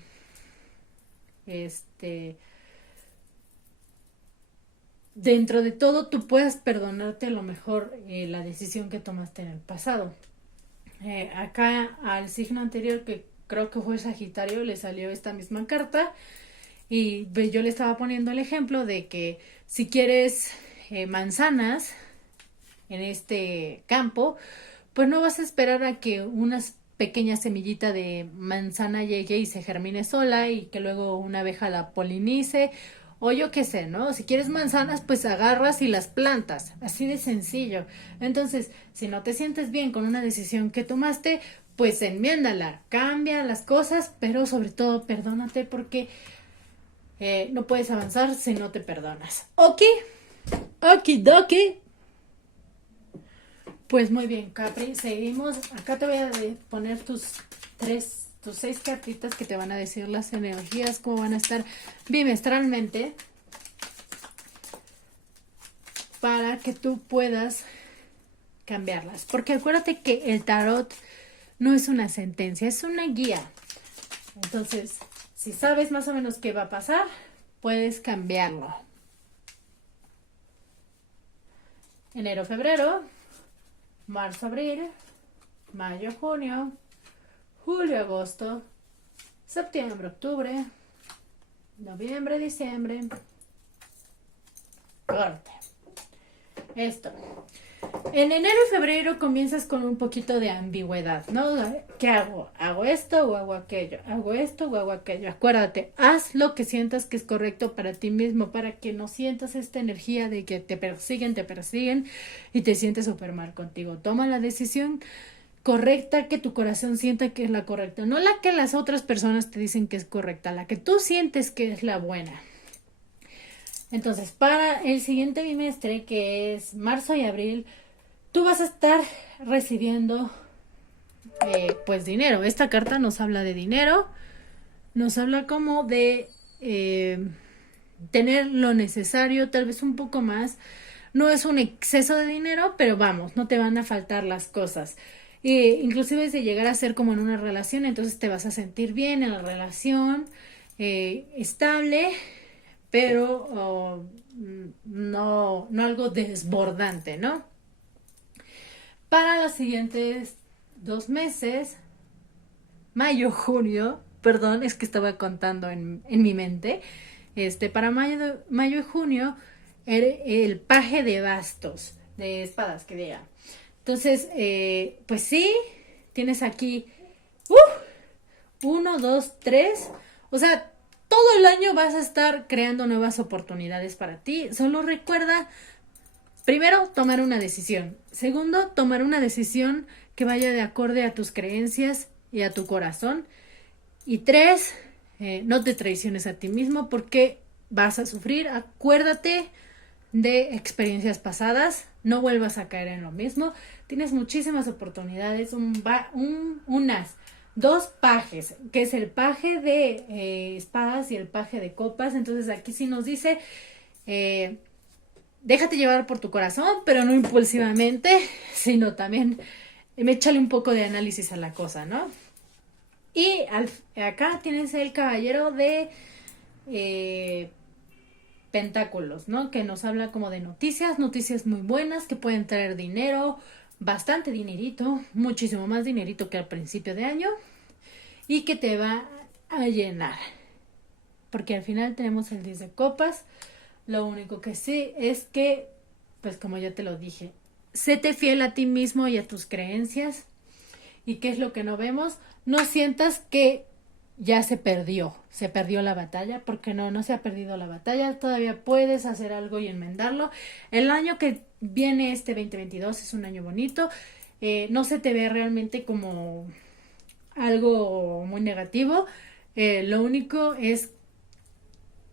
este dentro de todo tú puedas perdonarte a lo mejor la decisión que tomaste en el pasado. Acá al signo anterior, que creo que fue Sagitario, le salió esta misma carta y yo le estaba poniendo el ejemplo de que si quieres manzanas en este campo, pues no vas a esperar a que una pequeña semillita de manzana llegue y se germine sola y que luego una abeja la polinice o yo qué sé, ¿no? Si quieres manzanas, pues agarras y las plantas, así de sencillo. Entonces, si no te sientes bien con una decisión que tomaste, pues enmiéndala, cambia las cosas, pero sobre todo perdónate porque no puedes avanzar si no te perdonas. ¿Ok? Okidoki. Pues muy bien, Capri, seguimos. Acá te voy a poner tus 6 cartitas que te van a decir las energías, cómo van a estar bimestralmente, para que tú puedas cambiarlas. Porque acuérdate que el tarot no es una sentencia, es una guía. Entonces, si sabes más o menos qué va a pasar, puedes cambiarlo. Enero, febrero, marzo, abril, mayo, junio, julio, agosto, septiembre, octubre, noviembre, diciembre. Corte. Esto. En enero y febrero comienzas con un poquito de ambigüedad, ¿no? ¿Qué hago? ¿Hago esto o hago aquello? ¿Hago esto o hago aquello? Acuérdate, haz lo que sientas que es correcto para ti mismo, para que no sientas esta energía de que te persiguen y te sientes súper mal contigo. Toma la decisión correcta que tu corazón sienta que es la correcta, no la que las otras personas te dicen que es correcta, la que tú sientes que es la buena. Entonces, para el siguiente bimestre, que es marzo y abril, tú vas a estar recibiendo pues dinero. Esta carta nos habla de dinero, nos habla como de tener lo necesario, tal vez un poco más. No es un exceso de dinero, pero vamos, no te van a faltar las cosas. Inclusive si llegar a ser como en una relación, entonces te vas a sentir bien en la relación, estable, pero no algo desbordante, ¿no? Para los siguientes 2 meses, mayo, junio, perdón, es que estaba contando en mi mente, para mayo y junio, el paje de bastos, de espadas, que diga. Entonces, pues sí, tienes aquí 1, 2, 3, o sea, todo el año vas a estar creando nuevas oportunidades para ti. Solo recuerda, primero, tomar una decisión. Segundo, tomar una decisión que vaya de acorde a tus creencias y a tu corazón. Y 3, no te traiciones a ti mismo porque vas a sufrir. Acuérdate de experiencias pasadas, no vuelvas a caer en lo mismo. Tienes muchísimas oportunidades, unas 2 pajes, que es el paje de espadas y el paje de copas. Entonces aquí sí nos dice, déjate llevar por tu corazón, pero no impulsivamente, sino también échale un poco de análisis a la cosa, ¿no? Y acá tienes el caballero de pentáculos, ¿no? Que nos habla como de noticias muy buenas que pueden traer dinero, bastante dinerito, muchísimo más dinerito que al principio de año y que te va a llenar. Porque al final tenemos el 10 de copas. Lo único que sí es que, pues como ya te lo dije, séte fiel a ti mismo y a tus creencias. ¿Y qué es lo que no vemos? No sientas que ya se perdió la batalla, porque no se ha perdido la batalla, todavía puedes hacer algo y enmendarlo. El año que viene, este 2022, es un año bonito, no se te ve realmente como algo muy negativo, lo único es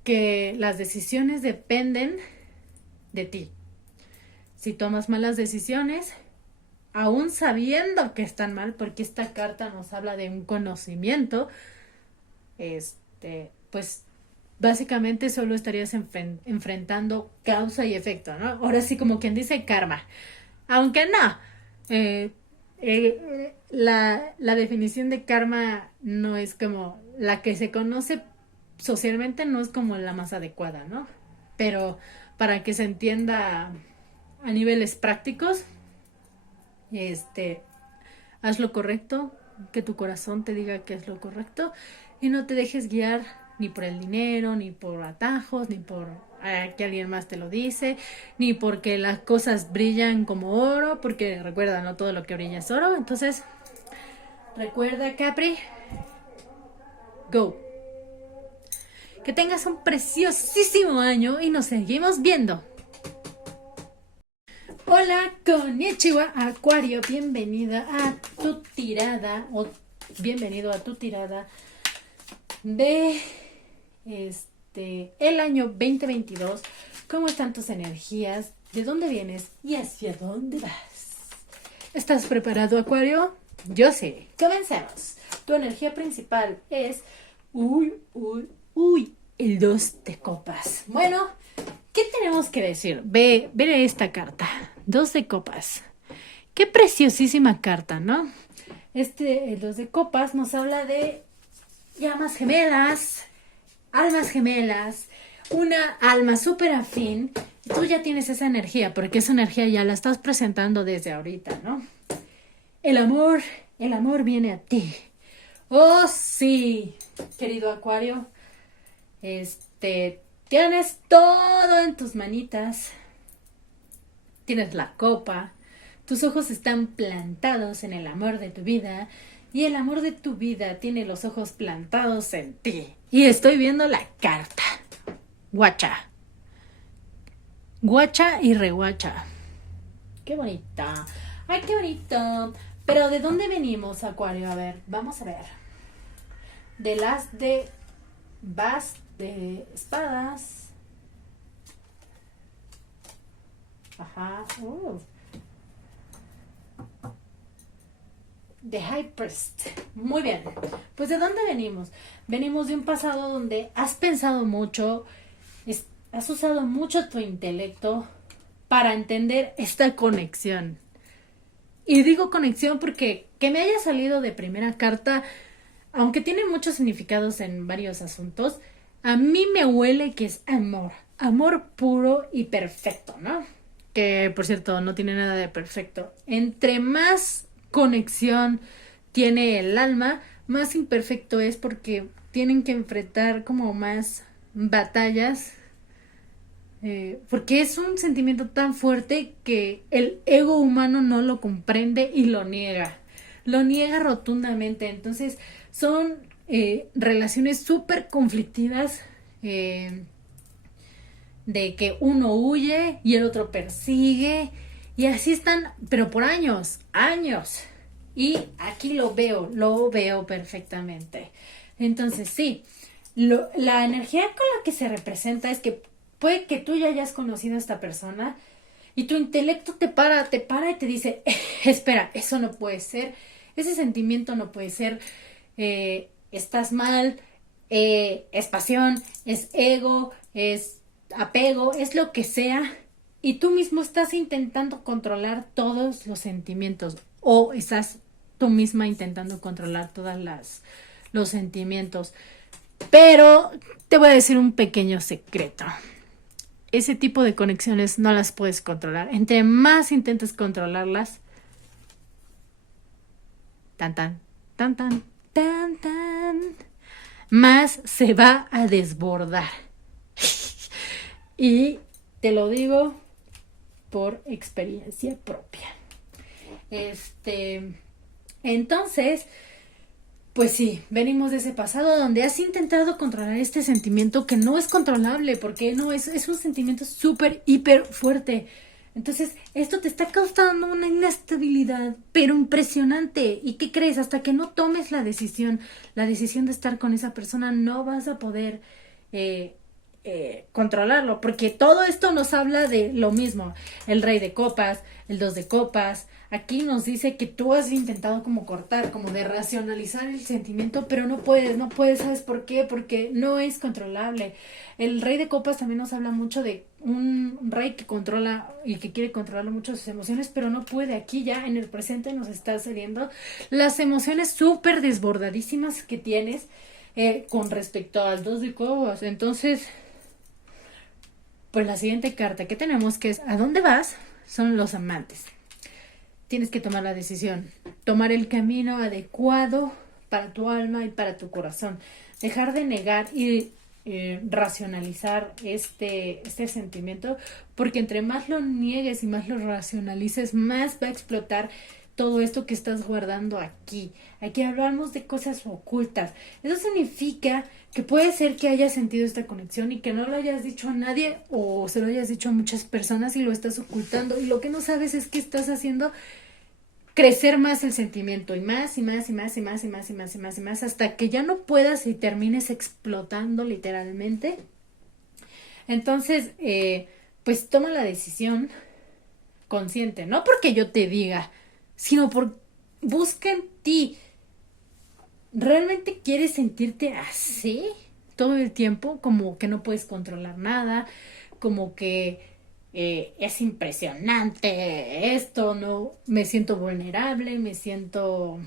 que las decisiones dependen de ti. Si tomas malas decisiones, aún sabiendo que están mal, porque esta carta nos habla de un conocimiento, pues básicamente solo estarías enfrentando causa y efecto, ¿no? Ahora sí, como quien dice karma. Aunque no, la definición de karma no es como la que se conoce socialmente, no es como la más adecuada, ¿no? Pero para que se entienda a niveles prácticos, este, haz lo correcto, que tu corazón te diga que es lo correcto y no te dejes guiar ni por el dinero, ni por atajos, ni por que alguien más te lo dice, ni porque las cosas brillan como oro, porque recuerda, no todo lo que brilla es oro. Entonces, recuerda, Capri, go. Que tengas un preciosísimo año y nos seguimos viendo. Hola, konnichiwa, Acuario, bienvenida a tu tirada, o bienvenido a tu tirada de el año 2022. ¿Cómo están tus energías? ¿De dónde vienes? ¿Y hacia dónde vas? ¿Estás preparado, Acuario? Yo sí. Comencemos. Tu energía principal es el 2 de copas. Bueno, ¿qué tenemos que decir? Ve esta carta. 2 de copas. Qué preciosísima carta, ¿no? El 2 de copas nos habla de llamas gemelas, almas gemelas, una alma súper afín. Y tú ya tienes esa energía, porque esa energía ya la estás presentando desde ahorita, ¿no? El amor viene a ti. Oh, sí, querido Acuario. Tienes todo en tus manitas. Tienes la copa. Tus ojos están plantados en el amor de tu vida. Y el amor de tu vida tiene los ojos plantados en ti. Y estoy viendo la carta. Guacha. Guacha y reguacha. Qué bonita. Ay, qué bonito. Pero ¿de dónde venimos, Acuario? A ver, vamos a ver. De las de espadas. Ajá. The High Priest. Muy bien. Pues ¿de dónde venimos? Venimos de un pasado donde has pensado mucho, has usado mucho tu intelecto para entender esta conexión. Y digo conexión porque que me haya salido de primera carta, aunque tiene muchos significados en varios asuntos, a mí me huele que es amor. Amor puro y perfecto, ¿no? Que, por cierto, no tiene nada de perfecto. Entre más conexión tiene el alma, más imperfecto es porque tienen que enfrentar como más batallas, porque es un sentimiento tan fuerte que el ego humano no lo comprende y lo niega rotundamente. Entonces son relaciones súper conflictivas, de que uno huye y el otro persigue. Y así están, pero por años. Y aquí lo veo perfectamente. Entonces sí, la energía con la que se representa es que puede que tú ya hayas conocido a esta persona y tu intelecto te para y te dice, espera, eso no puede ser, ese sentimiento no puede ser, estás mal, es pasión, es ego, es apego, es lo que sea. Y tú mismo estás intentando controlar todos los sentimientos, o estás tú misma intentando controlar todos los sentimientos. Pero te voy a decir un pequeño secreto. Ese tipo de conexiones no las puedes controlar. Entre más intentes controlarlas, más se va a desbordar. Y te lo digo por experiencia propia. Entonces, pues sí, venimos de ese pasado donde has intentado controlar este sentimiento que no es controlable, porque no es un sentimiento súper, hiper fuerte. Entonces, esto te está causando una inestabilidad, pero impresionante. ¿Y qué crees? Hasta que no tomes la decisión de estar con esa persona, no vas a poder controlarlo, porque todo esto nos habla de lo mismo. El Rey de Copas, el 2 de Copas, Aquí nos dice que tú has intentado como cortar, como de racionalizar el sentimiento, pero no puedes, ¿sabes por qué? Porque no es controlable. El rey de copas también nos habla mucho de un rey que controla y que quiere controlar mucho sus emociones, pero no puede. Aquí ya en el presente nos está cediendo las emociones súper desbordadísimas que tienes con respecto al dos de copas. Entonces, pues la siguiente carta que tenemos, que es ¿a dónde vas? Son los amantes. Tienes que tomar la decisión, tomar el camino adecuado para tu alma y para tu corazón. Dejar de negar y racionalizar este sentimiento, porque entre más lo niegues y más lo racionalices, más va a explotar todo esto que estás guardando aquí. Aquí hablamos de cosas ocultas. Eso significa que puede ser que hayas sentido esta conexión y que no lo hayas dicho a nadie o se lo hayas dicho a muchas personas y lo estás ocultando, y lo que no sabes es que estás haciendo crecer más el sentimiento y más y más y más y más y más y más y más y más hasta que ya no puedas y termines explotando literalmente. Entonces, pues toma la decisión consciente, no porque yo te diga, sino por busca en ti. ¿Realmente quieres sentirte así todo el tiempo? Como que no puedes controlar nada, como que es impresionante esto, no me siento vulnerable, me siento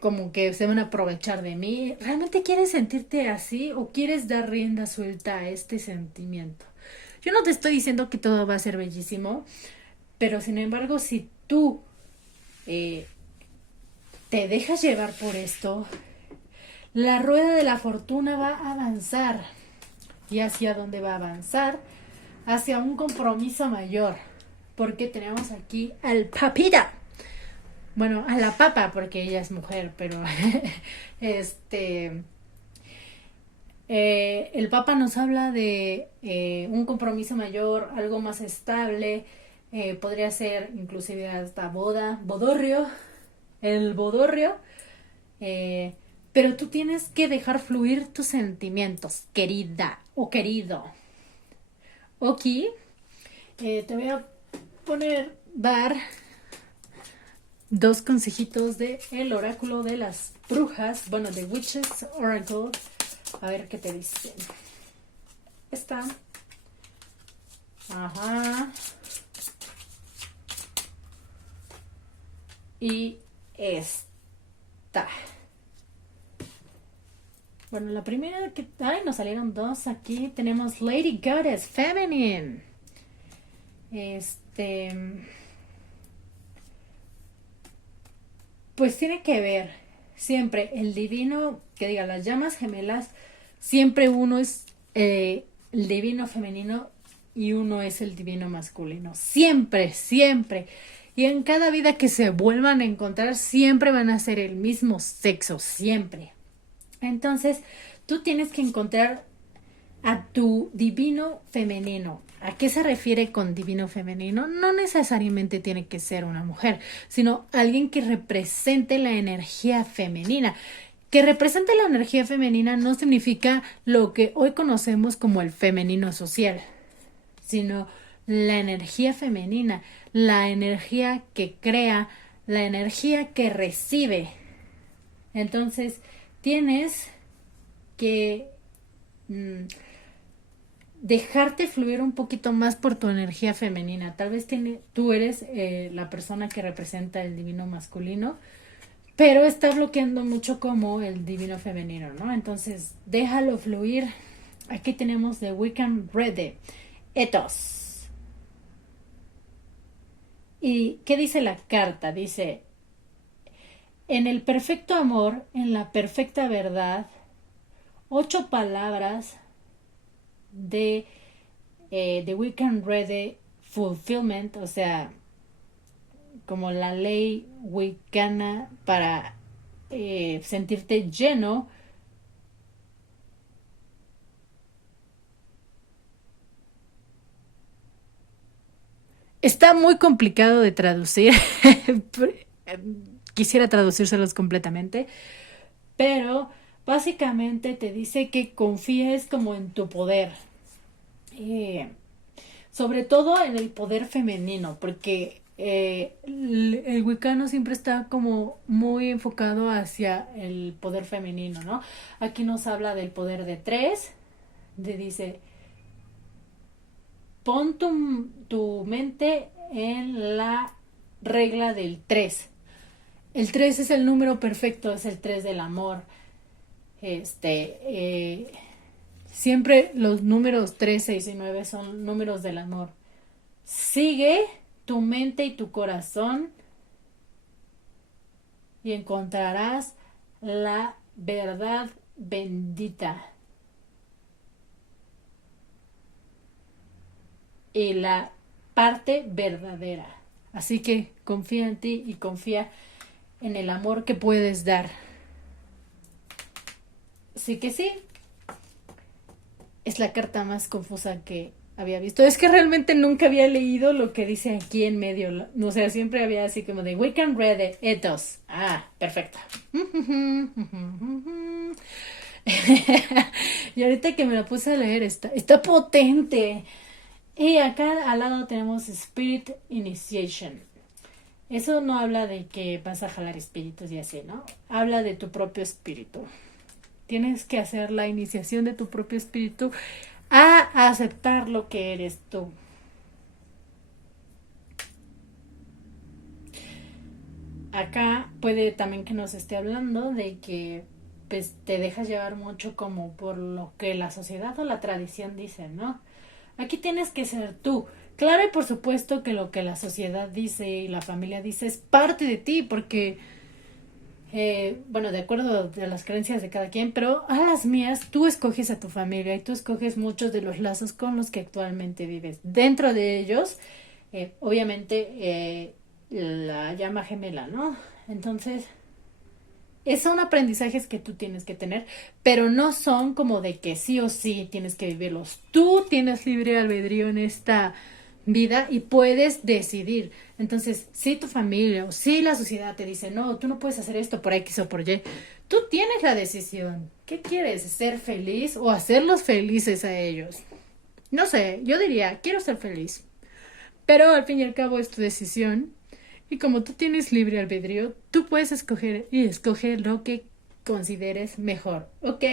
como que se van a aprovechar de mí. ¿Realmente quieres sentirte así o quieres dar rienda suelta a este sentimiento? Yo no te estoy diciendo que todo va a ser bellísimo, pero sin embargo, si tú eh, te dejas llevar por esto, la rueda de la fortuna va a avanzar. ¿Y hacia dónde va a avanzar? Hacia un compromiso mayor. Porque tenemos aquí al papita. Bueno, a la papa, porque ella es mujer, pero el papa nos habla de un compromiso mayor, algo más estable, podría ser inclusive hasta bodorrio, el bodorrio, eh, pero tú tienes que dejar fluir tus sentimientos, querida o querido. Ok, te voy a dar dos consejitos de el oráculo de las brujas, bueno, de Witches Oracle, a ver qué te dicen. Esta. Ajá. Y esta. Bueno, la primera que... Ay, nos salieron dos aquí. Tenemos Lady Goddess Feminine. Pues tiene que ver siempre el divino, que diga, las llamas gemelas, siempre uno es el divino femenino y uno es el divino masculino. Siempre, siempre. Y en cada vida que se vuelvan a encontrar, siempre van a ser el mismo sexo, siempre. Entonces, tú tienes que encontrar a tu divino femenino. ¿A qué se refiere con divino femenino? No necesariamente tiene que ser una mujer, sino alguien que represente la energía femenina. Que represente la energía femenina no significa lo que hoy conocemos como el femenino social, sino la energía femenina, la energía que crea, la energía que recibe. Entonces, tienes que dejarte fluir un poquito más por tu energía femenina. Tal vez tú eres la persona que representa el divino masculino, pero está bloqueando mucho como el divino femenino, ¿no? Entonces, déjalo fluir. Aquí tenemos The Wiccan Red Ethos. ¿Y qué dice la carta? Dice, en el perfecto amor, en la perfecta verdad, 8 palabras de The Wiccan Red Fulfillment, o sea, como la ley wicana para sentirte lleno. Está muy complicado de traducir. Quisiera traducírselos completamente, pero básicamente te dice que confíes como en tu poder. sobre todo en el poder femenino, porque el wicano siempre está como muy enfocado hacia el poder femenino, ¿no? Aquí nos habla del poder de 3, dice, pon tu mente en la regla del 3. El 3 es el número perfecto, es el 3 del amor. Siempre los números 3, 6 y 9 son números del amor. Sigue tu mente y tu corazón y encontrarás la verdad bendita y la parte verdadera. Así que confía en ti y confía en el amor que puedes dar. Así que sí, es la carta más confusa que había visto. Es que realmente nunca había leído lo que dice aquí en medio. O sea, siempre había así como de, we can read it, ethos. Ah, perfecto. Y ahorita que me la puse a leer, está potente. Y acá al lado tenemos Spirit Initiation. Eso no habla de que vas a jalar espíritus y así, ¿no? Habla de tu propio espíritu. Tienes que hacer la iniciación de tu propio espíritu a aceptar lo que eres tú. Acá puede también que nos esté hablando de que pues te dejas llevar mucho como por lo que la sociedad o la tradición dice, ¿no? Aquí tienes que ser tú. Claro, y por supuesto que lo que la sociedad dice y la familia dice es parte de ti, porque bueno, de acuerdo a las creencias de cada quien, pero a las mías, tú escoges a tu familia y tú escoges muchos de los lazos con los que actualmente vives. Dentro de ellos, obviamente, la llama gemela, ¿no? Entonces, son aprendizajes que tú tienes que tener, pero no son como de que sí o sí tienes que vivirlos. Tú tienes libre albedrío en esta vida y puedes decidir. Entonces, si tu familia o si la sociedad te dice, no, tú no puedes hacer esto por X o por Y, tú tienes la decisión. ¿Qué quieres? ¿Ser feliz o hacerlos felices a ellos? No sé, yo diría, quiero ser feliz. Pero al fin y al cabo es tu decisión. Y como tú tienes libre albedrío, tú puedes escoger y escoger lo que consideres mejor, ¿ok?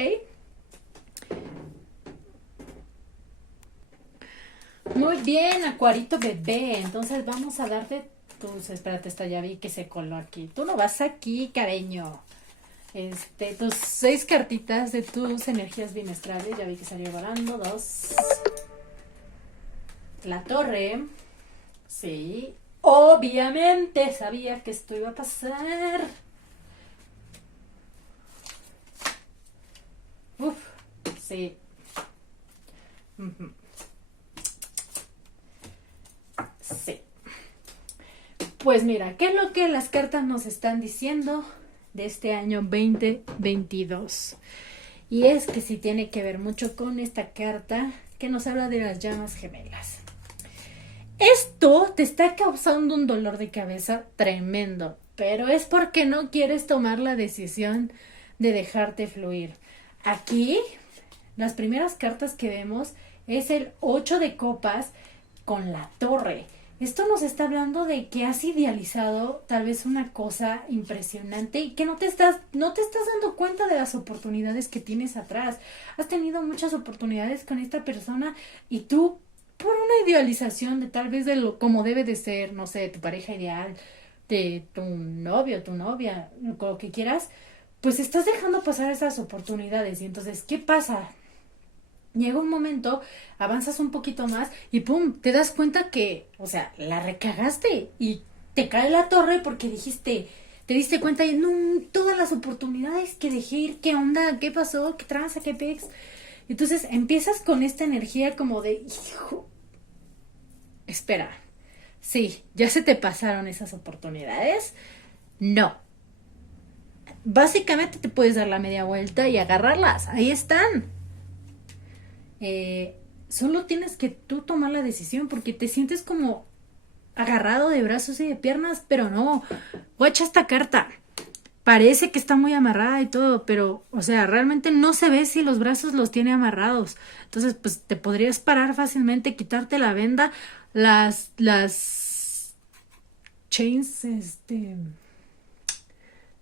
Muy bien, Acuarito bebé. Entonces vamos a darte tus... Espérate, ya vi que se coló aquí. Tú no vas aquí, cariño. Tus 6 cartitas de tus energías bimestrales. Ya vi que salió volando. 2. La torre. Sí. Obviamente sabía que esto iba a pasar. Uf, sí. Sí. Pues mira, ¿qué es lo que las cartas nos están diciendo de este año 2022? Y es que sí tiene que ver mucho con esta carta que nos habla de las llamas gemelas. Esto te está causando un dolor de cabeza tremendo, pero es porque no quieres tomar la decisión de dejarte fluir. Aquí, las primeras cartas que vemos es el 8 de copas con la torre. Esto nos está hablando de que has idealizado tal vez una cosa impresionante y que no te estás dando cuenta de las oportunidades que tienes atrás. Has tenido muchas oportunidades con esta persona y tú, por una idealización de tal vez de lo como debe de ser, no sé, tu pareja ideal, de tu novio, tu novia, lo que quieras, pues estás dejando pasar esas oportunidades. Y entonces, ¿qué pasa? Llega un momento, avanzas un poquito más y ¡pum! Te das cuenta que, o sea, la recagaste y te cae la torre porque te diste cuenta y no, todas las oportunidades que dejé ir, ¿qué onda? ¿Qué pasó? ¿Qué tranza? ¿Qué pex? Entonces empiezas con esta energía como de, hijo, espera, sí, ¿ya se te pasaron esas oportunidades? No. Básicamente te puedes dar la media vuelta y agarrarlas, ahí están. Solo tienes que tú tomar la decisión porque te sientes como agarrado de brazos y de piernas, pero no, guacha esta carta. parece que está muy amarrada y todo, pero, o sea, realmente no se ve si los brazos los tiene amarrados. Entonces, pues te podrías parar fácilmente, quitarte la venda, las chains,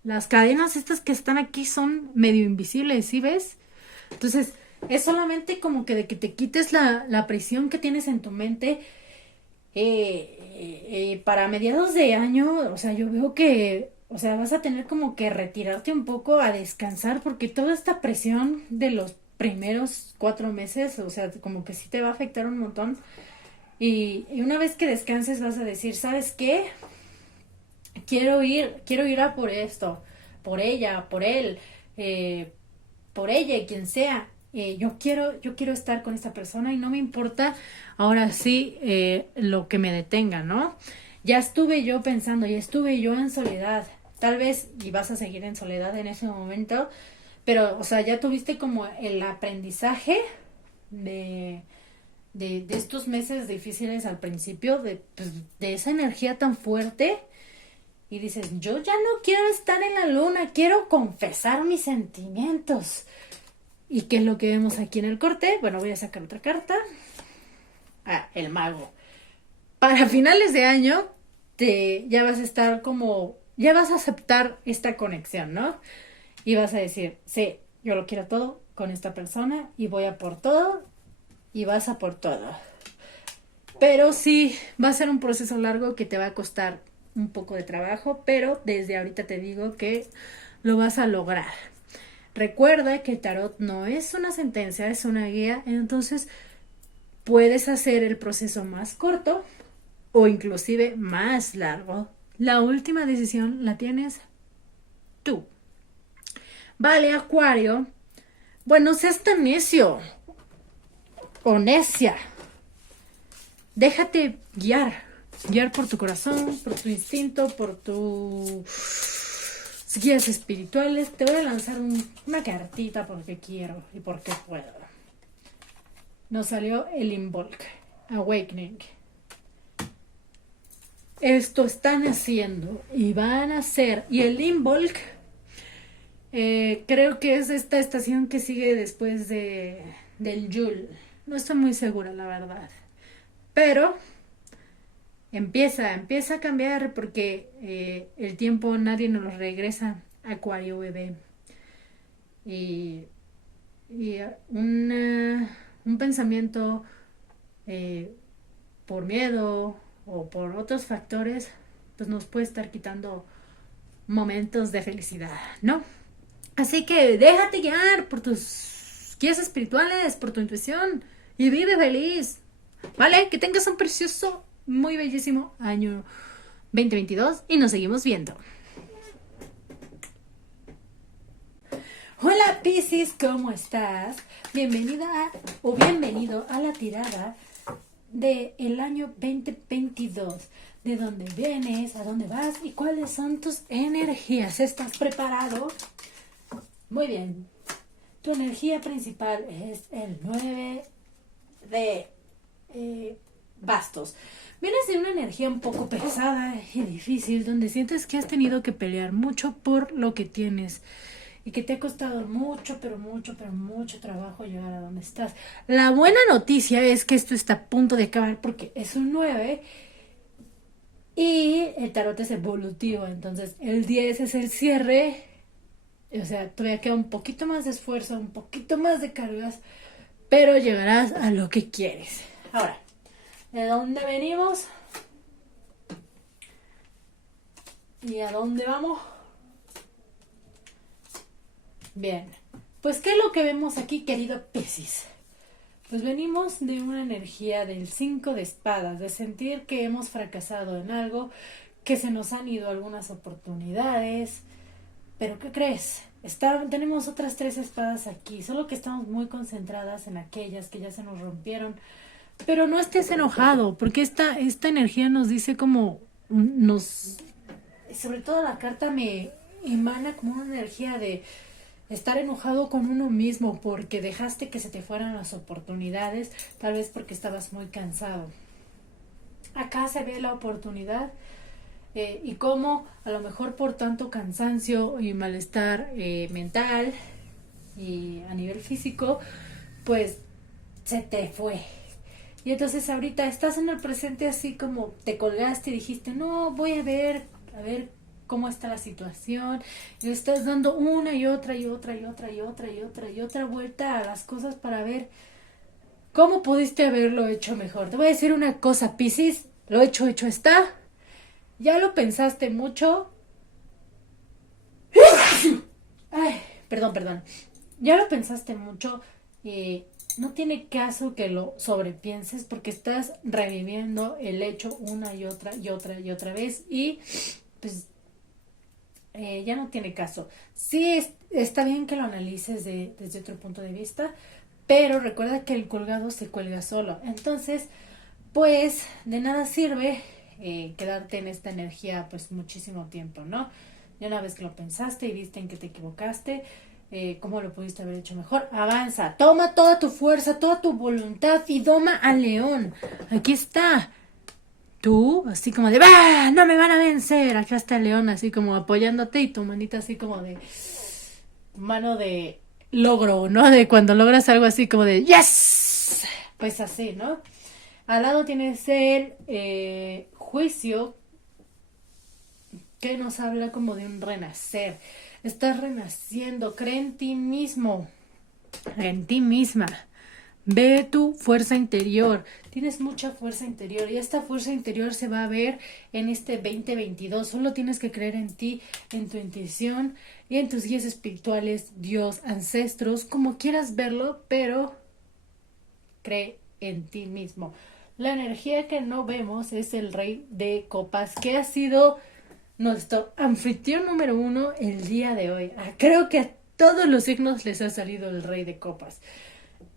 las cadenas estas que están aquí son medio invisibles, ¿sí ves? Entonces, es solamente como que de que te quites la presión que tienes en tu mente. Para mediados de año, o sea, yo veo que, o sea, vas a tener como que retirarte un poco a descansar porque toda esta presión de los primeros 4 meses, o sea, como que sí te va a afectar un montón. Y una vez que descanses vas a decir, ¿sabes qué? Quiero ir a por esto, por ella, por él, eh, por ella y quien sea. Yo quiero estar con esta persona y no me importa ahora sí lo que me detenga, ¿no? Ya estuve yo pensando, ya estuve yo en soledad, tal vez, y vas a seguir en soledad en ese momento, pero, o sea, ya tuviste como el aprendizaje de, de estos meses difíciles al principio, pues, de esa energía tan fuerte y dices, yo ya no quiero estar en la luna, quiero confesar mis sentimientos. ¿Y qué es lo que vemos aquí en el corte? Bueno, voy a sacar otra carta. Ah, el mago. Para finales de año, ya vas a estar como, ya vas a aceptar esta conexión, ¿no? Y vas a decir, sí, yo lo quiero todo con esta persona y voy a por todo y vas a por todo. Pero sí, va a ser un proceso largo que te va a costar un poco de trabajo, pero desde ahorita te digo que lo vas a lograr. Recuerda que el tarot no es una sentencia, es una guía, entonces puedes hacer el proceso más corto o inclusive más largo. La última decisión la tienes tú. Vale, Acuario. Bueno, seas tan necio o necia. Déjate guiar por tu corazón, por tu instinto, por tus guías espirituales. Te voy a lanzar una cartita porque quiero y porque puedo. Nos salió el Involk, Awakening. Esto están haciendo y van a hacer. Y el Involk, creo que es esta estación que sigue después del Yule. No estoy muy segura, la verdad. Pero empieza a cambiar porque el tiempo nadie nos lo regresa. Acuario bebé. Y un pensamiento por miedo o por otros factores, pues nos puede estar quitando momentos de felicidad, ¿no? Así que déjate guiar por tus guías espirituales, por tu intuición y vive feliz, ¿vale? Que tengas un precioso, muy bellísimo año 2022 y nos seguimos viendo. Hola Piscis, ¿cómo estás? Bienvenida o bienvenido a la tirada del año 2022. ¿De dónde vienes? ¿A dónde vas? ¿Y cuáles son tus energías? ¿Estás preparado? Muy bien. Tu energía principal es el 9 de bastos. Vienes de una energía un poco pesada y difícil, donde sientes que has tenido que pelear mucho por lo que tienes y que te ha costado mucho, pero mucho trabajo llegar a donde estás. La buena noticia es que esto está a punto de acabar porque es un 9 y el tarot es evolutivo, entonces el 10 es el cierre, o sea, todavía queda un poquito más de esfuerzo, un poquito más de cargas, pero llegarás a lo que quieres. Ahora, ¿de dónde venimos? ¿Y a dónde vamos? Bien, pues ¿qué es lo que vemos aquí, querido Piscis? Pues venimos de una energía del 5 de espadas, de sentir que hemos fracasado en algo, que se nos han ido algunas oportunidades, pero ¿qué crees? Tenemos otras 3 espadas aquí, solo que estamos muy concentradas en aquellas que ya se nos rompieron, pero no estés enojado, porque esta energía nos dice como, sobre todo la carta me emana como una energía de estar enojado con uno mismo porque dejaste que se te fueran las oportunidades, tal vez porque estabas muy cansado. Acá se ve la oportunidad y cómo a lo mejor por tanto cansancio y malestar mental y a nivel físico, pues se te fue. Y entonces ahorita estás en el presente así como te colgaste y dijiste, no, voy a ver cómo está la situación. Y estás dando una y otra y otra y otra y otra y otra y otra vuelta a las cosas para ver cómo pudiste haberlo hecho mejor. Te voy a decir una cosa, Piscis, lo hecho está. Ya lo pensaste mucho. Ay, perdón. Ya lo pensaste mucho. No tiene caso que lo sobrepienses porque estás reviviendo el hecho una y otra y otra y otra vez y pues ya no tiene caso. Sí está bien que lo analices desde otro punto de vista, pero recuerda que el colgado se cuelga solo. Entonces, pues de nada sirve quedarte en esta energía pues muchísimo tiempo, ¿no? Ya una vez que lo pensaste y viste en que te equivocaste, cómo lo pudiste haber hecho mejor, avanza, toma toda tu fuerza, toda tu voluntad y doma al león. Aquí está. Tú, así como de, ¡bah! No me van a vencer. Acá está el león, así como apoyándote y tu manita así como de mano de logro, ¿no? De cuando logras algo así como de, ¡yes! Pues así, ¿no? Al lado tienes el juicio que nos habla como de un renacer. Estás renaciendo, cree en ti mismo, en ti misma. Ve tu fuerza interior. Tienes mucha fuerza interior y esta fuerza interior se va a ver en este 2022. Solo tienes que creer en ti, en tu intuición y en tus guías espirituales, Dios, ancestros, como quieras verlo, pero cree en ti mismo. La energía que no vemos es el Rey de Copas, que ha sido nuestro anfitrión número 1 el día de hoy. Creo que a todos los signos les ha salido el Rey de Copas.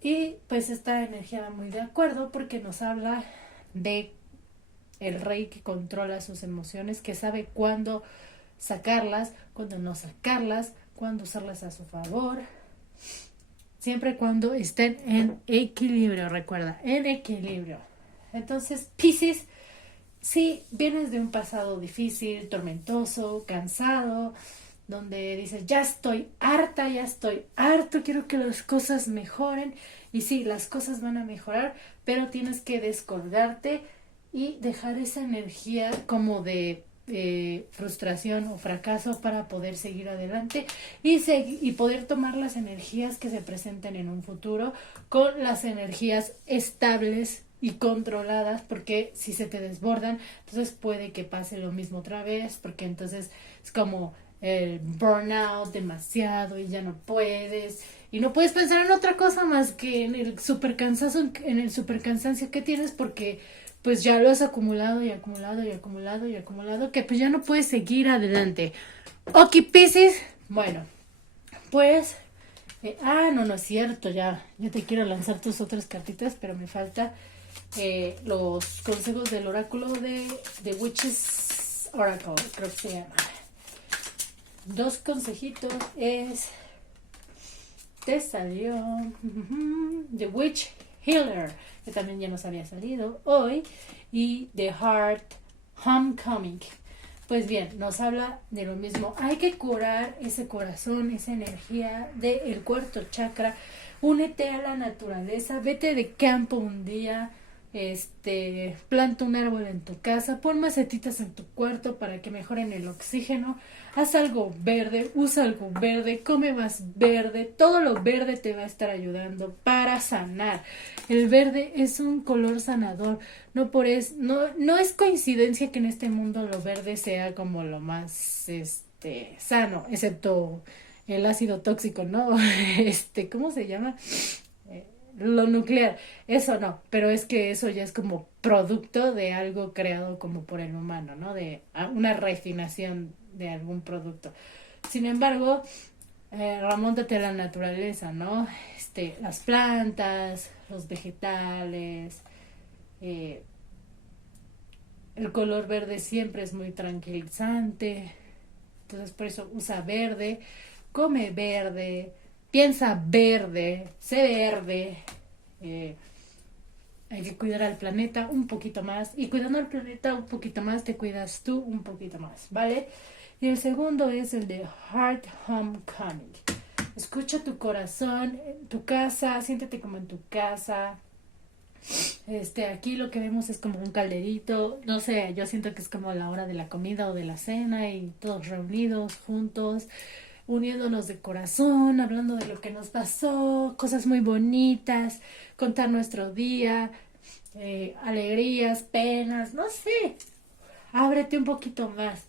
Y pues esta energía va muy de acuerdo porque nos habla de el rey que controla sus emociones, que sabe cuándo sacarlas, cuándo no sacarlas, cuándo usarlas a su favor, siempre y cuando estén en equilibrio, recuerda, en equilibrio. Entonces, Piscis, si vienes de un pasado difícil, tormentoso, cansado, donde dices, ya estoy harto, quiero que las cosas mejoren. Y sí, las cosas van a mejorar, pero tienes que descolgarte y dejar esa energía como de frustración o fracaso para poder seguir adelante y poder tomar las energías que se presenten en un futuro con las energías estables y controladas, porque si se te desbordan, entonces puede que pase lo mismo otra vez, porque entonces es como el burnout demasiado y ya no puedes y no puedes pensar en otra cosa más que en el super cansancio que tienes, porque pues ya lo has acumulado y acumulado y acumulado y acumulado, que pues ya no puedes seguir adelante. Ok, Piscis, bueno, pues no es cierto, ya te quiero lanzar tus otras cartitas, pero me falta los consejos del oráculo de Witches Oracle, creo que se llama. 2 consejitos te salió The Witch Healer, que también ya nos había salido hoy, y The Heart Homecoming. Pues bien, nos habla de lo mismo. Hay que curar ese corazón, esa energía del cuarto chakra. Únete a la naturaleza, vete de campo un día, planta un árbol en tu casa, pon macetitas en tu cuarto para que mejoren el oxígeno, haz algo verde, usa algo verde, come más verde, todo lo verde te va a estar ayudando para sanar. El verde es un color sanador, no es coincidencia que en este mundo lo verde sea como lo más sano, excepto el ácido tóxico, ¿no? ¿Cómo se llama? Lo nuclear, eso no, pero es que eso ya es como producto de algo creado como por el humano, ¿no? De una refinación de algún producto. Sin embargo, remóntate a la naturaleza, ¿no? Las plantas, los vegetales, el color verde siempre es muy tranquilizante, entonces por eso usa verde, come verde, piensa verde, sé verde, hay que cuidar al planeta un poquito más, y cuidando al planeta un poquito más te cuidas tú un poquito más, ¿vale? Y el segundo es el de Heart Homecoming. Escucha tu corazón, tu casa, siéntete como en tu casa. Aquí lo que vemos es como un calderito, no sé, yo siento que es como la hora de la comida o de la cena y todos reunidos juntos, uniéndonos de corazón, hablando de lo que nos pasó, cosas muy bonitas, contar nuestro día, alegrías, penas, no sé, ábrete un poquito más.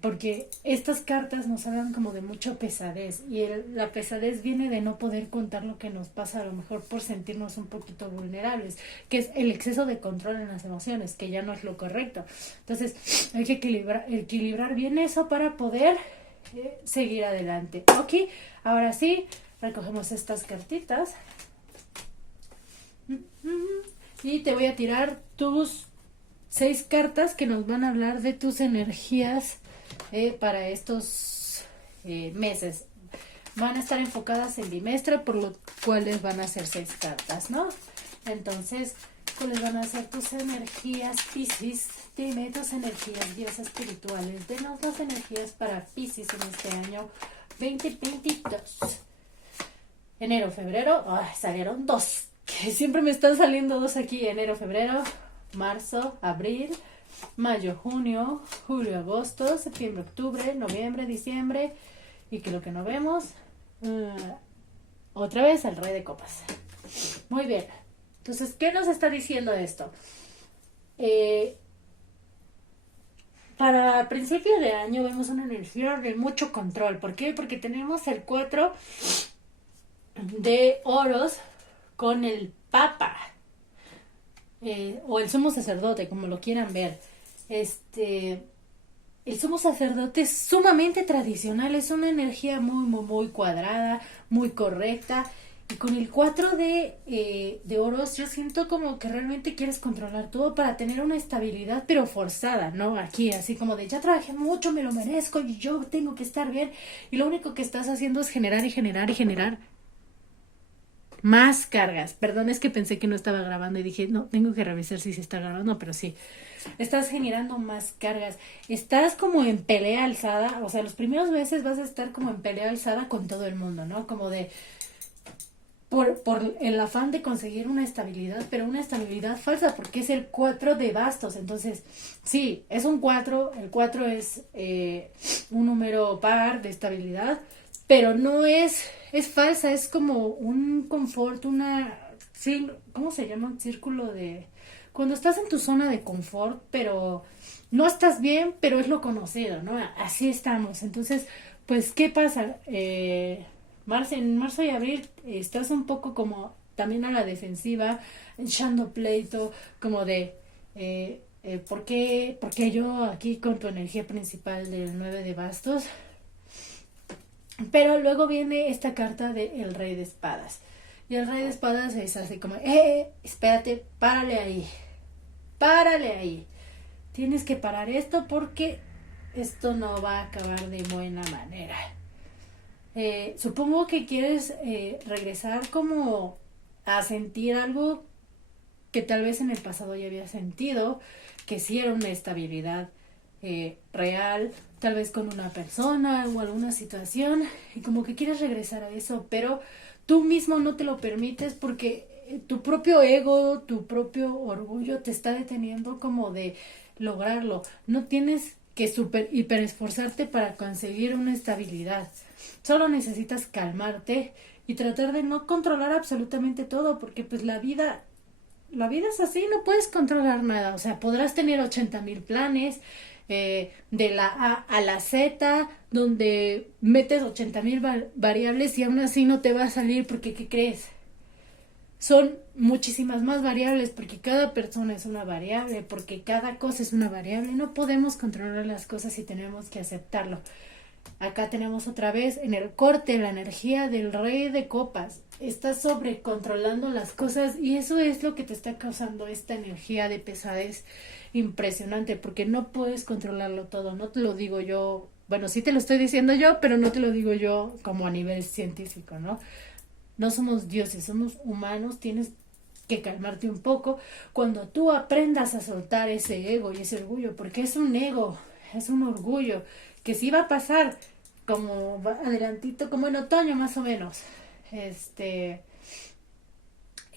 Porque estas cartas nos hablan como de mucha pesadez y la pesadez viene de no poder contar lo que nos pasa, a lo mejor por sentirnos un poquito vulnerables, que es el exceso de control en las emociones, que ya no es lo correcto. Entonces hay que equilibrar bien eso para poder seguir adelante. Ok, ahora sí, recogemos estas cartitas y te voy a tirar tus 6 cartas que nos van a hablar de tus energías para estos meses. Van a estar enfocadas en bimestre, por lo cual les van a hacer 6 cartas, ¿no? Entonces, ¿cuáles van a ser tus energías, Piscis? Dime tus energías, diosas espirituales. Denos las energías para Piscis en este año 2022. Enero, febrero, salieron 2. Que siempre me están saliendo 2 aquí. Enero, febrero, marzo, abril, mayo, junio, julio, agosto, septiembre, octubre, noviembre, diciembre, y que lo que no vemos, otra vez el Rey de Copas. Muy bien. Entonces, ¿qué nos está diciendo esto? Para principio de año vemos una energía de mucho control. ¿Por qué? Porque tenemos el 4 de oros con el Papa. O el sumo sacerdote, como lo quieran ver. El sumo sacerdote es sumamente tradicional, es una energía muy, muy, muy cuadrada, muy correcta. Y con el 4 de oros, yo siento como que realmente quieres controlar todo para tener una estabilidad, pero forzada, ¿no? Aquí, así como de ya trabajé mucho, me lo merezco y yo tengo que estar bien. Y lo único que estás haciendo es generar y generar y generar más cargas. Perdón, es que pensé que no estaba grabando y dije, no, tengo que revisar si se está grabando, pero sí. Estás generando más cargas. Estás como en pelea alzada, o sea, los primeros meses vas a estar como en pelea alzada con todo el mundo, ¿no? Como de por el afán de conseguir una estabilidad, pero una estabilidad falsa, porque es el 4 de bastos. Entonces, sí, es un 4, el 4 es un número par de estabilidad, pero no es falsa, es como un confort, sí, ¿cómo se llama? Un círculo de... Cuando estás en tu zona de confort, pero no estás bien, pero es lo conocido, ¿no? Así estamos. Entonces, pues, ¿qué pasa? En marzo y abril estás un poco como también a la defensiva, echando pleito, como de... ¿por qué yo aquí con tu energía principal del 9 de bastos? Pero luego viene esta carta de el Rey de Espadas. Y el Rey de Espadas es así como, espérate, párale ahí. Tienes que parar esto porque esto no va a acabar de buena manera. Supongo que quieres regresar como a sentir algo que tal vez en el pasado ya había sentido, que sí era una estabilidad real, tal vez con una persona o alguna situación, y como que quieres regresar a eso, pero tú mismo no te lo permites porque tu propio ego, tu propio orgullo te está deteniendo como de lograrlo. No tienes que hiper esforzarte para conseguir una estabilidad. Solo necesitas calmarte y tratar de no controlar absolutamente todo, porque pues la vida es así, no puedes controlar nada. O sea, podrás tener 80,000 planes, de la A a la Z, donde metes 80,000 variables y aún así no te va a salir porque, ¿qué crees? Son muchísimas más variables porque cada persona es una variable, porque cada cosa es una variable. No podemos controlar las cosas y tenemos que aceptarlo. Acá tenemos otra vez en el corte la energía del Rey de Copas. Estás sobrecontrolando las cosas y eso es lo que te está causando esta energía de pesadez impresionante, porque no puedes controlarlo todo. No te lo digo yo, bueno, sí te lo estoy diciendo yo, pero no te lo digo yo como a nivel científico, ¿no? No somos dioses, somos humanos, tienes que calmarte un poco cuando tú aprendas a soltar ese ego y ese orgullo, porque es un ego, es un orgullo, que sí va a pasar como adelantito, como en otoño más o menos.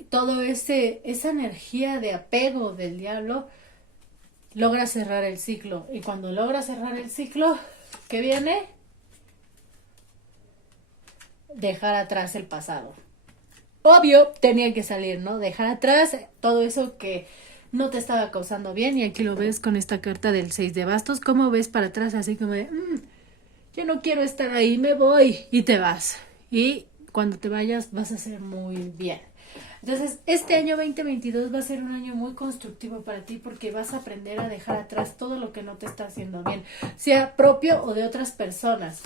Todo esa energía de apego del diablo logra cerrar el ciclo. Y cuando logra cerrar el ciclo, ¿qué viene? Dejar atrás el pasado. Obvio, tenía que salir, ¿no? Dejar atrás todo eso que no te estaba causando bien. Y aquí lo ves con esta carta del 6 de bastos. ¿Cómo ves para atrás? Así como de, yo no quiero estar ahí, me voy. Y te vas. Y cuando te vayas vas a ser muy bien. Entonces, este año 2022 va a ser un año muy constructivo para ti porque vas a aprender a dejar atrás todo lo que no te está haciendo bien, sea propio o de otras personas.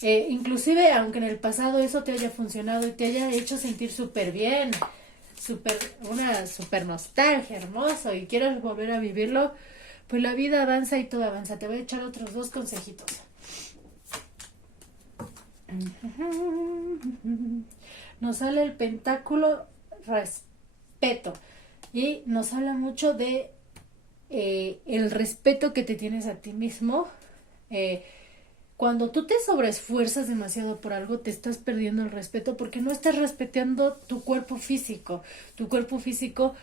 Inclusive, aunque en el pasado eso te haya funcionado y te haya hecho sentir súper bien, una súper nostalgia, hermoso, y quieras volver a vivirlo, pues la vida avanza y todo avanza. Te voy a echar otros 2 consejitos. Nos sale el pentáculo respeto y nos habla mucho de el respeto que te tienes a ti mismo. Cuando tú te sobreesfuerzas demasiado por algo, te estás perdiendo el respeto porque no estás respetando tu cuerpo físico. Tu cuerpo físico,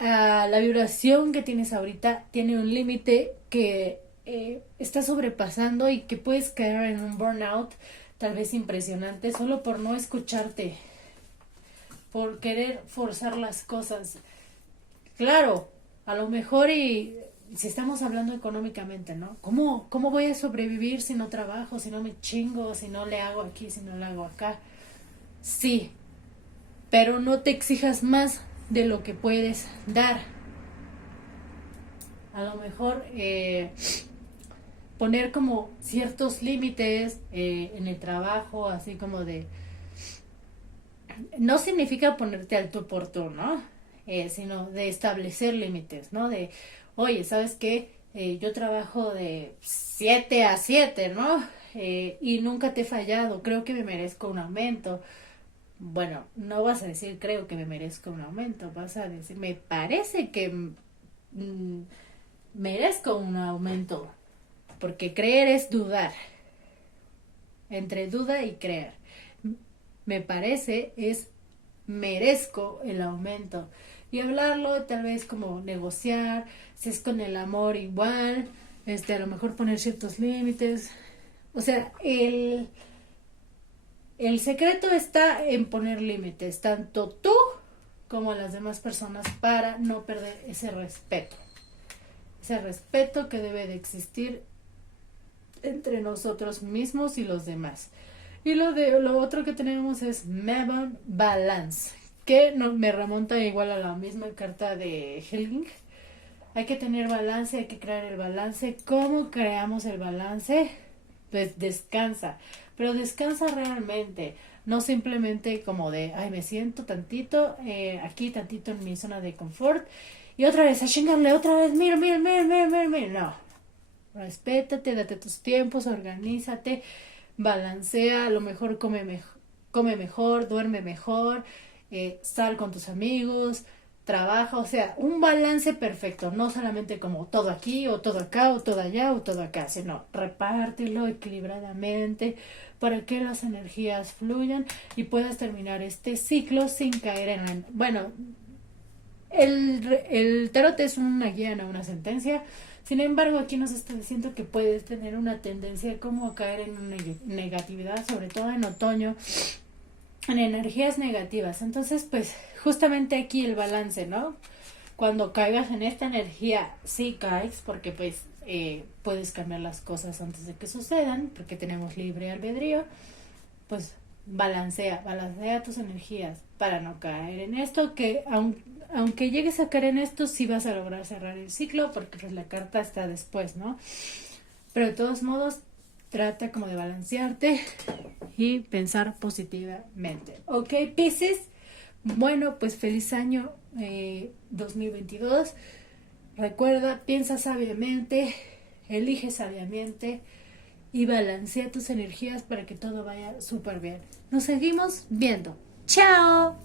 la vibración que tienes ahorita tiene un límite que está sobrepasando y que puedes caer en un burnout tal vez impresionante solo por no escucharte, por querer forzar las cosas. Claro, a lo mejor y si estamos hablando económicamente, ¿no? ¿Cómo voy a sobrevivir si no trabajo, si no me chingo, si no le hago aquí, si no le hago acá? Sí, pero no te exijas más de lo que puedes dar. A lo mejor poner como ciertos límites en el trabajo, así como de... No significa ponerte al tú por tú, ¿no? Sino de establecer límites, ¿no? De, oye, ¿sabes qué? Yo trabajo de 7 a 7, ¿no? Y nunca te he fallado, creo que me merezco un aumento. Bueno, no vas a decir creo que me merezco un aumento, vas a decir me parece que merezco un aumento, porque creer es dudar, entre duda y creer. Me parece es merezco el aumento y hablarlo tal vez como negociar, si es con el amor igual, a lo mejor poner ciertos límites. O sea, el secreto está en poner límites, tanto tú como las demás personas, para no perder ese respeto que debe de existir entre nosotros mismos y los demás. Y lo otro que tenemos es Mabon Balance, que me remonta igual a la misma carta de Helling. Hay que tener balance, hay que crear el balance. ¿Cómo creamos el balance? Pues descansa, pero descansa realmente, no simplemente como de, ay, me siento tantito, aquí tantito en mi zona de confort, y otra vez a chingarle, otra vez, mira, no. Respétate, date tus tiempos, organízate, balancea, a lo mejor come mejor, duerme mejor, sal con tus amigos, trabaja, o sea, un balance perfecto, no solamente como todo aquí o todo acá o todo allá o todo acá, sino repártelo equilibradamente para que las energías fluyan y puedas terminar este ciclo sin caer en la... Bueno, el tarot es una guía, no una sentencia. Sin embargo, aquí nos está diciendo que puedes tener una tendencia como a caer en una negatividad, sobre todo en otoño, en energías negativas. Entonces, pues, justamente aquí el balance, ¿no? Cuando caigas en esta energía, sí caes, porque pues puedes cambiar las cosas antes de que sucedan, porque tenemos libre albedrío. Pues balancea tus energías para no caer en esto, que aunque llegues a caer en esto, sí vas a lograr cerrar el ciclo, porque pues la carta está después, ¿no? Pero de todos modos, trata como de balancearte y pensar positivamente. Ok, Piscis. Bueno, pues feliz año 2022. Recuerda, piensa sabiamente, elige sabiamente y balancea tus energías para que todo vaya súper bien. Nos seguimos viendo. ¡Chao!